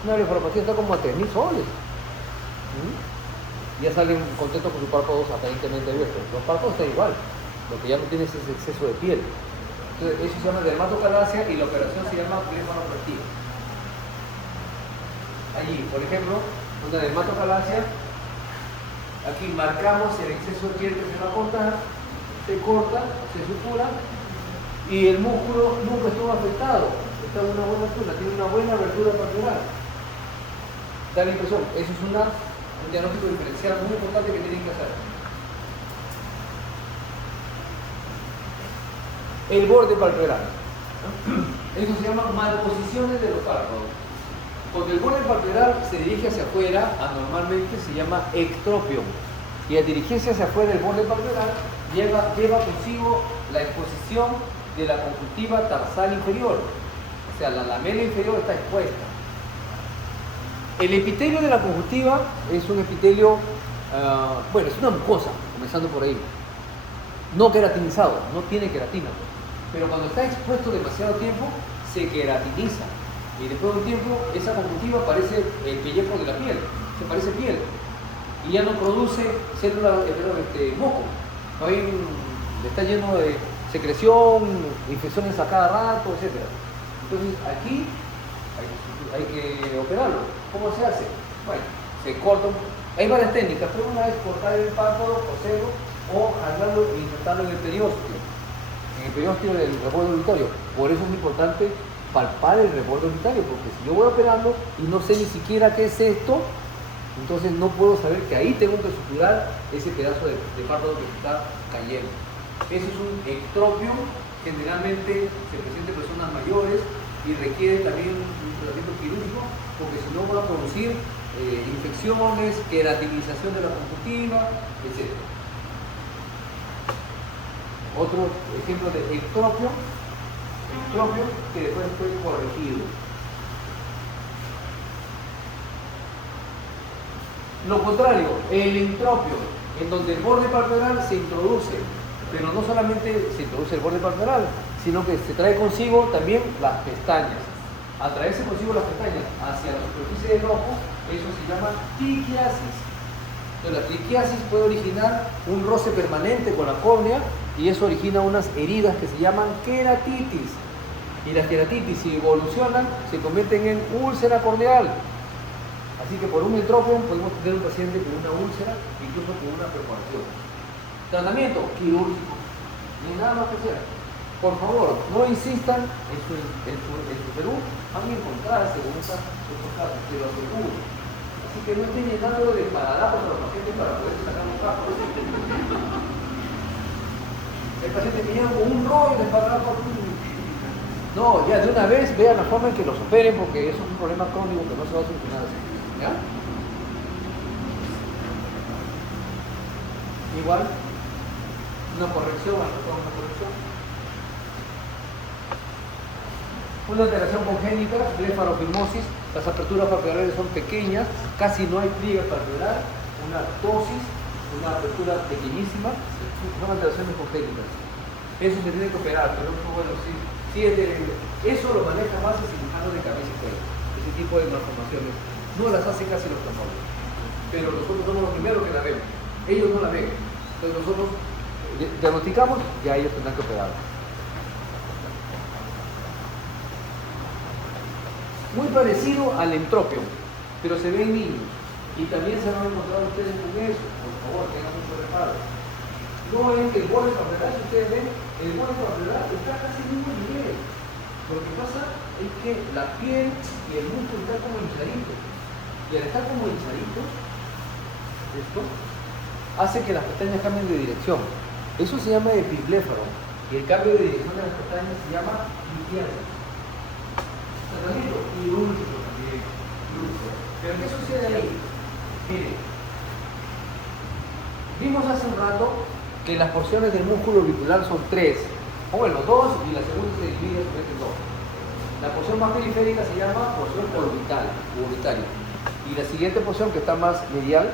una blefaroplastía está como a 3.000 soles. Ya salen contentos con sus párpados aparentemente abiertos. Los párpados están igual, lo que ya no tiene es ese exceso de piel. Entonces, eso se llama dermatocalacia y la operación se llama blefaroplastía. Allí, por ejemplo, una dermatocalacia, aquí marcamos el exceso de piel que se va a cortar, se corta, se sutura y el músculo nunca estuvo afectado, está en una buena altura, tiene una buena abertura palpebral. Da la impresión, eso es un diagnóstico diferencial muy importante que tienen que hacer. el borde palpebral. Eso se llama malposiciones de los párpados. Cuando el borde palpebral se dirige hacia afuera, anormalmente se llama ectropio. Y al dirigirse hacia afuera el borde palpebral lleva consigo la exposición de la conjuntiva tarsal inferior. O sea, la lamela inferior está expuesta. El epitelio de la conjuntiva es un epitelio, bueno, es una mucosa, comenzando por ahí. No queratinizado, no tiene queratina. Pero cuando está expuesto demasiado tiempo, se queratiniza. Y después de un tiempo, esa conjuntiva parece el pellejo de la piel, se parece piel. Y ya no produce células, moco. Está lleno de secreción, infecciones a cada rato, etc. Entonces aquí hay que operarlo. ¿Cómo se hace? Bueno, se corta. Hay varias técnicas, pero una es cortar el párpado, coserlo o jalarlo e insertarlo en el periósteo. En el periósteo del rebordo auditorio. Por eso es importante palpar el rebordo auditorio, porque si yo voy operando y no sé ni siquiera qué es esto, entonces no puedo saber que ahí tengo que suturar ese pedazo de párpado que está cayendo. Eso es un ectropio, generalmente se presenta en personas mayores y requiere también un tratamiento quirúrgico, porque si no va a producir infecciones, queratinización de la conjuntiva, etc. Otro ejemplo de ectropio que después fue corregido. Lo contrario, el entropio, en donde el borde palpebral se introduce, pero no solamente se introduce el borde palpebral, sino que se trae consigo también las pestañas. Al traerse consigo las pestañas hacia la superficie del ojo, eso se llama triquiasis. Entonces, la triquiasis puede originar un roce permanente con la córnea y eso origina unas heridas que se llaman queratitis. Y las queratitis, si evolucionan, se convierten en úlcera corneal. Así que por un entropio podemos tener un paciente con una úlcera, incluso con una perforación. Tratamiento quirúrgico, ni nada más que hacer. Por favor, no insistan en su Perú, van a encontrarse con estos casos, te lo aseguro. Así que no estén llenando de paradazos a los pacientes para poder sacar un caso. El paciente que llega con un rollo de esparadrapo. No, ya de una vez vean la forma en que los operen, porque eso es un problema crónico que no se va a solucionar así. ¿Ya? Igual, una corrección, una alteración congénita, blefarofimosis, las aperturas palpebrales son pequeñas, casi no hay pliegue palpebral, una ptosis, una apertura pequeñísima, son alteraciones congénitas. Eso se tiene que operar, pero bueno, eso lo maneja más el cirujano de cabeza y cuello, ese tipo de malformaciones. No las hace casi los oftalmólogos, pero nosotros somos los primeros que la vemos. Ellos no la ven. Entonces nosotros diagnosticamos, ya ellos tendrán que operar. Muy parecido al entropio, pero se ve en niños. Y también se van a encontrar ustedes con eso. Por favor, tengan mucho reparo. No es que el borde palpebral, si ustedes ven, el borde palpebral está casi al mismo nivel. Lo que pasa es que la piel y el músculo están como hinchaditos. Y al estar como hinchaditos, esto hace que las pestañas cambien de dirección. Eso se llama epibléfaro. Y el cambio de dirección de las pestañas se llama litiasis. Tratamiento quirúrgico también. Pero ¿qué sucede ahí? Miren, vimos hace un rato que las porciones del músculo orbicular son tres. O bueno, dos, y la segunda se divide en dos. La porción más periférica se llama porción orbital, u orbitaria. Y la siguiente porción, que está más medial,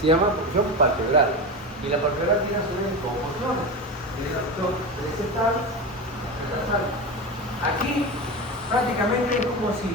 se llama porción palpebral. Y la palpebral tiene a su vez dos porciones. Tiene la porción presental y la tarsal. Aquí prácticamente es como si